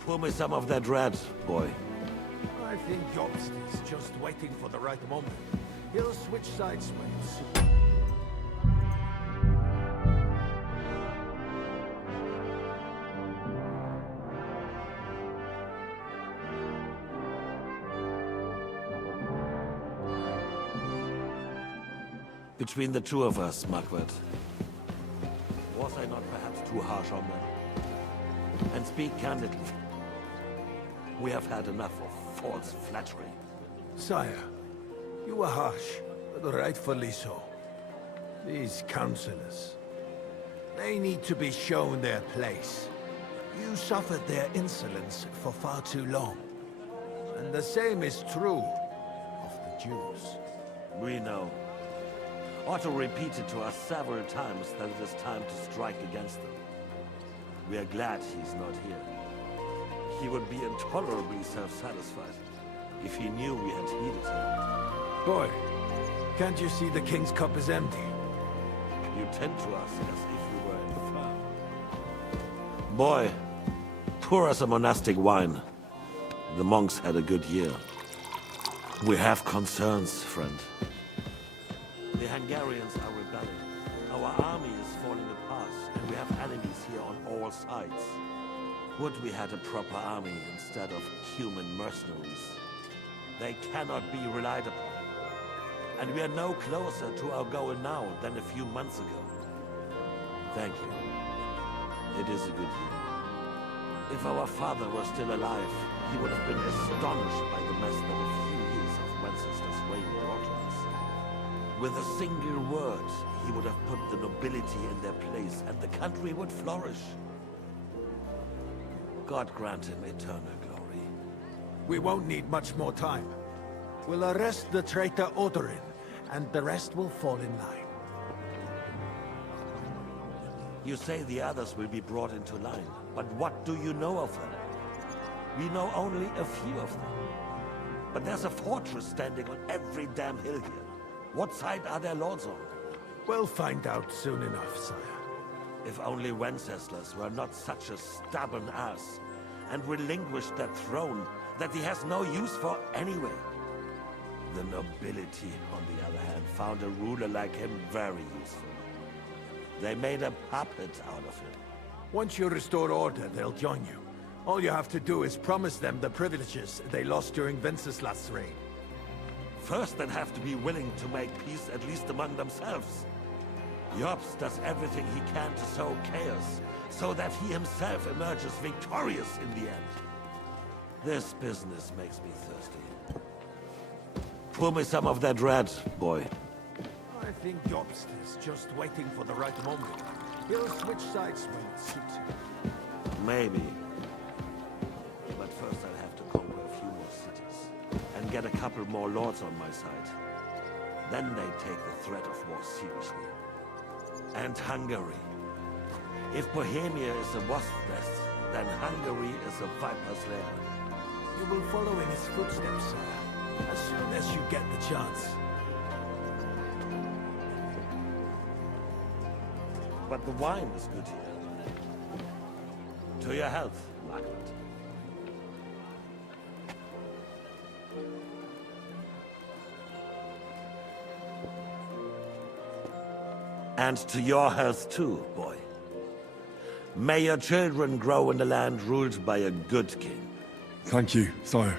Pour me some of that red, boy. I think Jobst is just waiting for the right moment. He'll switch sides when it's soon. Between the two of us, Marquardt, was I not perhaps too harsh on them? And speak candidly, we have had enough of false flattery. Sire, you were harsh, but rightfully so. These counselors, they need to be shown their place. You suffered their insolence for far too long. And the same is true of the Jews. We know. Otto repeated to us several times that it is time to strike against them. We are glad he's not here. He would be intolerably self-satisfied if he knew we had heeded him. Boy, can't you see the king's cup is empty? You tend to us as if we were infirm. Boy, pour us a monastic wine. The monks had a good year. We have concerns, friend. The Hungarians are rebelling. Our army is falling apart, and we have enemies here on all sides. Would we had a proper army instead of human mercenaries? They cannot be relied upon. And we are no closer to our goal now than a few months ago. Thank you. It is a good year. If our father were still alive, he would have been astonished by the mess that a few years of Wenceslas reign brought to us. With a single word, he would have put the nobility in their place, and the country would flourish. God grant him eternal glory. We won't need much more time. We'll arrest the traitor Odorin, and the rest will fall in line. You say the others will be brought into line, but what do you know of them? We know only a few of them. But there's a fortress standing on every damn hill here. What side are their lords on? We'll find out soon enough, sire. If only Wenceslas were not such a stubborn ass, and relinquished that throne that he has no use for anyway. The nobility, on the other hand, found a ruler like him very useful. They made a puppet out of him. Once you restore order, they'll join you. All you have to do is promise them the privileges they lost during Wenceslas' reign. First, they'd have to be willing to make peace at least among themselves. Jobst does everything he can to sow chaos, so that he himself emerges victorious in the end. This business makes me thirsty. Pour me some of that red, boy. I think Jobst is just waiting for the right moment. He'll switch sides when it suits him. Maybe. But first I'll have to conquer a few more cities, and get a couple more lords on my side. Then they take the threat of war seriously. And Hungary. If Bohemia is a wasp's nest, then Hungary is a viper's lair. You will follow in his footsteps, sire, as soon as you get the chance. But the wine is good here. To your health, Margaret. And to your health too, boy. May your children grow in a land ruled by a good king. Thank you, sire.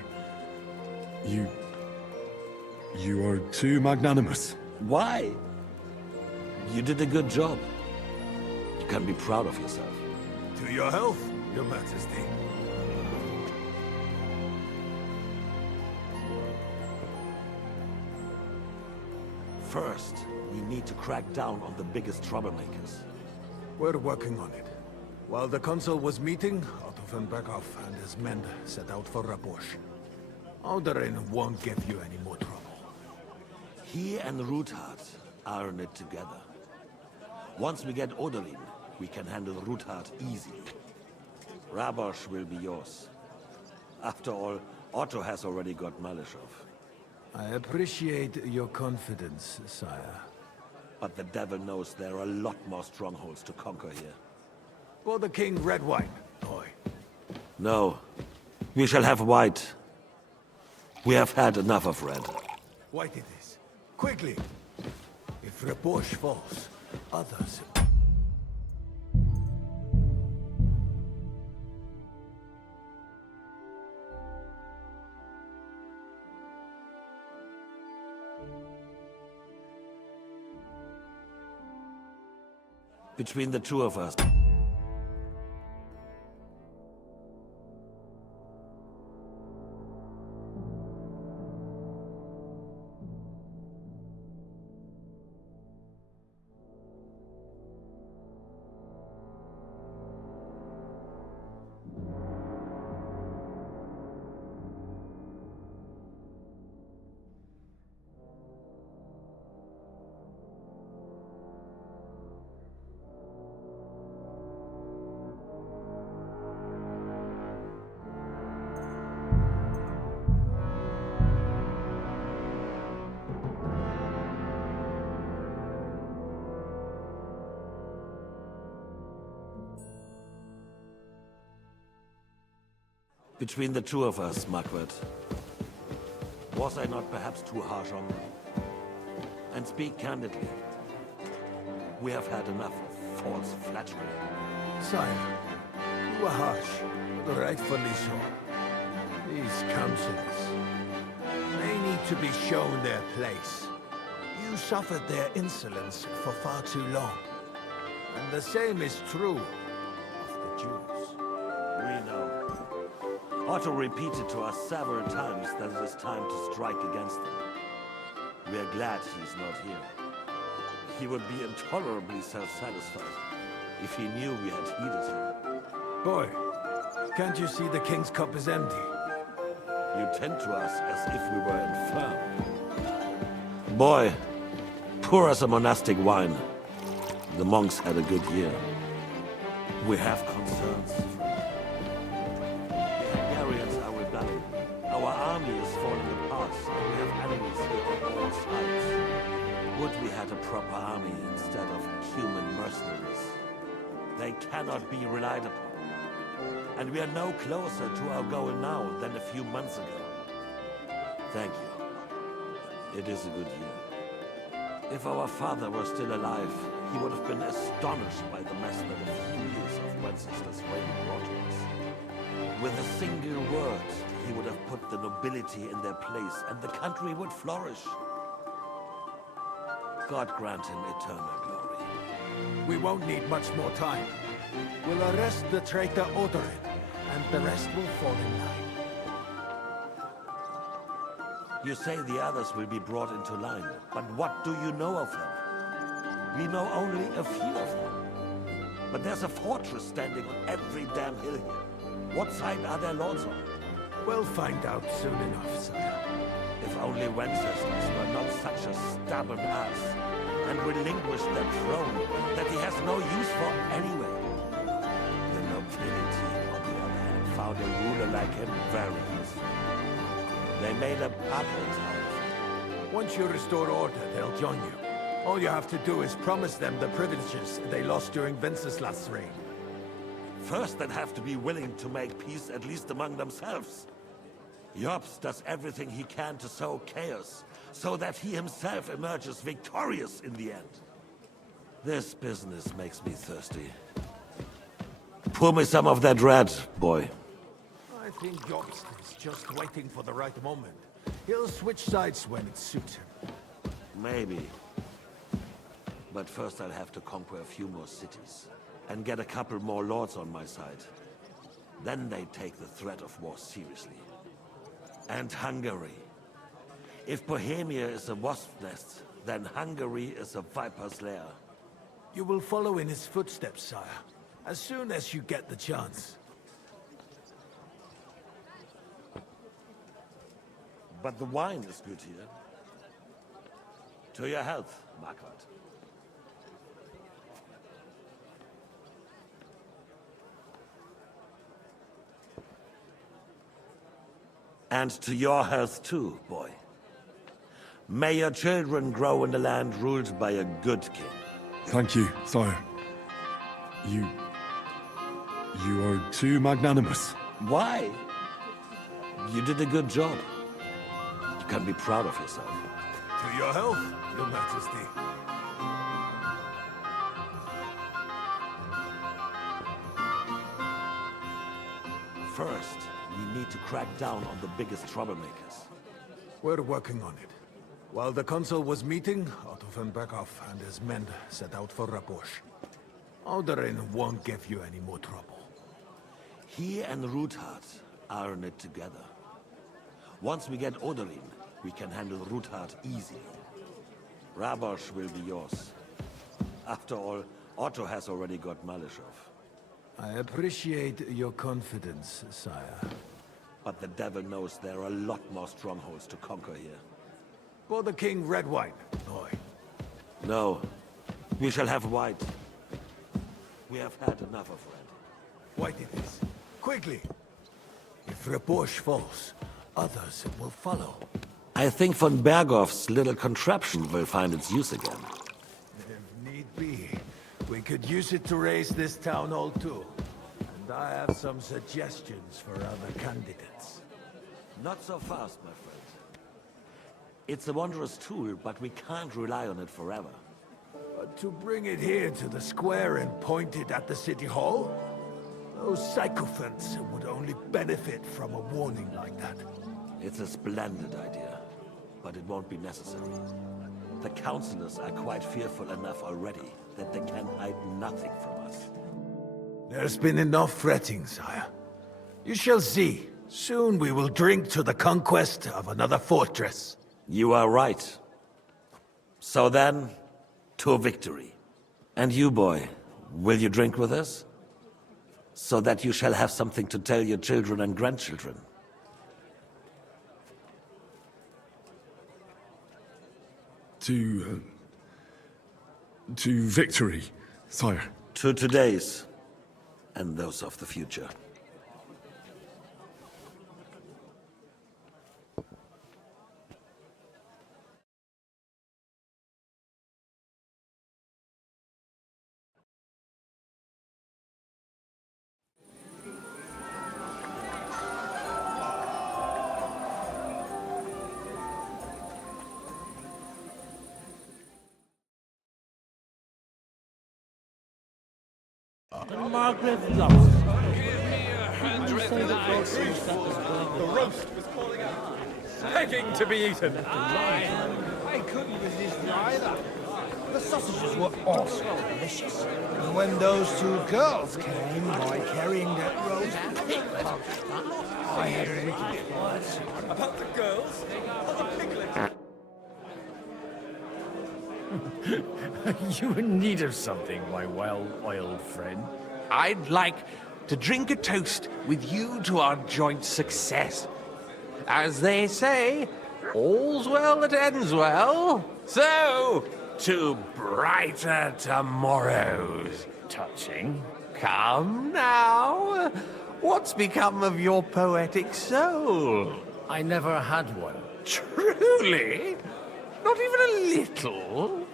You are too magnanimous. Why? You did a good job. You can be proud of yourself. To your health, your majesty. First, we need to crack down on the biggest troublemakers. We're working on it. While the consul was meeting, Otto von Berghoff and his men set out for Rabosch. Odorin won't give you any more trouble. He and Ruthard are in it together. Once we get Odorin, we can handle Ruthard easily. Rabosch will be yours. After all, Otto has already got Malishov. I appreciate your confidence, sire. But the devil knows there are a lot more strongholds to conquer here. For the king, red wine, boy. No. We shall have white. We have had enough of red. White it is. Quickly! If Rabosch falls, others... Between the two of us. Between the two of us, Margaret, was I not perhaps too harsh on them? And speak candidly, we have had enough of false flattery. Sire, you were harsh, but rightfully so. These councillors, they need to be shown their place. You suffered their insolence for far too long. And the same is true of the Jews. We know. Otto repeated to us several times that it is time to strike against them. We are glad he's not here. He would be intolerably self-satisfied if he knew we had heeded him. Boy, can't you see the king's cup is empty? You tend to us as if we were infirm. Boy, pour us a monastic wine. The monks had a good year. We have concerns. The Hungarians are rebelling. Our army is falling apart, and we have enemies here on all sides. Would we had a proper army instead of human mercenaries? They cannot be relied upon. And we are no closer to our goal now than a few months ago. Thank you. It is a good year. If our father were still alive, he would have been astonished by the mess that a few years of Wenceslas reign brought to us. With a single word, he would have put the nobility in their place, and the country would flourish. God grant him eternal glory. We won't need much more time. We'll arrest the traitor Odorin, and the rest will fall in line. You say the others will be brought into line, but what do you know of them? We know only a few of them. But there's a fortress standing on every damn hill here. What side are their lords on? We'll find out soon enough, sire. If only Wenceslas were not such a stubborn ass, and relinquished that throne that he has no use for anyway. The nobility, on the other hand, found a ruler like him very useful. They made a puppet out of him. Once you restore order, they'll join you. All you have to do is promise them the privileges they lost during Wenceslas' reign. First, they'd have to be willing to make peace at least among themselves. Jobs does everything he can to sow chaos, so that he himself emerges victorious in the end. This business makes me thirsty. Pour me some of that red, boy. I think Jobst is just waiting for the right moment. He'll switch sides when it suits him. Maybe. But first I'll have to conquer a few more cities, and get a couple more lords on my side. Then they take the threat of war seriously. And Hungary. If Bohemia is a wasp's nest, then Hungary is a viper's lair. You will follow in his footsteps, sire, as soon as you get the chance. But the wine is good here. To your health, Margaret. And to your health too, boy. May your children grow in a land ruled by a good king. Thank you, sire. You are too magnanimous. Why? You did a good job. You can be proud of yourself. To your health, Your Majesty. First, we need to crack down on the biggest troublemakers. We're working on it. While the consul was meeting, Otto von Berghoff and his men set out for Rabosch. Odorin won't give you any more trouble. He and Ruthard are in it together. Once we get Odorin, we can handle Ruthard easily. Rabosch will be yours. After all, Otto has already got Malishov. I appreciate your confidence, sire. But the devil knows there are a lot more strongholds to conquer here. For the king, red wine, boy. No. We shall have white. We have had enough of red. White it is. Quickly! If Rabosch falls, others will follow. I think von Berghoff's little contraption will find its use again. If need be, we could use it to raise this town hall too. And I have some suggestions for other candidates. Not so fast, my friend. It's a wondrous tool, but we can't rely on it forever. But to bring it here to the square and point it at the city hall? Those sycophants would only benefit from a warning like that. It's a splendid idea, but it won't be necessary. The councillors are quite fearful enough already that they can hide nothing from us. There's been enough fretting, sire. You shall see. Soon we will drink to the conquest of another fortress. You are right. So then, to victory. And you, boy, will you drink with us? So that you shall have something to tell your children and grandchildren. To victory, sire. To today's, and those of the future. And Margaret loves it. The roast was calling out, begging to be eaten. I couldn't resist either. The sausages were also delicious. And when those two girls came by carrying that roast, I had a little words. About the girls? Or the piglet? You in need of something, my well-oiled friend? I'd like to drink a toast with you to our joint success. As they say, all's well that ends well. So, to brighter tomorrows. Touching. Come now. What's become of your poetic soul? I never had one. Truly? Not even a little?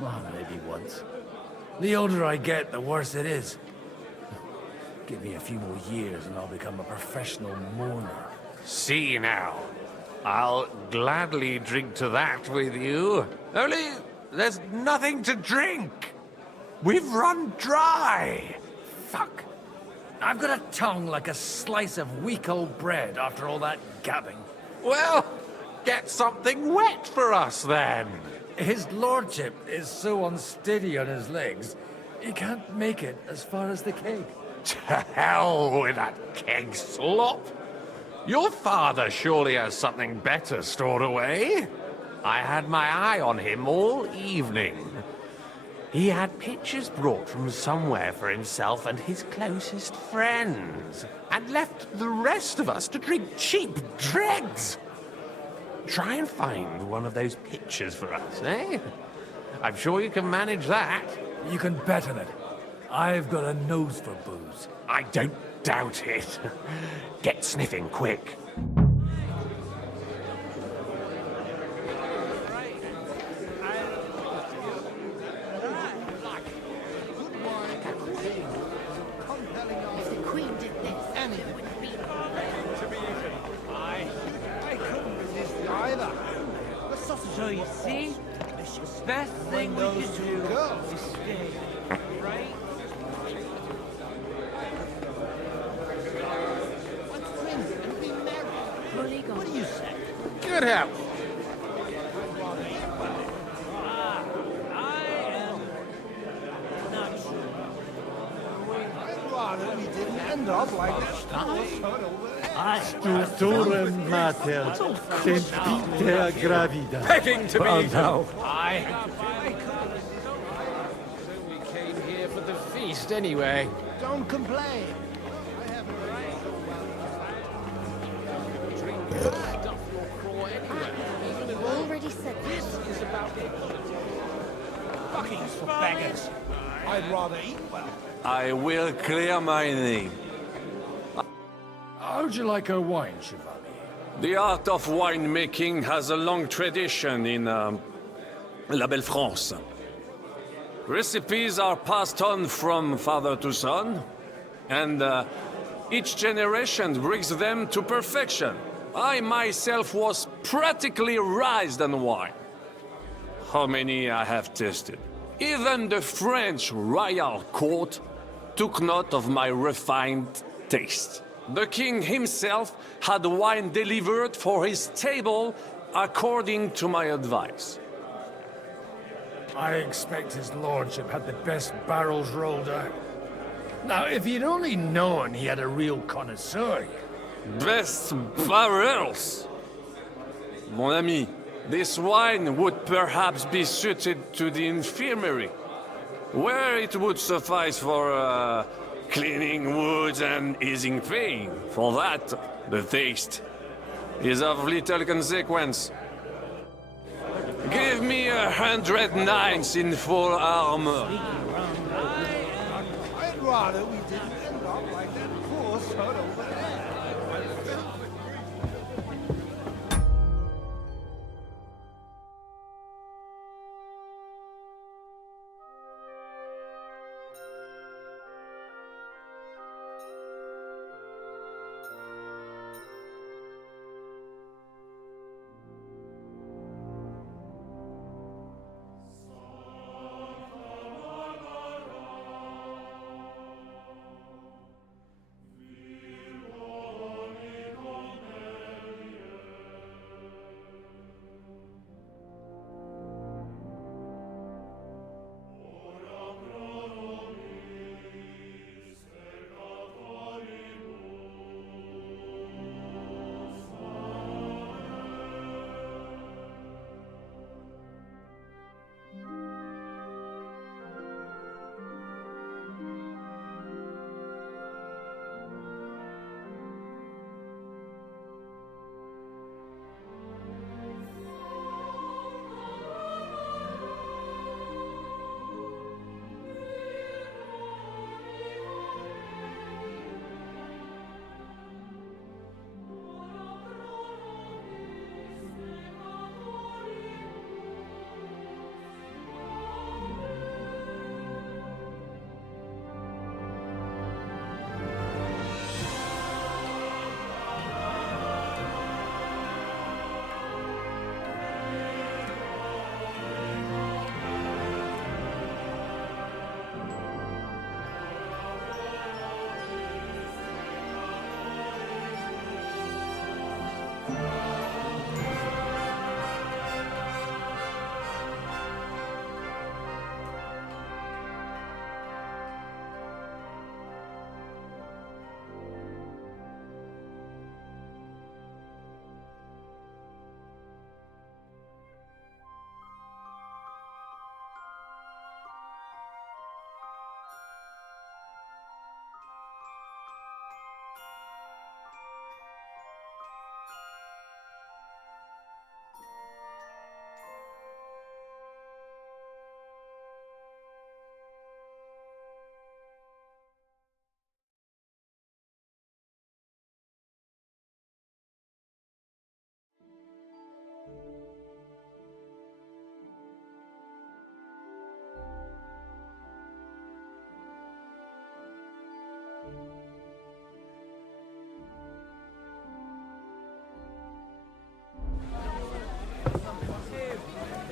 Well, maybe once. The older I get, the worse it is. Give me a few more years and I'll become a professional mourner. See now. I'll gladly drink to that with you. Only, there's nothing to drink. We've run dry. Fuck. I've got a tongue like a slice of week-old bread after all that gabbing. Well, get something wet for us then. His lordship is so unsteady on his legs, he can't make it as far as the keg. To hell with that keg slop. Your father surely has something better stored away. I had my eye on him all evening. He had pictures brought from somewhere for himself and his closest friends, and left the rest of us to drink cheap dregs. Try and find one of those pictures for us, eh? I'm sure you can manage that. You can bet on it. I've got a nose for booze. I don't doubt it. Get sniffing quick. If the Queen did this, it would be... I couldn't resist either. The sausages So you see, the best thing we those can two do girls is stay, right? Let's drink and be merry. What do you say? Good help. I'd rather we didn't end up like this. Stultorem mater, tempiter gravida. Begging to be eaten. Now. So we came here for the feast anyway. Don't complain. Drink and stuff your craw anyway. Even if Already said this is about Buckings for beggars. I'd rather eat well. I will clear my name. How'd you like our wine, Chevalier? The art of winemaking has a long tradition in La Belle France. Recipes are passed on from father to son, and each generation brings them to perfection. I myself was practically raised on wine. How many I have tasted. Even the French royal court took note of my refined taste. The king himself had wine delivered for his table according to my advice. I expect his lordship had the best barrels rolled out. Now, if you'd only known he had a real connoisseur. Best barrels? Mon ami, this wine would perhaps be suited to the infirmary, where it would suffice for cleaning wounds and easing pain. For that, the taste is of little consequence. Give me 100 knights in full armor. I'd rather we didn't end up like that poor sod over there.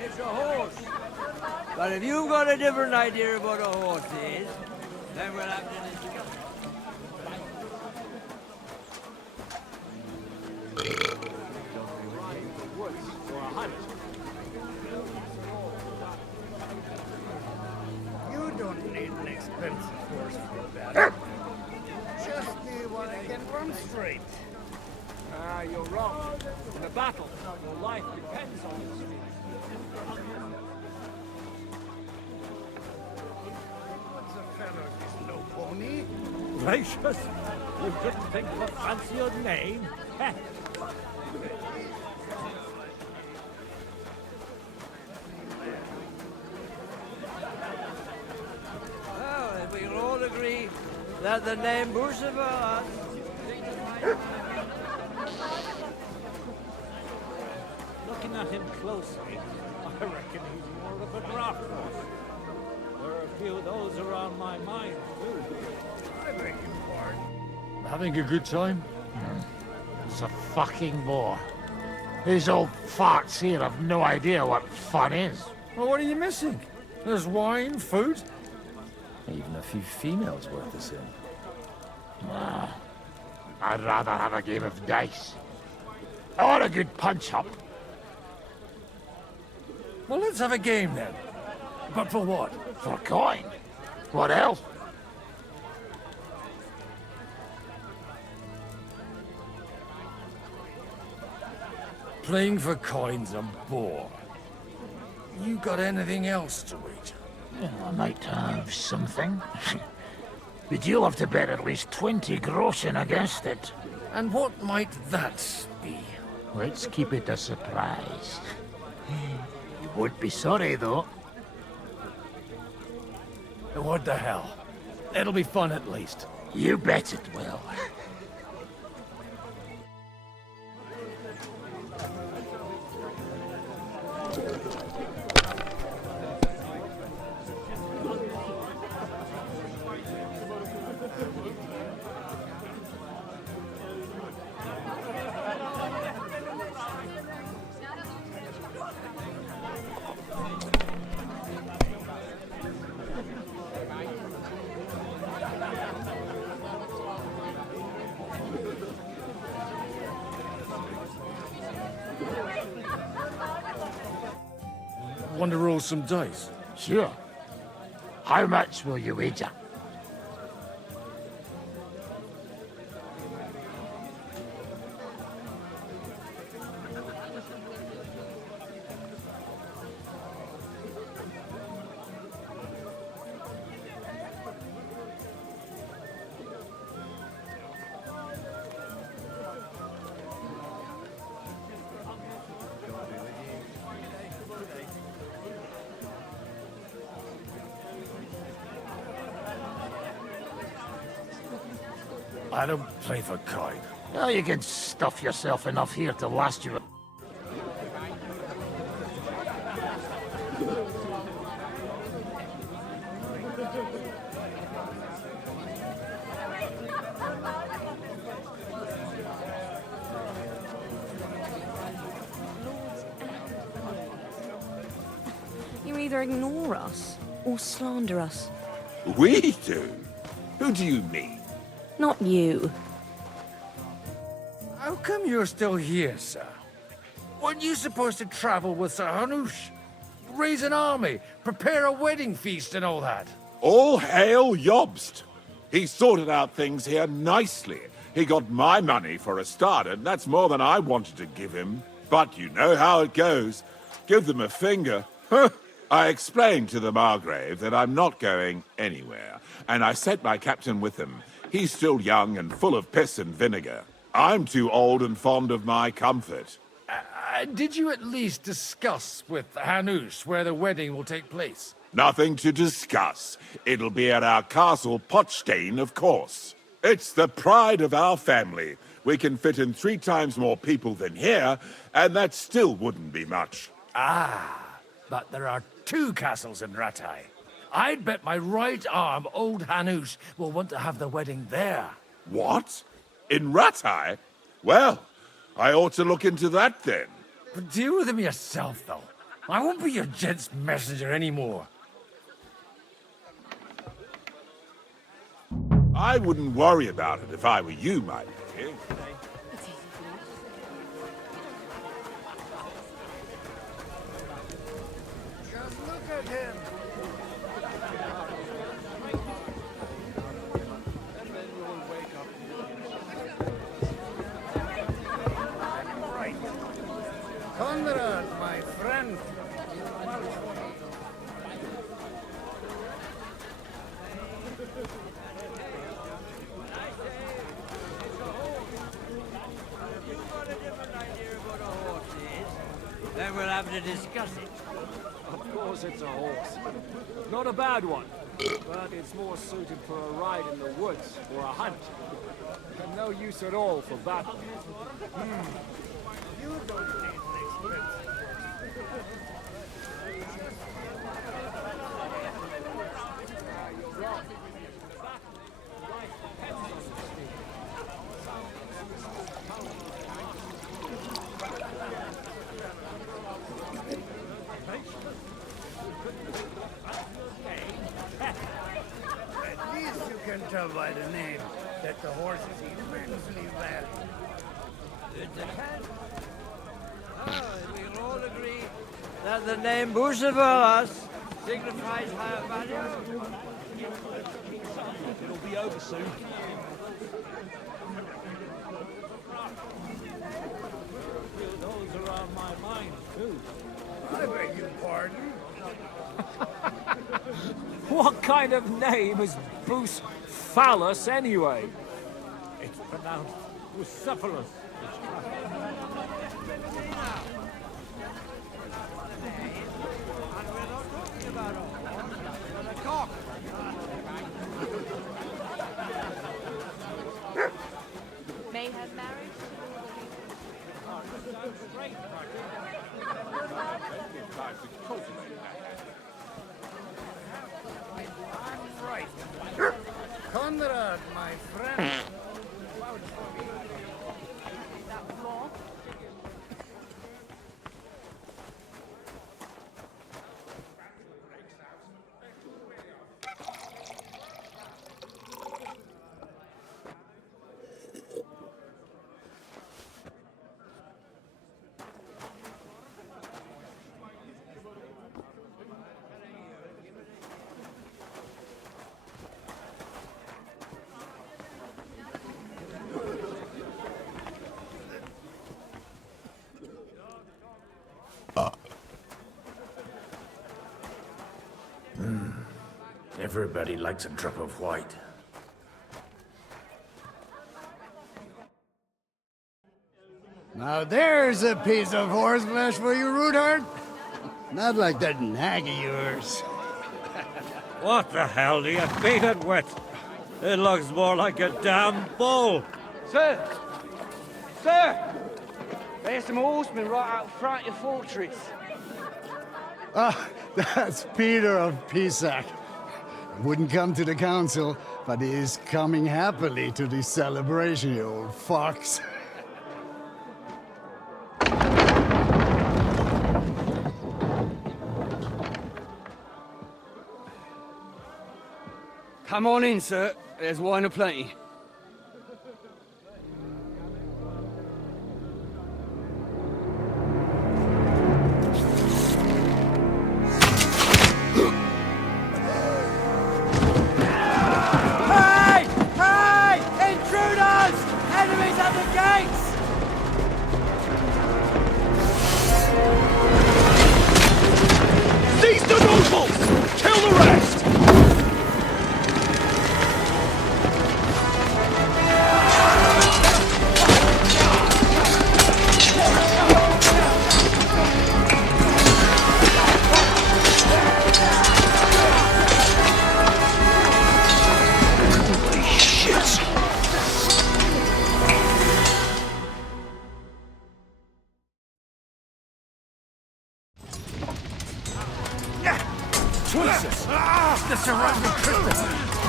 It's a horse. But if you've got a different idea of what a horse is, then we'll have to discuss. You don't need an expensive horse for that. Just need one that can run straight. You're wrong. In a battle, your life depends on it. What's a fellow with no pony? Gracious! You couldn't think of a fancier name? Heh. Well, if we'll all agree that the name Bourgeois looking at him closely, I reckon he's more of a draft horse. There are a few of those around my mind, too. I beg your pardon. Having a good time? It's a fucking bore. These old farts here have no idea what fun is. Well, what are you missing? There's wine, food, even a few females worth the same. I'd rather have a game of dice. Or a good punch-up. Well, let's have a game then. But for what? For coin. What else? Playing for coin's a bore. You got anything else to wager? Yeah, I might have something. But you'll have to bet at least 20 groschen against it. And what might that be? Let's keep it a surprise. You won't be sorry, though. What the hell? It'll be fun at least. You bet it will. Want to roll some dice? Sure. How much will you wager? I don't play for coin. Oh, you can stuff yourself enough here to last you. You either ignore us or slander us. We do? Who do you mean? Not you. How come you're still here, sir? Weren't you supposed to travel with Sir Hanush? Raise an army, prepare a wedding feast and all that? All hail Jobst! He sorted out things here nicely. He got my money for a start, and that's more than I wanted to give him. But you know how it goes. Give them a finger. I explained to the Margrave that I'm not going anywhere, and I sent my captain with him. He's still young and full of piss and vinegar. I'm too old and fond of my comfort. Did you at least discuss with Hanush where the wedding will take place? Nothing to discuss. It'll be at our castle Potstein, of course. It's the pride of our family. We can fit in 3 times more people than here, and that still wouldn't be much. Ah, but there are 2 castles in Rattay. I'd bet my right arm old Hanush will want to have the wedding there. What? In Rattay? Well, I ought to look into that then. But deal with him yourself, though. I won't be your gent's messenger anymore. I wouldn't worry about it if I were you, my dear. Just look at him. Conrad, my friend. Then we'll have to discuss it. Of course it's a horse. Not a bad one, but it's more suited for a ride in the woods or a hunt. And no use at all for battle. You don't At least you can tell by the name that the horse is immensely valued. We all agree that the name Bucephilus signifies higher value. It'll be over soon. Those around my mind, too. I beg your pardon? What kind of name is Bucephilus anyway? It's pronounced Bucephalus. May have marriage Right. Conrad, my friend. Everybody likes a drop of white. Now there's a piece of horseflesh for you, Rootheart. Not like that nag of yours. What the hell do you beat it with? It looks more like a damn bull. Sir! Sir! There's some horsemen right out front of your fortress. Ah, that's Peter of Pisac. Wouldn't come to the council, but he is coming happily to the celebration, you old fox. Come on in, sir. There's wine aplenty. Hey! Hey! Intruders! Enemies at the gates! Seize the nobles! Kill the rest! Jesus! The surrounding crystal!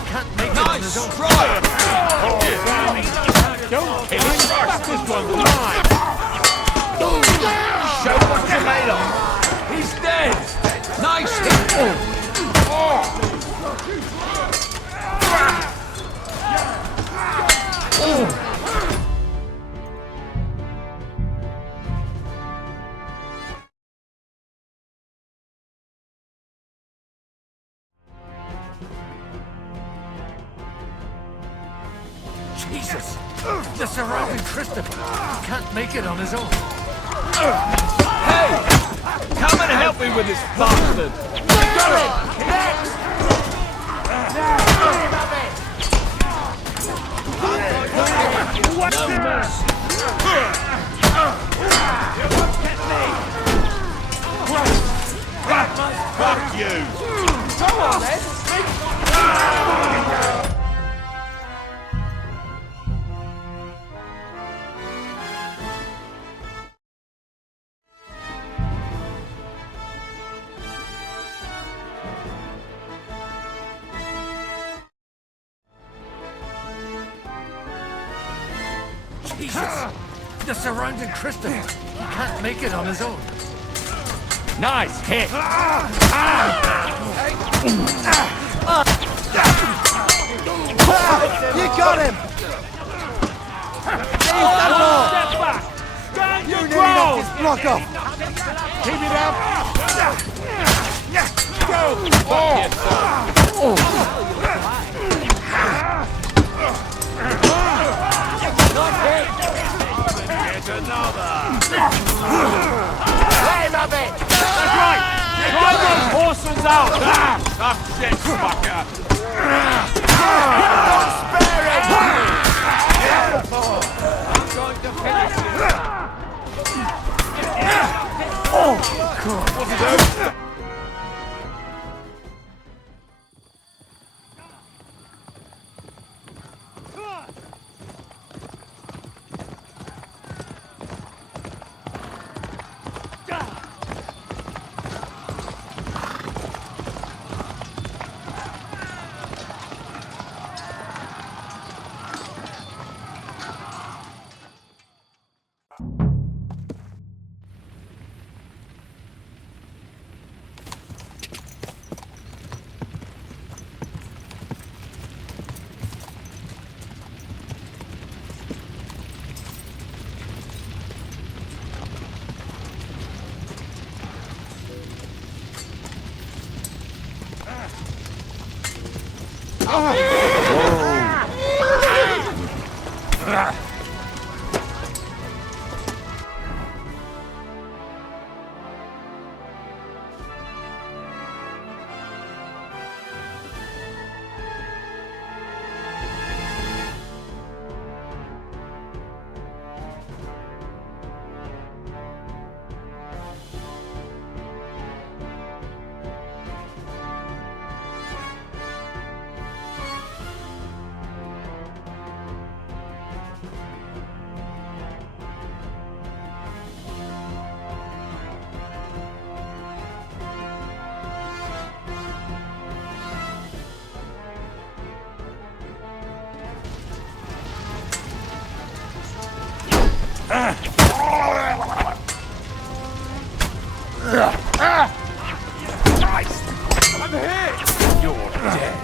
Can't make it on his own. Don't kill him! That was one mine! Show what you're made of! He's dead! Nice hit! Jesus! The surrounding Christopher can't make it on his own. Hey! Come and help me with this bastard! Got it! Next! No mercy! Fuck you! Come on, then! Jesus! The surrounding Christopher. He can't make it on his own. Nice hit! You got him! Step back! Stand your ground! This block off! Keep it up! Go! Get another! Hey, love it! That's right! Drive those horses out! Tough shit, fucker! Don't spare it! I'm going to finish you! Oh, God! What's it do? Christ! I'm hit! You're dead.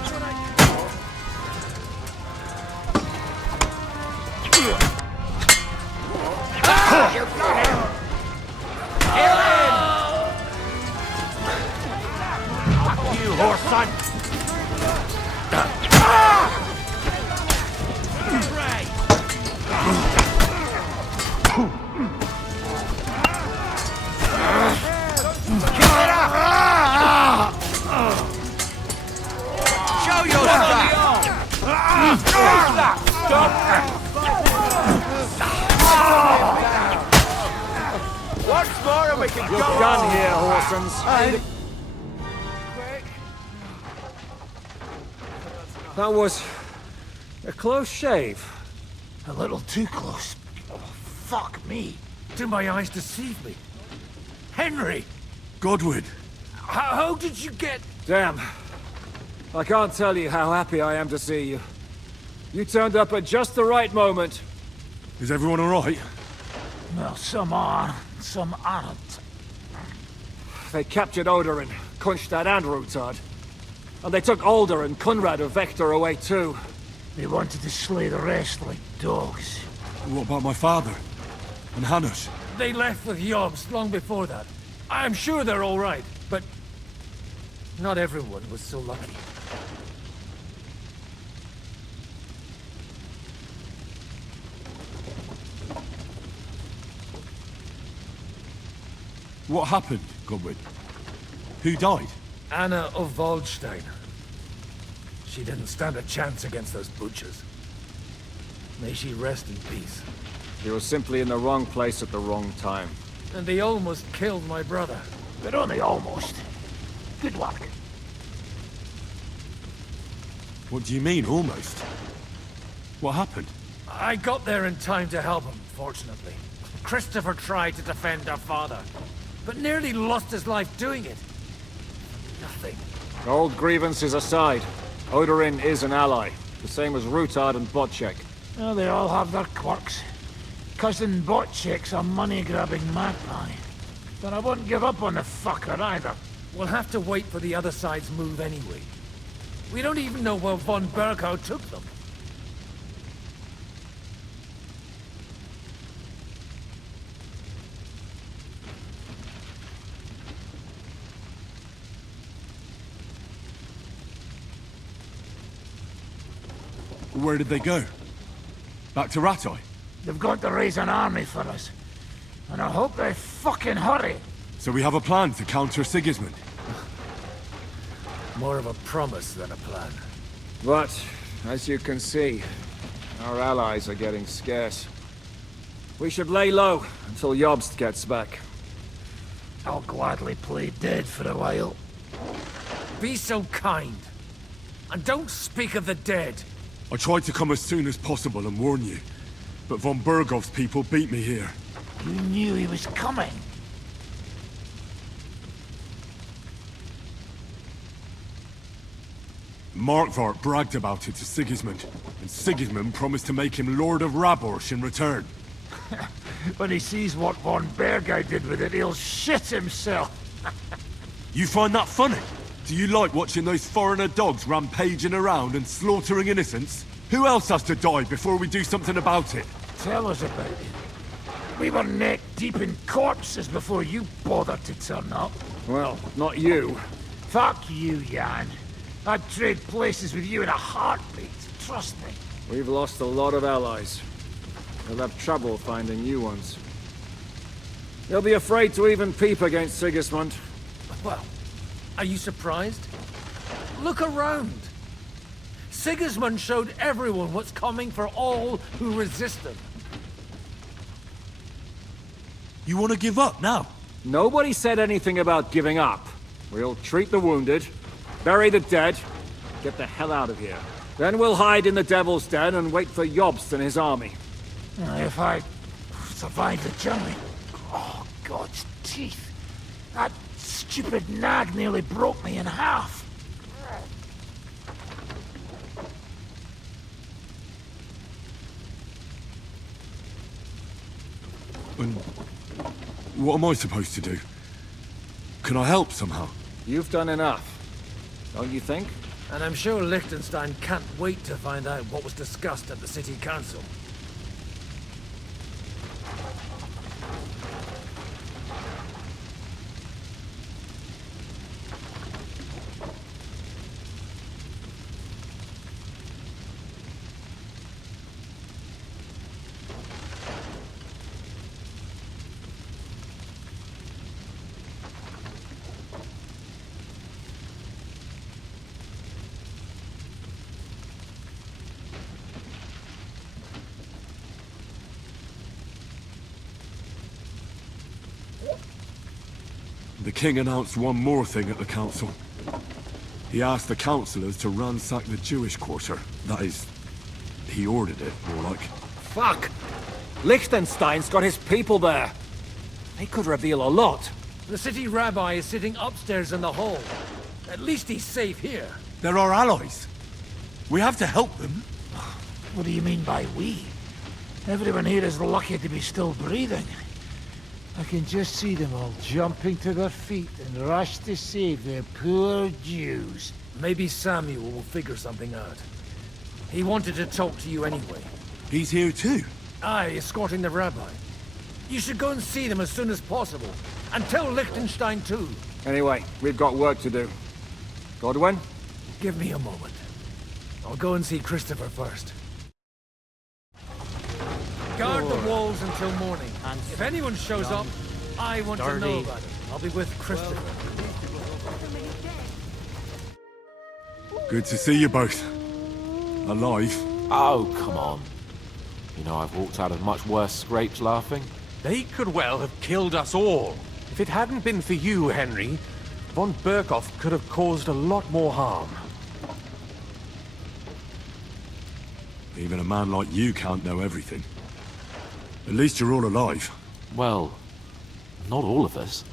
You got him! Kill him! You horse son! Show yourself! Once more and we can You're go done on. here, Horsens. That was a close shave. A little too close. Oh, fuck me. Do my eyes deceive me? Henry! Godwin! How did you get... Damn. I can't tell you how happy I am to see you. You turned up at just the right moment. Is everyone alright? Well, some are, some aren't. They captured Odorin, Kunstad and Rutard. And they took Alder and Kunrad of Vector away too. They wanted to slay the rest like dogs. What about my father? And Hanush? They left with Yobs long before that. I'm sure they're all right, but... not everyone was so lucky. What happened, Godwin? Who died? Anna of Waldstein. She didn't stand a chance against those butchers. May she rest in peace. He was simply in the wrong place at the wrong time. And they almost killed my brother. But only almost. Good luck. What do you mean, almost? What happened? I got there in time to help him, fortunately. Christopher tried to defend our father, but nearly lost his life doing it. Nothing. Old grievances aside, Odorin is an ally. The same as Rutard and Botchek. Well, they all have their quirks. cousin Botchick's a money-grabbing magpie. But I wouldn't give up on the fucker either. We'll have to wait for the other side's move anyway. We don't even know where von Berkow took them. Where did they go? Back to Ratoi? They've got to raise an army for us. And I hope they fucking hurry. So we have a plan to counter Sigismund? More of a promise than a plan. But, as you can see, our allies are getting scarce. We should lay low until Jobst gets back. I'll gladly play dead for a while. Be so kind. And don't speak of the dead. I tried to come as soon as possible and warn you, but von Bergov's people beat me here. You knew he was coming. Markvart bragged about it to Sigismund, and Sigismund promised to make him Lord of Raborch in return. When he sees what von Bergow did with it, he'll shit himself. You find that funny? Do you like watching those foreigner dogs rampaging around and slaughtering innocents? Who else has to die before we do something about it? Tell us about it. We were neck deep in corpses before you bothered to turn up. Well, not you. Fuck you, Jan. I'd trade places with you in a heartbeat, trust me. We've lost a lot of allies. We'll have trouble finding new ones. They'll be afraid to even peep against Sigismund. Well, are you surprised? Look around. Sigismund showed everyone what's coming for all who resist him. You want to give up now? Nobody said anything about giving up. We'll treat the wounded, bury the dead, get the hell out of here. Then we'll hide in the Devil's Den and wait for Jobst and his army. If I survive the journey... Oh, God's teeth. That stupid nag nearly broke me in half. And what am I supposed to do? Can I help somehow? You've done enough, don't you think? And I'm sure Liechtenstein can't wait to find out what was discussed at the city council. The king announced one more thing at the council. He asked the councillors to ransack the Jewish quarter. That is, he ordered it, more like. Fuck! Liechtenstein's got his people there. They could reveal a lot. The city rabbi is sitting upstairs in the hall. At least he's safe here. They're our allies. We have to help them. What do you mean by we? Everyone here is lucky to be still breathing. I can just see them all jumping to their feet and rush to save their poor Jews. Maybe Samuel will figure something out. He wanted to talk to you anyway. He's here too? Aye, escorting the rabbi. You should go and see them as soon as possible. And tell Liechtenstein too. Anyway, we've got work to do. Godwin? Give me a moment. I'll go and see Christopher first. Guard the walls until morning. If anyone shows up, I want to know about it. I'll be with Christopher. Good to see you both. Alive. Oh, come on. You know, I've walked out of much worse scrapes laughing. They could well have killed us all. If it hadn't been for you, Henry, von Berkow could have caused a lot more harm. Even a man like you can't know everything. At least you're all alive. Well, not all of us.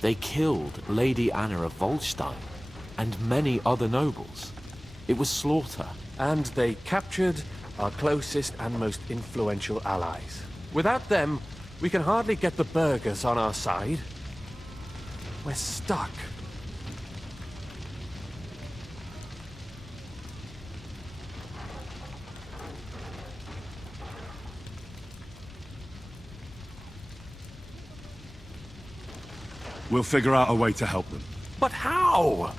They killed Lady Anna of Volstein and many other nobles. It was slaughter. And they captured our closest and most influential allies. Without them, we can hardly get the burghers on our side. We're stuck. We'll figure out a way to help them. But how?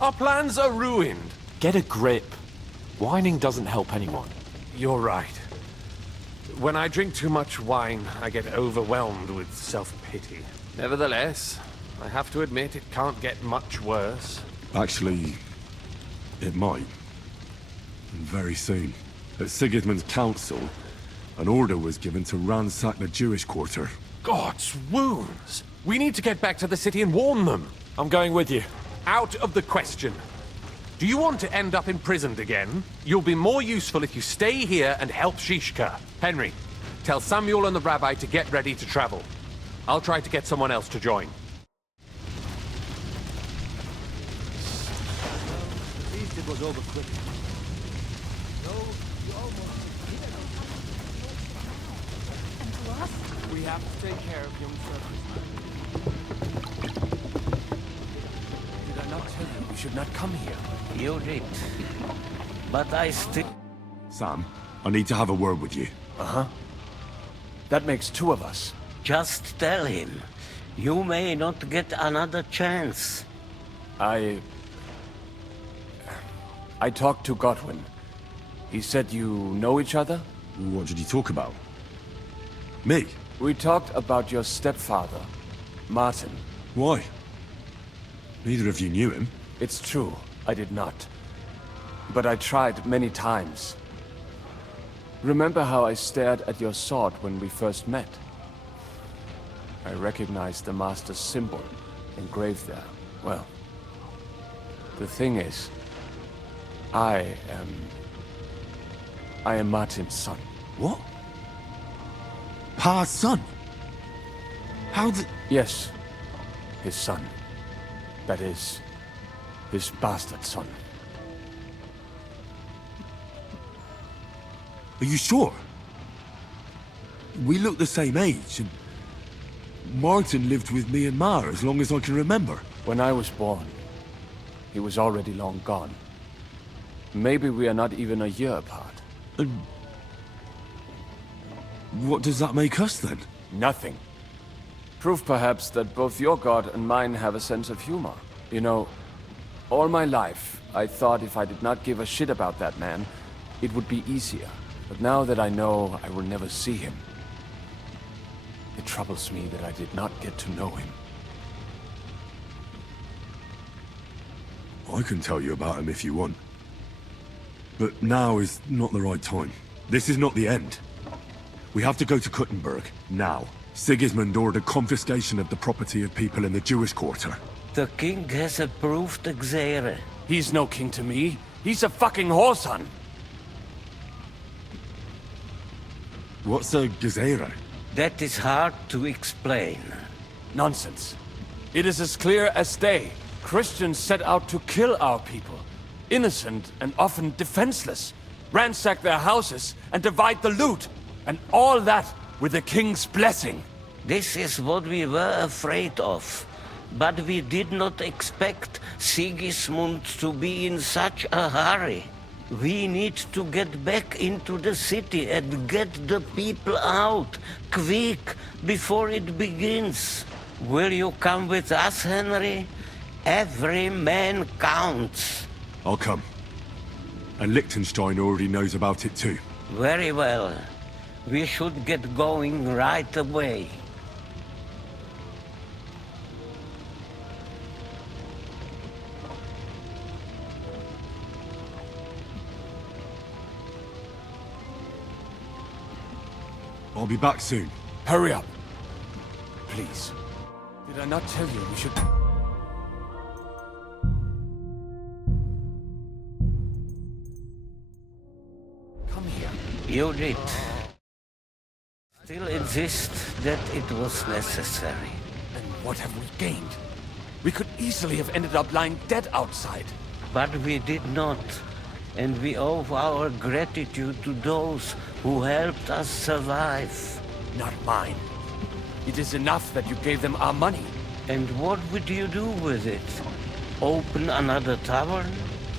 Our plans are ruined. Get a grip. Whining doesn't help anyone. You're right. When I drink too much wine, I get overwhelmed with self-pity. Nevertheless, I have to admit it can't get much worse. Actually, it might. And very soon. At Sigismund's council, an order was given to ransack the Jewish quarter. God's wounds! We need to get back to the city and warn them. I'm going with you. Out of the question. Do you want to end up imprisoned again? You'll be more useful if you stay here and help Shishka. Henry, tell Samuel and the rabbi to get ready to travel. I'll try to get someone else to join. At least it was over quick. No, you almost... And to us? We have to take care of young servants. Did I not tell you we should not come here? You did. But I still... Sam, I need to have a word with you. Uh-huh. That makes two of us. Just tell him. You may not get another chance. I talked to Godwin. He said you know each other? What did he talk about? Me? We talked about your stepfather, Martin. Why? Neither of you knew him. It's true, I did not. But I tried many times. Remember how I stared at your sword when we first met? I recognized the Master's symbol engraved there. Well, the thing is, I am Martin's son. What? Pa's son? How did... Yes, his son. That is, his bastard son. Are you sure? We look the same age, and Martin lived with me and Ma as long as I can remember. When I was born, he was already long gone. Maybe we are not even a year apart. And what does that make us then? Nothing. Proof perhaps that both your god and mine have a sense of humor. You know, all my life, I thought if I did not give a shit about that man, it would be easier. But now that I know I will never see him, it troubles me that I did not get to know him. I can tell you about him if you want. But now is not the right time. This is not the end. We have to go to Kuttenberg, now. Sigismund ordered confiscation of the property of people in the Jewish quarter. The king has approved Xere. He's no king to me. He's a fucking whoreson. What's a Gezerah? That is hard to explain. Nonsense. It is as clear as day. Christians set out to kill our people. Innocent and often defenseless. Ransack their houses and divide the loot. And all that with the king's blessing. This is what we were afraid of. But we did not expect Sigismund to be in such a hurry. We need to get back into the city and get the people out, quick, before it begins. Will you come with us, Henry? Every man counts. I'll come. And Liechtenstein already knows about it too. Very well. We should get going right away. I'll be back soon. Hurry up. Please. Did I not tell you we should... Come here. You did. Still insist that it was necessary. And what have we gained? We could easily have ended up lying dead outside. But we did not. and we owe our gratitude to those who helped us survive. Not mine. It is enough that you gave them our money. And what would you do with it? Open another tavern?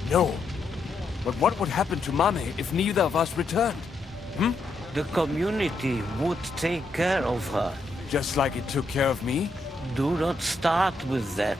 No. But what would happen to Mame if neither of us returned? The community would take care of her. Just like it took care of me? Do not start with that.